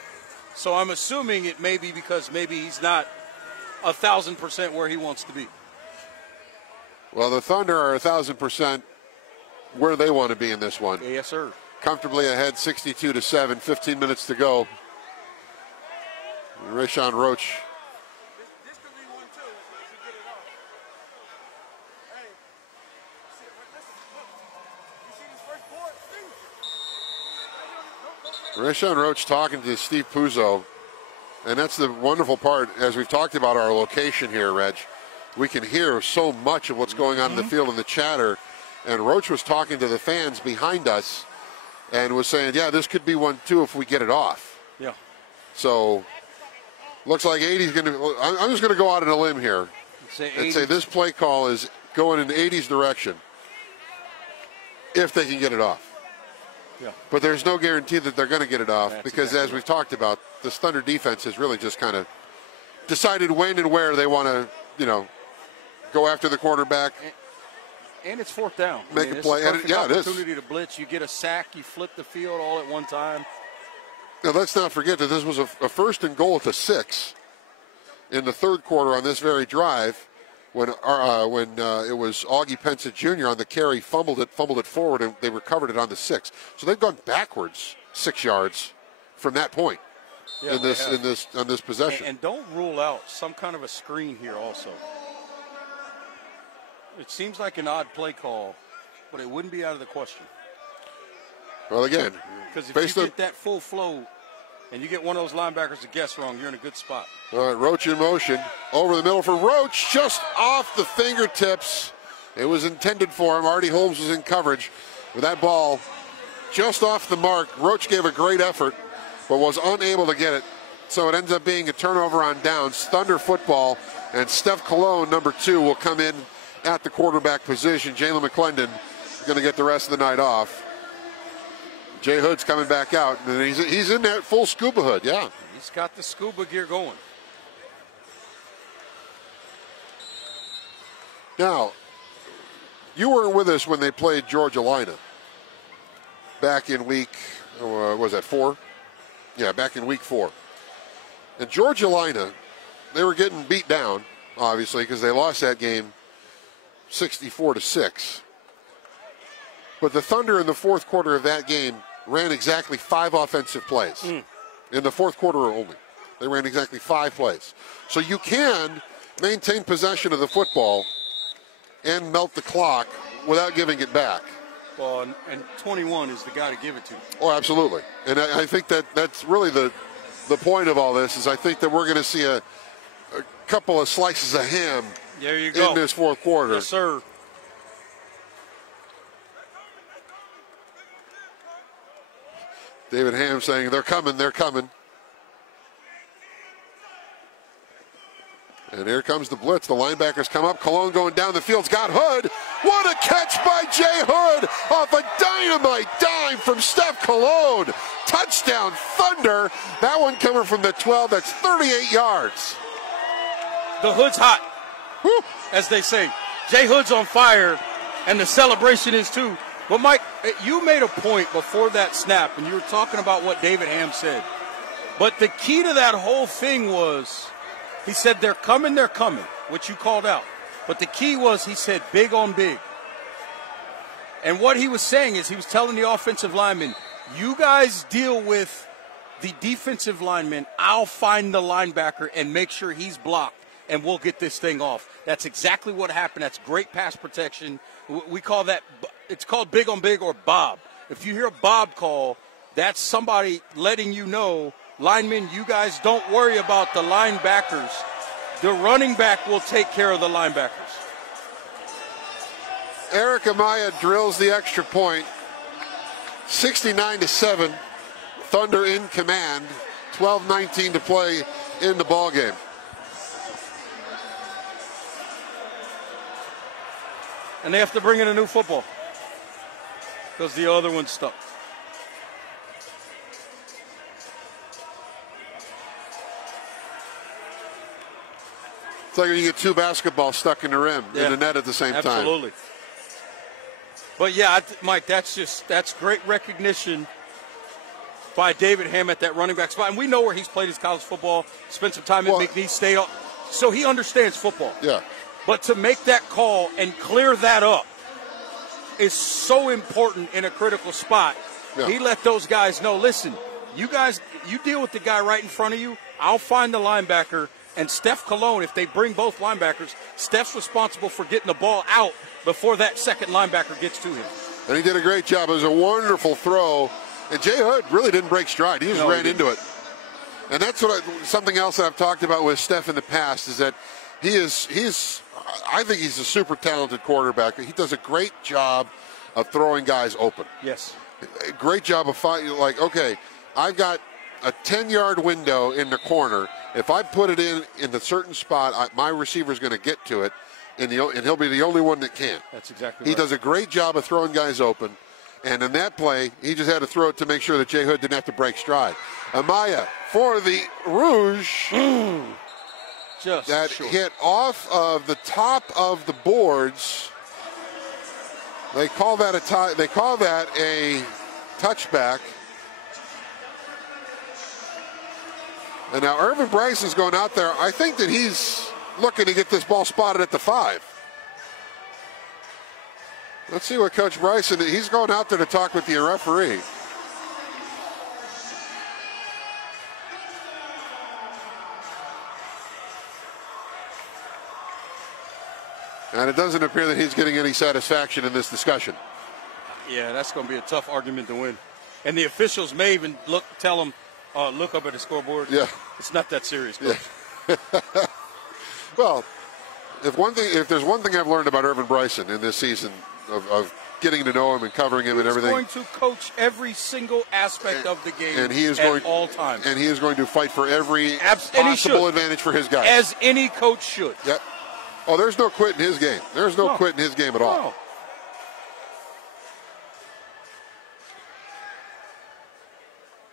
So I'm assuming it may be because maybe he's not 1,000% where he wants to be. Well, the Thunder are 1,000% where they want to be in this one. Yes, sir. Comfortably ahead, 62-7, 15 minutes to go. Rashawn Roach. This could be one, too, if you get it off. Hey, you see this first board? Rashawn Roach talking to Steve Puzo. And that's the wonderful part, as we've talked about our location here, Reg. We can hear so much of what's going on in the field and the chatter. And Roach was talking to the fans behind us and was saying, yeah, this could be one, too, if we get it off. Yeah. So, looks like 80's going to – I'm just going to go out on a limb here and say this play call is going in 80's direction if they can get it off. Yeah. But there's no guarantee that they're going to get it off because, exactly as we've talked about, this Thunder defense has really just kind of decided when and where they want to, go after the quarterback. And it's fourth down. Make a play. It's a opportunity to blitz. You get a sack. You flip the field all at one time. Now, let's not forget that this was a first and goal at the 6 in the third quarter on this very drive when it was Augie Pensa Jr. on the carry, fumbled it forward, and they recovered it on the 6. So they've gone backwards 6 yards from that point on this possession. And don't rule out some kind of a screen here also. It seems like an odd play call, but it wouldn't be out of the question. Well, again, because if you get that full flow and you get one of those linebackers to guess wrong, you're in a good spot. All right, Roach in motion. Over the middle for Roach, just off the fingertips. It was intended for him. Artie Holmes was in coverage with that ball just off the mark. Roach gave a great effort, but was unable to get it. So it ends up being a turnover on downs. Thunder football, and Steph Cologne, number 2, will come in at the quarterback position. Jalen McClendon is going to get the rest of the night off. Jay Hood's coming back out, and he's in that full scuba hood, yeah. He's got the scuba gear going. Now, you weren't with us when they played Georgia Lina back in week, was that 4? Yeah, back in week 4. And Georgia Lina, they were getting beat down, obviously, because they lost that game 64-6. But the Thunder in the fourth quarter of that game ran exactly 5 offensive plays. In the fourth quarter only. They ran exactly 5 plays. So you can maintain possession of the football and melt the clock without giving it back. Well, and 21 is the guy to give it to. Oh, absolutely. And I think that's really the point of all this is I think that we're going to see a couple of slices of ham there you go. In this fourth quarter. Yes, sir. David Ham saying, they're coming, they're coming. And here comes the blitz. The linebackers come up. Cologne going down the field's got Hood. What a catch by Jay Hood off a dynamite dime from Steph Cologne. Touchdown Thunder. That one coming from the 12. That's 38 yards. The Hood's hot, whew, as they say. Jay Hood's on fire, and the celebration is too. But, Mike, you made a point before that snap, and you were talking about what David Ham said. But the key to that whole thing was, he said, they're coming, which you called out. But the key was, he said, big on big. And what he was saying is, he was telling the offensive linemen, you guys deal with the defensive lineman. I'll find the linebacker and make sure he's blocked, and we'll get this thing off. That's exactly what happened. That's great pass protection. We call that, it's called big on big or bob. If you hear a bob call, that's somebody letting you know, linemen, you guys don't worry about the linebackers. The running back will take care of the linebackers. Eric Amaya drills the extra point. 69-7. Thunder in command. 12:19 to play in the ball game. And they have to bring in a new football because the other one's stuck. It's like when you get two basketballs stuck in the rim, in the net at the same time. Absolutely. But yeah, Mike, that's great recognition by David Ham at that running back spot. And we know where he's played his college football, spent some time at McNeese State, so he understands football. Yeah. But to make that call and clear that up is so important in a critical spot. Yeah. He let those guys know, listen, you guys, you deal with the guy right in front of you. I'll find the linebacker. And Steph Cologne, if they bring both linebackers, Steph's responsible for getting the ball out before that second linebacker gets to him. And he did a great job. It was a wonderful throw. And Jay Hood really didn't break stride. He just ran into it. And that's something else that I've talked about with Steph in the past is that I think he's a super talented quarterback. He does a great job of throwing guys open. Yes. A great job of finding, like, okay, I've got a 10-yard window in the corner. If I put it in the certain spot, my receiver's going to get to it, and he'll be the only one that can. That's exactly right. He does a great job of throwing guys open. And in that play, he just had to throw it to make sure that Jay Hood didn't have to break stride. Amaya for the Rouge. Hit off of the top of the boards. They call that a touchback. And now Irvin Bryson's going out there. I think that he's looking to get this ball spotted at the 5. Let's see what Coach Bryson, he's going out there to talk with the referee. And it doesn't appear that he's getting any satisfaction in this discussion. Yeah, that's going to be a tough argument to win. And the officials may even tell him, look up at the scoreboard. Yeah. It's not that serious, Coach. Yeah. Well, if there's one thing I've learned about Irvin Bryson in this season of getting to know him and covering him and everything. He's going to coach every single aspect of the game and he is at all times. And he is going to fight for every possible advantage for his guys. As any coach should. Yep. Oh, there's no quit in his game. There's no quit in his game at all.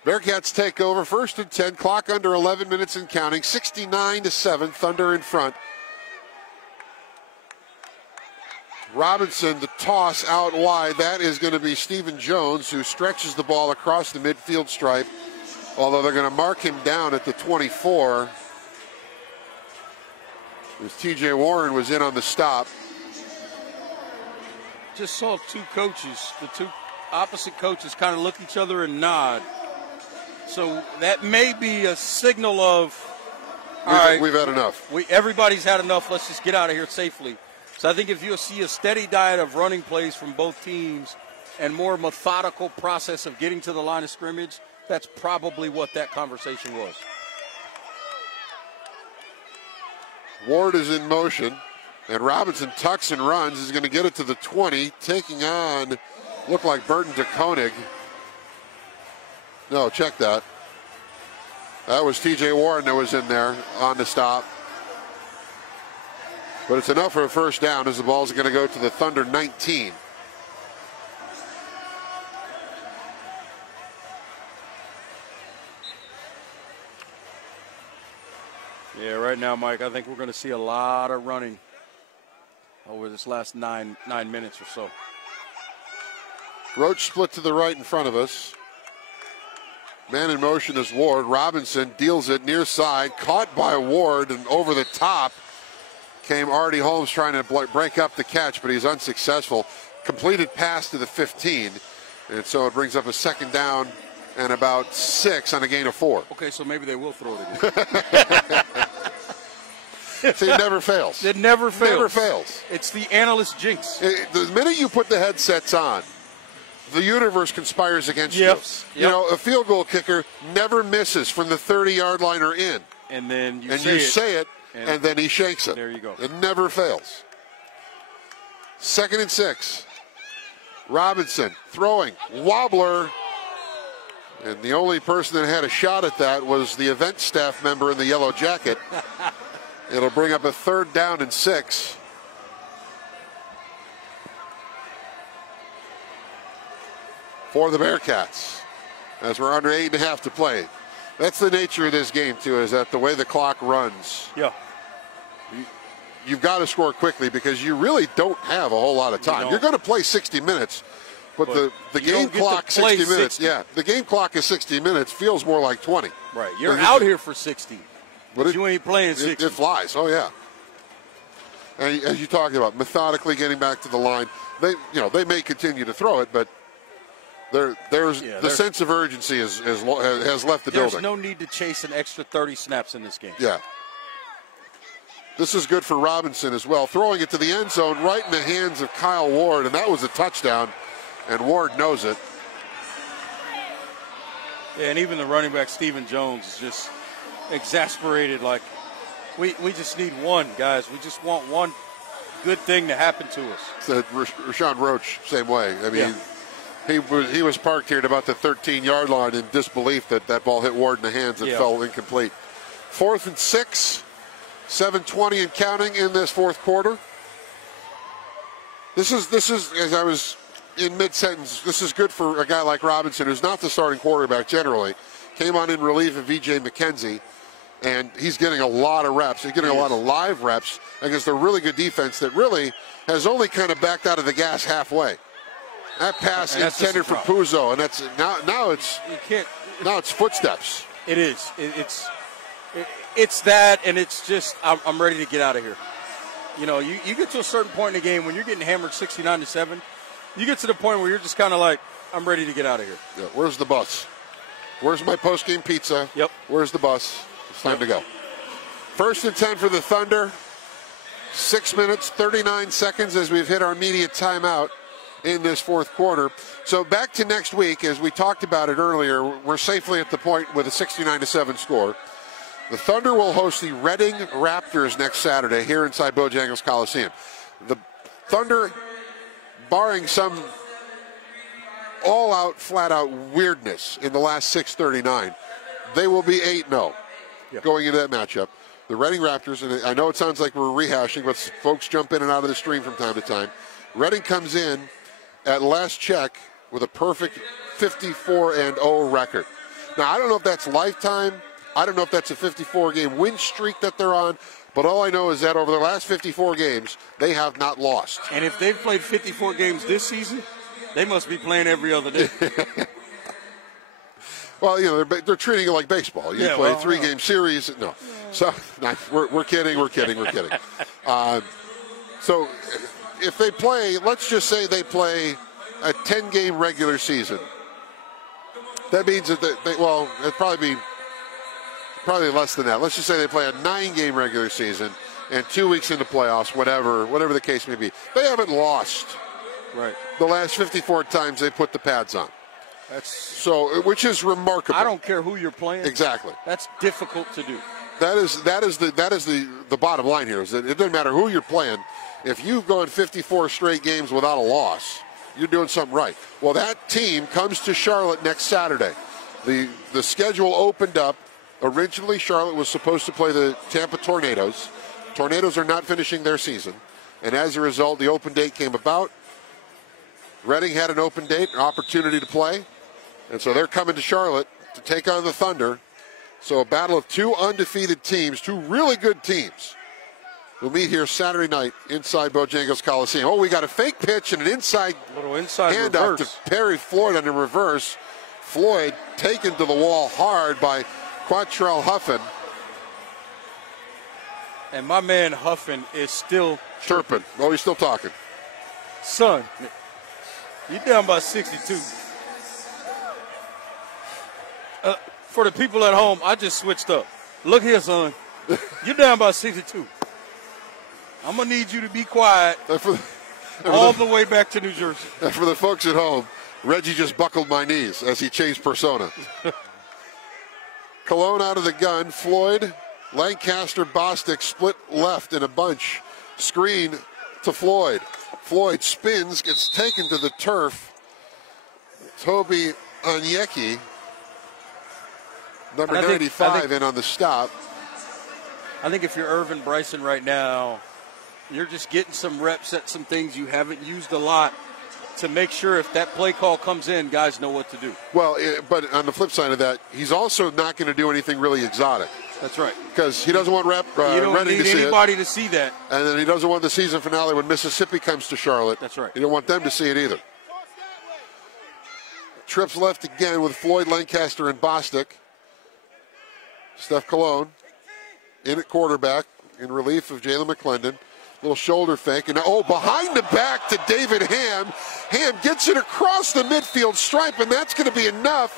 No. Bearcats take over, 1st and 10, clock under 11 minutes and counting, 69-7, Thunder in front. Robinson, the toss out wide. That is going to be Stephen Jones, who stretches the ball across the midfield stripe, although they're going to mark him down at the 24. As TJ Warren was in on the stop. Just saw two coaches, the two opposite coaches kind of look each other and nod. So that may be a signal of, we've had enough. Everybody's had enough. Let's just get out of here safely. So I think if you'll see a steady diet of running plays from both teams and more methodical process of getting to the line of scrimmage, that's probably what that conversation was. Ward is in motion, and Robinson tucks and runs. He's going to get it to the 20, taking on, look like Burton DeKonig. No, check that. That was TJ Warren that was in there on the stop. But it's enough for a first down as the ball's going to go to the Thunder 19. Yeah, right now, Mike, I think we're going to see a lot of running over this last nine minutes or so. Roach split to the right in front of us. Man in motion is Ward. Robinson deals it near side, caught by Ward, and over the top came Artie Holmes trying to break up the catch, but he's unsuccessful. Completed pass to the 15, and so it brings up a second down and about 6 on a gain of 4. Okay, so maybe they will throw it again. See, it never fails. It never fails. Never fails. It's the analyst jinx. The minute you put the headsets on, the universe conspires against you. You know, a field goal kicker never misses from the 30-yard line or in. And then you say it, and then he shanks it. There you go. It never fails. 2nd and 6. Robinson throwing. Wobbler. And the only person that had a shot at that was the event staff member in the yellow jacket. It'll bring up a 3rd down and 6. For the Bearcats, as we're under 8.5 to play. That's the nature of this game, too, is that the way the clock runs. Yeah. You've got to score quickly because you really don't have a whole lot of time. You're going to play 60 minutes, but the game clock, 60 minutes. 60. Yeah, the game clock is 60 minutes, feels more like 20. Right. You're out here for 60. But you ain't playing 60. It flies. Oh, yeah. And as you talked about, methodically getting back to the line. They may continue to throw it, but there's the sense of urgency has left the building. There's no need to chase an extra 30 snaps in this game. Yeah. This is good for Robinson as well. Throwing it to the end zone right in the hands of Kyle Ward, and that was a touchdown, and Ward knows it. Yeah, and even the running back, Stephen Jones, is just exasperated. Like, we just need one, guys. We just want one good thing to happen to us. Rashawn Roach, same way. I mean, he was parked here at about the 13-yard line in disbelief that ball hit Ward in the hands and fell incomplete. 4th and 6, 7:20 and counting in this fourth quarter. This is as I was in mid-sentence, this is good for a guy like Robinson, who's not the starting quarterback generally. Came on in relief of V.J. McKenzie, and he's getting a lot of reps. He's getting a lot of live reps against a really good defense that really has only kind of backed out of the gas halfway. That pass intended for Puzo, and that's now it's footsteps. It is. It's that, and it's just I'm ready to get out of here. You know, you get to a certain point in the game when you're getting hammered 69-7. You get to the point where you're just kind of like, I'm ready to get out of here. Yeah, where's the bus? Where's my post-game pizza? Yep. Where's the bus? It's time to go. 1st and 10 for the Thunder. 6 minutes, 39 seconds as we've hit our immediate timeout in this fourth quarter. So back to next week, as we talked about it earlier, we're safely at the point with a 69-7 score. The Thunder will host the Reading Raptors next Saturday here inside Bojangles Coliseum. The Thunder, barring some all-out, flat-out weirdness in the last 6:39, they will be 8-0 going into that matchup. The Reading Raptors, and I know it sounds like we're rehashing, but folks jump in and out of the stream from time to time. Reading comes in at last check with a perfect 54-0 record. Now, I don't know if that's lifetime. I don't know if that's a 54-game win streak that they're on, but all I know is that over the last 54 games, they have not lost. And if they've played 54 games this season, they must be playing every other day. Well, you know, they're treating it like baseball. You play a 3-game series. No. So, we're kidding. So, if they play, let's just say they play a 10-game regular season. That means that it'd probably be less than that. Let's just say they play a 9-game regular season and 2 weeks into playoffs, whatever the case may be. They haven't lost the last 54 times they put the pads on. Which is remarkable. I don't care who you're playing. Exactly. That's difficult to do. That is the bottom line here. Is that it doesn't matter who you're playing. If you've gone 54 straight games without a loss, you're doing something right. Well, that team comes to Charlotte next Saturday. The schedule opened up. Originally, Charlotte was supposed to play the Tampa Tornadoes. Tornadoes are not finishing their season, and as a result, the open date came about. Reading had an open date, an opportunity to play, and so they're coming to Charlotte to take on the Thunder. So a battle of two undefeated teams, two really good teams. We'll meet here Saturday night inside Bojangles Coliseum. Oh, we got a fake pitch and an inside handout to Perry Floyd on the reverse. Floyd taken to the wall hard by Quattrell Huffin. And my man Huffin is still chirping. Oh, he's still talking. Son, you're down by 62. For the people at home, I just switched up. Look here, son. You're down by 62. I'm going to need you to be quiet all the way back to New Jersey. And for the folks at home, Reggie just buckled my knees as he changed persona. Cologne out of the gun. Floyd, Lancaster, Bostic split left in a bunch. Screen to Floyd. Floyd spins, gets taken to the turf. Toby Onyeki, number 95, in on the stop. I think if you're Irvin Bryson right now, you're just getting some reps at some things you haven't used a lot to make sure if that play call comes in, guys know what to do. Well, but on the flip side of that, he's also not going to do anything really exotic. That's right. Because he doesn't want you don't need anybody to see that. And then he doesn't want the season finale when Mississippi comes to Charlotte. That's right. You don't want them to see it either. Trips left again with Floyd, Lancaster, and Bostic. Steph Cologne in at quarterback in relief of Jalen McClendon. Little shoulder fake. And behind the back to David Ham. Ham gets it across the midfield stripe, and that's going to be enough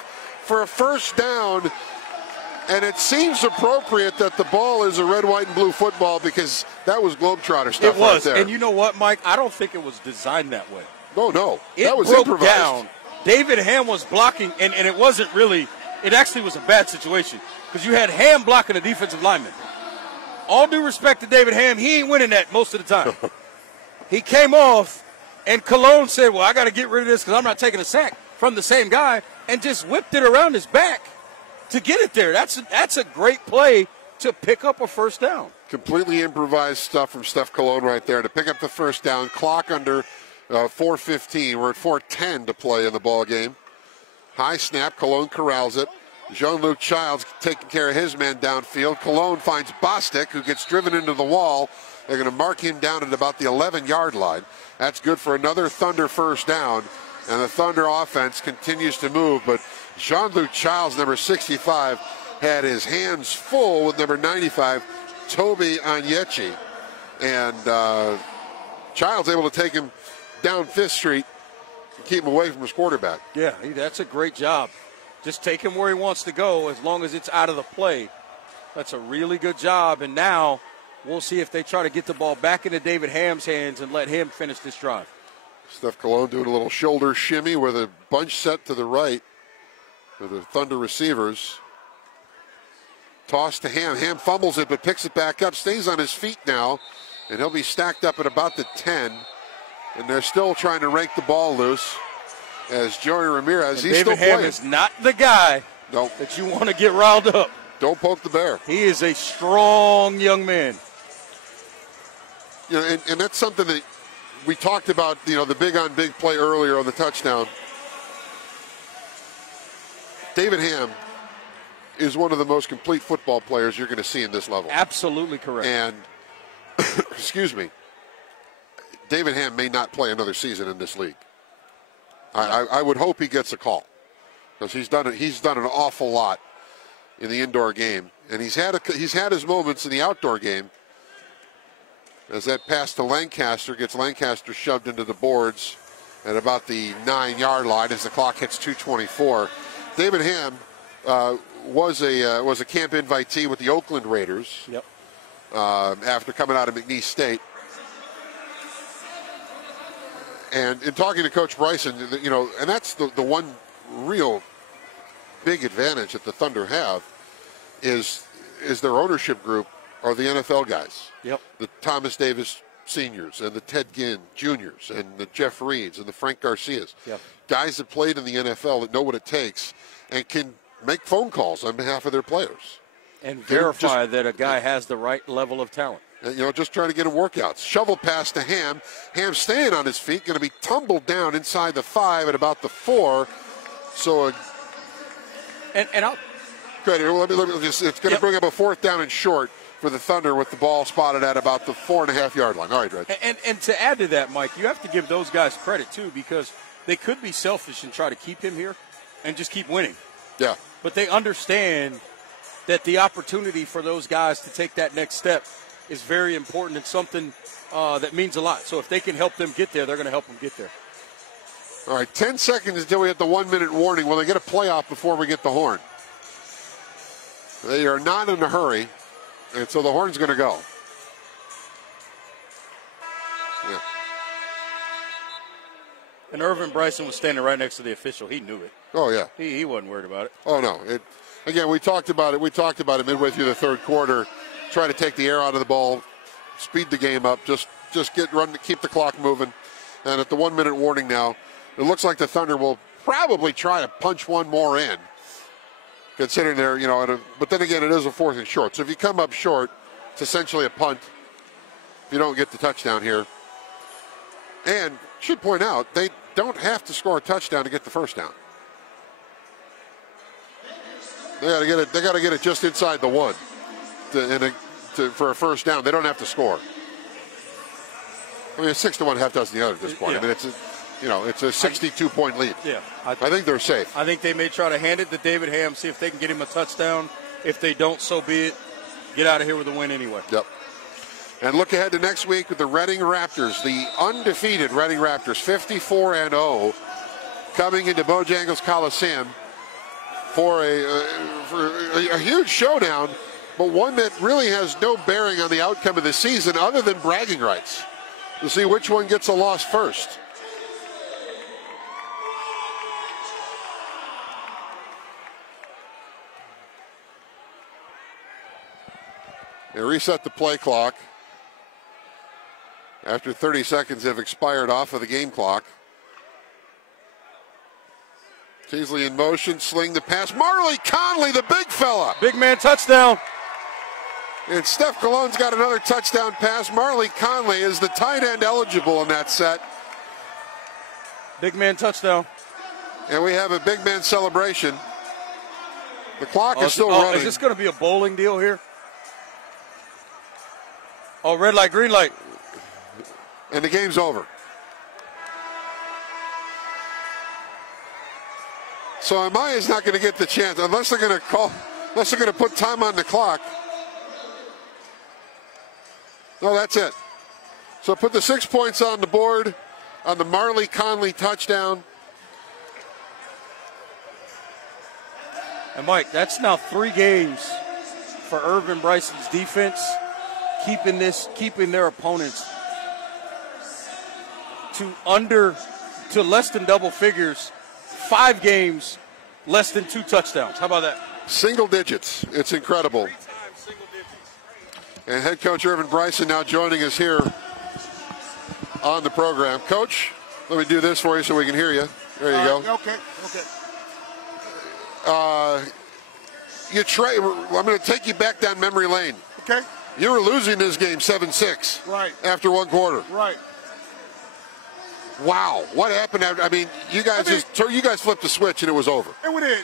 for a first down. And it seems appropriate that the ball is a red, white, and blue football because that was Globetrotter stuff. It was. Right there. And you know what, Mike? I don't think it was designed that way. No. It that was broke improvised. Down. David Ham was blocking, and it wasn't really – it actually was a bad situation because you had Ham blocking a defensive lineman. All due respect to David Ham, he ain't winning that most of the time. He came off, and Cologne said, well, I got to get rid of this because I'm not taking a sack from the same guy, and just whipped it around his back to get it there. That's a great play to pick up a first down. Completely improvised stuff from Steph Cologne right there to pick up the first down. Clock under 4:15. We're at 4:10 to play in the ball game. High snap. Cologne corrals it. Jean-Luc Childs taking care of his man downfield. Cologne finds Bostic, who gets driven into the wall. They're going to mark him down at about the 11-yard line. That's good for another Thunder first down. And the Thunder offense continues to move. But Jean-Luc Childs, number 65, had his hands full with number 95, Toby Onyeki. And Childs able to take him down 5th Street and keep him away from his quarterback. Yeah, that's a great job. Just take him where he wants to go as long as it's out of the play. That's a really good job. And now we'll see if they try to get the ball back into David Ham's hands and let him finish this drive. Steph Cologne doing a little shoulder shimmy with a bunch set to the right for the Thunder receivers. Toss to Ham. Ham fumbles it but picks it back up, stays on his feet now, and he'll be stacked up at about the 10. And they're still trying to rake the ball loose as Joey Ramirez, he's David still Ham playing. is not the guy that you want to get riled up. Don't poke the bear. He is a strong young man. You know, and that's something that we talked about, the big-on-big play earlier on the touchdown. David Ham is one of the most complete football players you're going to see in this level. Absolutely correct. And, excuse me, David Ham may not play another season in this league. I would hope he gets a call because he's done an awful lot in the indoor game, and he's had his moments in the outdoor game. As that pass to Lancaster gets Lancaster shoved into the boards at about the 9-yard line as the clock hits 2:24. David Ham was a camp invitee with the Oakland Raiders. Yep. After coming out of McNeese State. And in talking to Coach Bryson, and that's the one real big advantage that the Thunder have is their ownership group are the NFL guys. Yep. The Thomas Davis seniors and the Ted Ginn juniors and the Jeff Reeds and the Frank Garcias. Yep. Guys that played in the NFL that know what it takes and can make phone calls on behalf of their players. And verify that a guy has the right level of talent. just trying to get him workouts. Shovel pass to Ham. Ham staying on his feet, going to be tumbled down inside the 5 at about the 4. So, and I'll. Good. It's going to bring up a 4th down and short for the Thunder with the ball spotted at about the 4.5-yard line. All right, Reg. And to add to that, Mike, you have to give those guys credit, too, because they could be selfish and try to keep him here and just keep winning. Yeah. But they understand that the opportunity for those guys to take that next step is very important and something that means a lot. So if they can help them get there, they're going to help them get there. All right, 10 seconds until we hit the 1-minute warning. Will they get a playoff before we get the horn? They are not in a hurry, and so the horn's going to go. Yeah. And Irvin Bryson was standing right next to the official. He knew it. Oh, yeah. He wasn't worried about it. Oh, no. Again, we talked about it. We talked about it midway through the third quarter. Try to take the air out of the ball, speed the game up, just keep the clock moving. And at the 1-minute warning now, it looks like the Thunder will probably try to punch one more in, considering they're, but then again, it is a 4th and short. So if you come up short, it's essentially a punt if you don't get the touchdown here. And should point out, they don't have to score a touchdown to get the first down. They got to get it just inside the 1 for a first down. They don't have to score. I mean, 6-1, half dozen the other at this point. Yeah. I mean, it's a 62-point lead. Yeah, I think they're safe. I think they may try to hand it to David Ham, see if they can get him a touchdown. If they don't, so be it. Get out of here with a win anyway. Yep. And look ahead to next week with the Reading Raptors, the undefeated Reading Raptors, 54-0, coming into Bojangles Coliseum for a huge showdown, but one that really has no bearing on the outcome of the season other than bragging rights. We'll see which one gets a loss first. They reset the play clock after 30 seconds have expired off of the game clock. Teasley in motion, sling the pass. Marley Conley, the big fella. Big man touchdown. And Steph Cologne's got another touchdown pass. Marley Conley is the tight end eligible in that set. Big man touchdown. And we have a big man celebration. The clock is still running. Is this going to be a bowling deal here? Oh, red light, green light. And the game's over. So Amaya is not going to get the chance unless they're going to put time on the clock. No, that's it. So put the 6 points on the board on the Marley Conley touchdown. And Mike, that's now 3 games for Irvin Bryson's defense, keeping their opponents to less than double figures. 5 games, less than 2 touchdowns. How about that? Single digits. It's incredible. And head coach Irvin Bryson now joining us here on the program. Coach, let me do this for you so we can hear you. There you go. Okay. I'm going to take you back down memory lane. Okay. You were losing this game 7-6. Right. After 1 quarter. Right. Wow, what happened? You guys flipped the switch and it was over. And we did,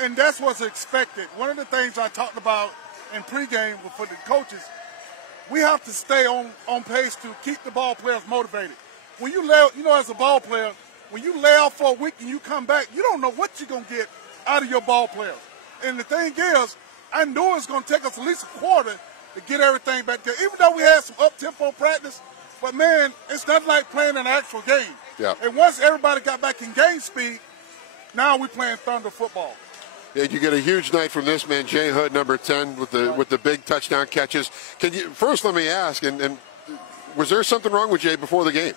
and that's what's expected. One of the things I talked about in pregame for the coaches, we have to stay on pace to keep the ball players motivated. When you as a ball player, when you lay off for a week and you come back, you don't know what you're gonna get out of your ball players. And the thing is, I knew it's gonna take us at least a quarter to get everything back together. Even though we had some up-tempo practice. But, man, it's not like playing an actual game. Yeah. And once everybody got back in game speed, now we're playing Thunder football. Yeah, you get a huge night from this man, Jay Hood, number 10, with the big touchdown catches. First, let me ask, and was there something wrong with Jay before the game?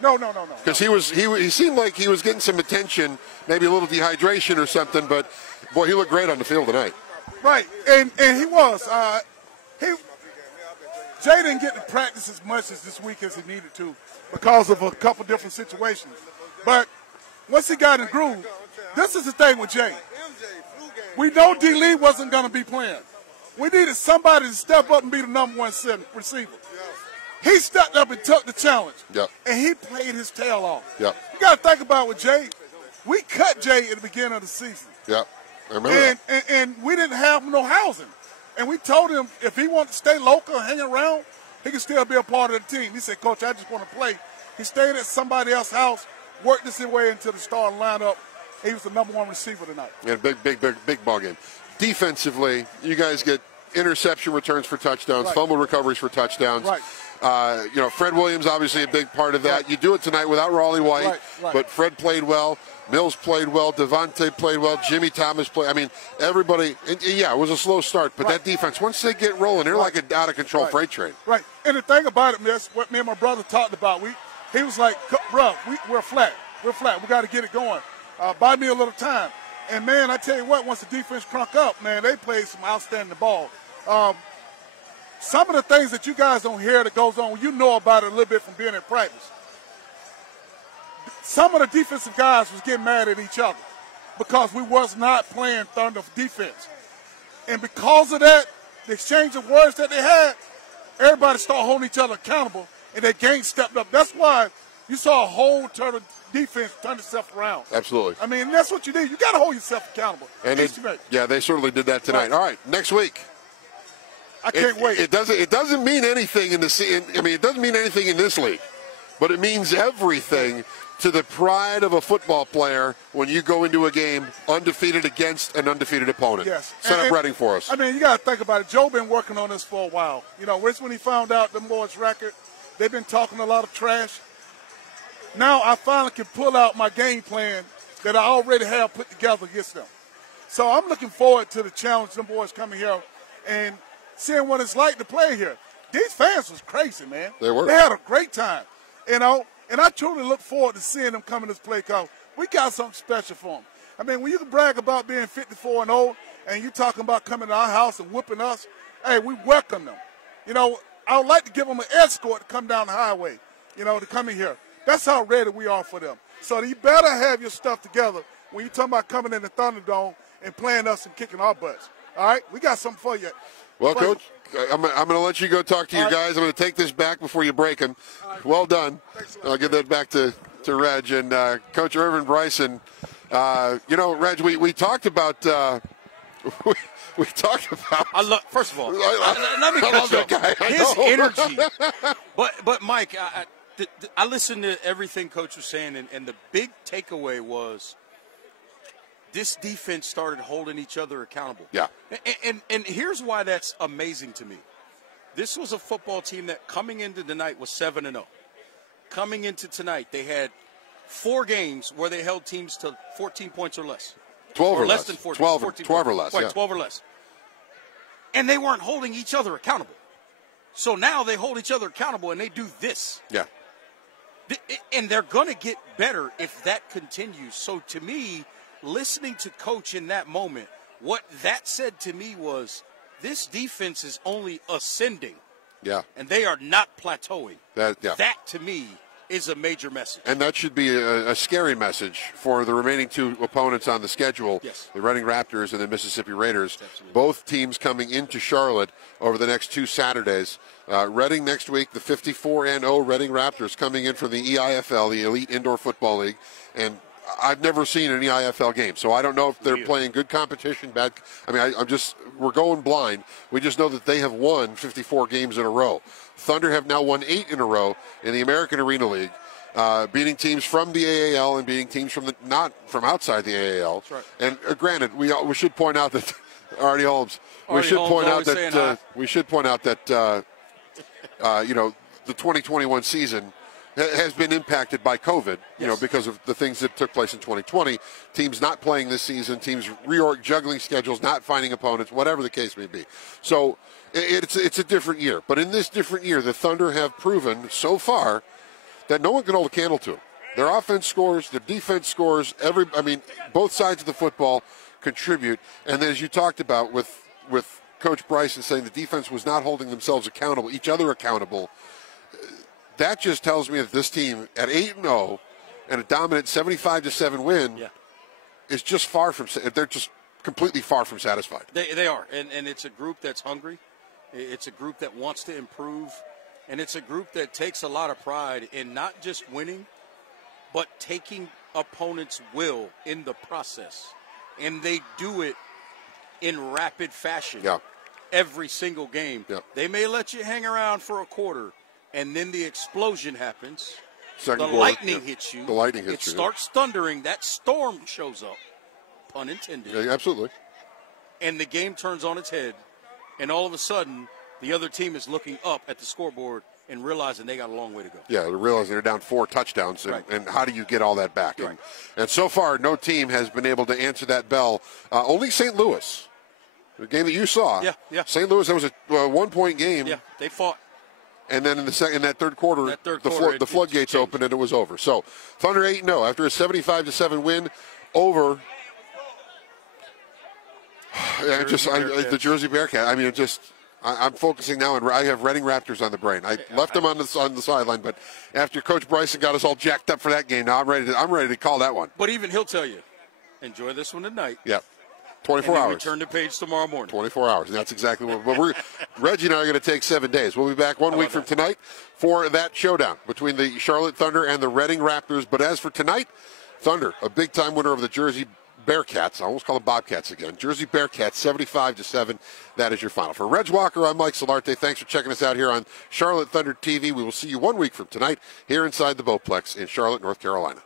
No. Because he seemed like he was getting some attention, maybe a little dehydration or something, but, boy, he looked great on the field tonight. Right, and he was. Jay didn't get to practice as much as this week as he needed to because of a couple different situations. But once he got in the groove, this is the thing with Jay. We know D. Lee wasn't going to be playing. We needed somebody to step up and be the number one receiver. He stepped up and took the challenge. Yep. And he played his tail off. Yep. You got to think about with Jay. We cut Jay at the beginning of the season. Yep. I remember that. And we didn't have no housing. And we told him if he wanted to stay local, hang around, he could still be a part of the team. He said, Coach, I just want to play. He stayed at somebody else's house, worked his way into the starting lineup. He was the number one receiver tonight. Yeah, big ball game. Defensively, you guys get interception returns for touchdowns, Right. fumble recoveries for touchdowns. Right. Fred Williams, obviously a big part of that. Right. You do it tonight without Raleigh White, Right. but Fred played well. Mills played well. Devontae played well. Jimmy Thomas played. I mean, everybody. Yeah, it was a slow start, but that defense, once they get rolling, they're like an out-of-control freight train. Right. And the thing about it, miss, what me and my brother talked about, he was like, bro, we're flat. We're flat. We got to get it going. Buy me a little time. And, man, I tell you what, once the defense crunk up, man, they played some outstanding ball. Some of the things that you guys don't hear that goes on, you know about it a little bit from being in practice. Some of the defensive guys was getting mad at each other because we was not playing Thunder defense. And because of that, the exchange of words that they had, everybody started holding each other accountable, and their game stepped up. That's why you saw a whole Turtle defense turn itself around. Absolutely. I mean, that's what you need. You got to hold yourself accountable. And they certainly did that tonight. Right. All right, next week. I can't wait. It doesn't mean anything in it doesn't mean anything in this league, but it means everything to the pride of a football player when you go into a game undefeated against an undefeated opponent. Yes. Set up Reading for us. I mean, you got to think about it. Joe been working on this for a while. You know, when he found out the boys' record, they've been talking a lot of trash. Now I finally can pull out my game plan that I already have put together against them. So I'm looking forward to the challenge them boys coming here and seeing what it's like to play here. These fans was crazy, man. They were. They had a great time, you know. And I truly look forward to seeing them come in this play because we got something special for them. I mean, when you can brag about being 54-0 and you talking about coming to our house and whooping us, hey, we welcome them. You know, I would like to give them an escort to come down the highway, you know, to come in here. That's how ready we are for them. So you better have your stuff together when you're talking about coming in the Thunderdome and playing us and kicking our butts. All right? We got something for you. Well, Coach, I'm going to let you go talk to your guys. I'm going to take this back before you break them. Well done. I'll give that back to Reg. And Coach Irvin Bryson, Reg, we talked about we talked about. First of all, let me cut you off. His energy. But Mike, I listened to everything Coach was saying, and the big takeaway was this defense started holding each other accountable. Yeah. And here's why that's amazing to me. This was a football team that coming into the night was 7-0. Coming into tonight, they had 4 games where they held teams to 14 points or less. 12 or less less. than 14. 12 or less. Right, yeah. 12 or less. And they weren't holding each other accountable. So now they hold each other accountable and they do this. Yeah. And they're going to get better if that continues. So to me, listening to Coach in that moment, what that said to me was this defense is only ascending. Yeah. And they are not plateauing. That to me is a major message. And that should be a scary message for the remaining 2 opponents on the schedule, yes. The Reading Raptors and the Mississippi Raiders. Absolutely. Both teams coming into Charlotte over the next 2 Saturdays. Reading next week, the 54-0 Reading Raptors coming in from the EIFL, the Elite Indoor Football League. And I've never seen an EIFL game, so I don't know if they're playing good competition, bad. I mean, we're going blind. We just know that they have won 54 games in a row. Thunder have now won 8 in a row in the American Arena League, beating teams from the AAL and beating teams not from outside the AAL. That's right. And granted, we should point out that Artie Holmes. We should point out that the 2021 season has been impacted by COVID, because of the things that took place in 2020. Teams not playing this season, teams juggling schedules, not finding opponents, whatever the case may be. So it's a different year. But in this different year, the Thunder have proven so far that no one can hold a candle to them. Their offense scores, their defense scores. Both sides of the football contribute. And then, as you talked about with Coach Bryson saying the defense was not holding themselves accountable, each other accountable. That just tells me that this team at 8-0 and a dominant 75-7 win is just far from. completely far from satisfied. They are, and it's a group that's hungry. It's a group that wants to improve, and it's a group that takes a lot of pride in not just winning, but taking opponents' will in the process. And they do it in rapid fashion. Yeah. Every single game. Yeah. They may let you hang around for a quarter, and then the explosion happens. Second the quarter, lightning hits you. The lightning hits you. you. It starts thundering. That storm shows up, pun intended. Yeah, absolutely. And the game turns on its head, and all of a sudden, the other team is looking up at the scoreboard and realizing they got a long way to go. Yeah, they're realizing they're down 4 touchdowns, and, Right. and how do you get all that back? Right. And so far, no team has been able to answer that bell. Only St. Louis, the game that you saw. Yeah. St. Louis, that was a 1-point game. Yeah, they fought. And then in that third quarter, the floodgates changed. opened and it was over. So Thunder 8-0 after a 75-7 win over the Jersey Bearcats. I mean, I'm focusing now, and I have Reading Raptors on the brain. I left them on the sideline, but after Coach Bryson got us all jacked up for that game, now I'm ready to call that one. But even he'll tell you, enjoy this one tonight. Yeah. 24 and then hours. Return the page tomorrow morning. 24 hours, and that's exactly what. But Reggie and I are going to take 7 days. We'll be back 1 week from tonight for that showdown between the Charlotte Thunder and the Reading Raptors. But as for tonight, Thunder, a big-time winner of the Jersey Bearcats. I almost call them Bobcats again. Jersey Bearcats, 75-7. That is your final. For Reg Walker, I'm Mike Solarte. Thanks for checking us out here on Charlotte Thunder TV. We will see you 1 week from tonight here inside the Bowplex in Charlotte, North Carolina.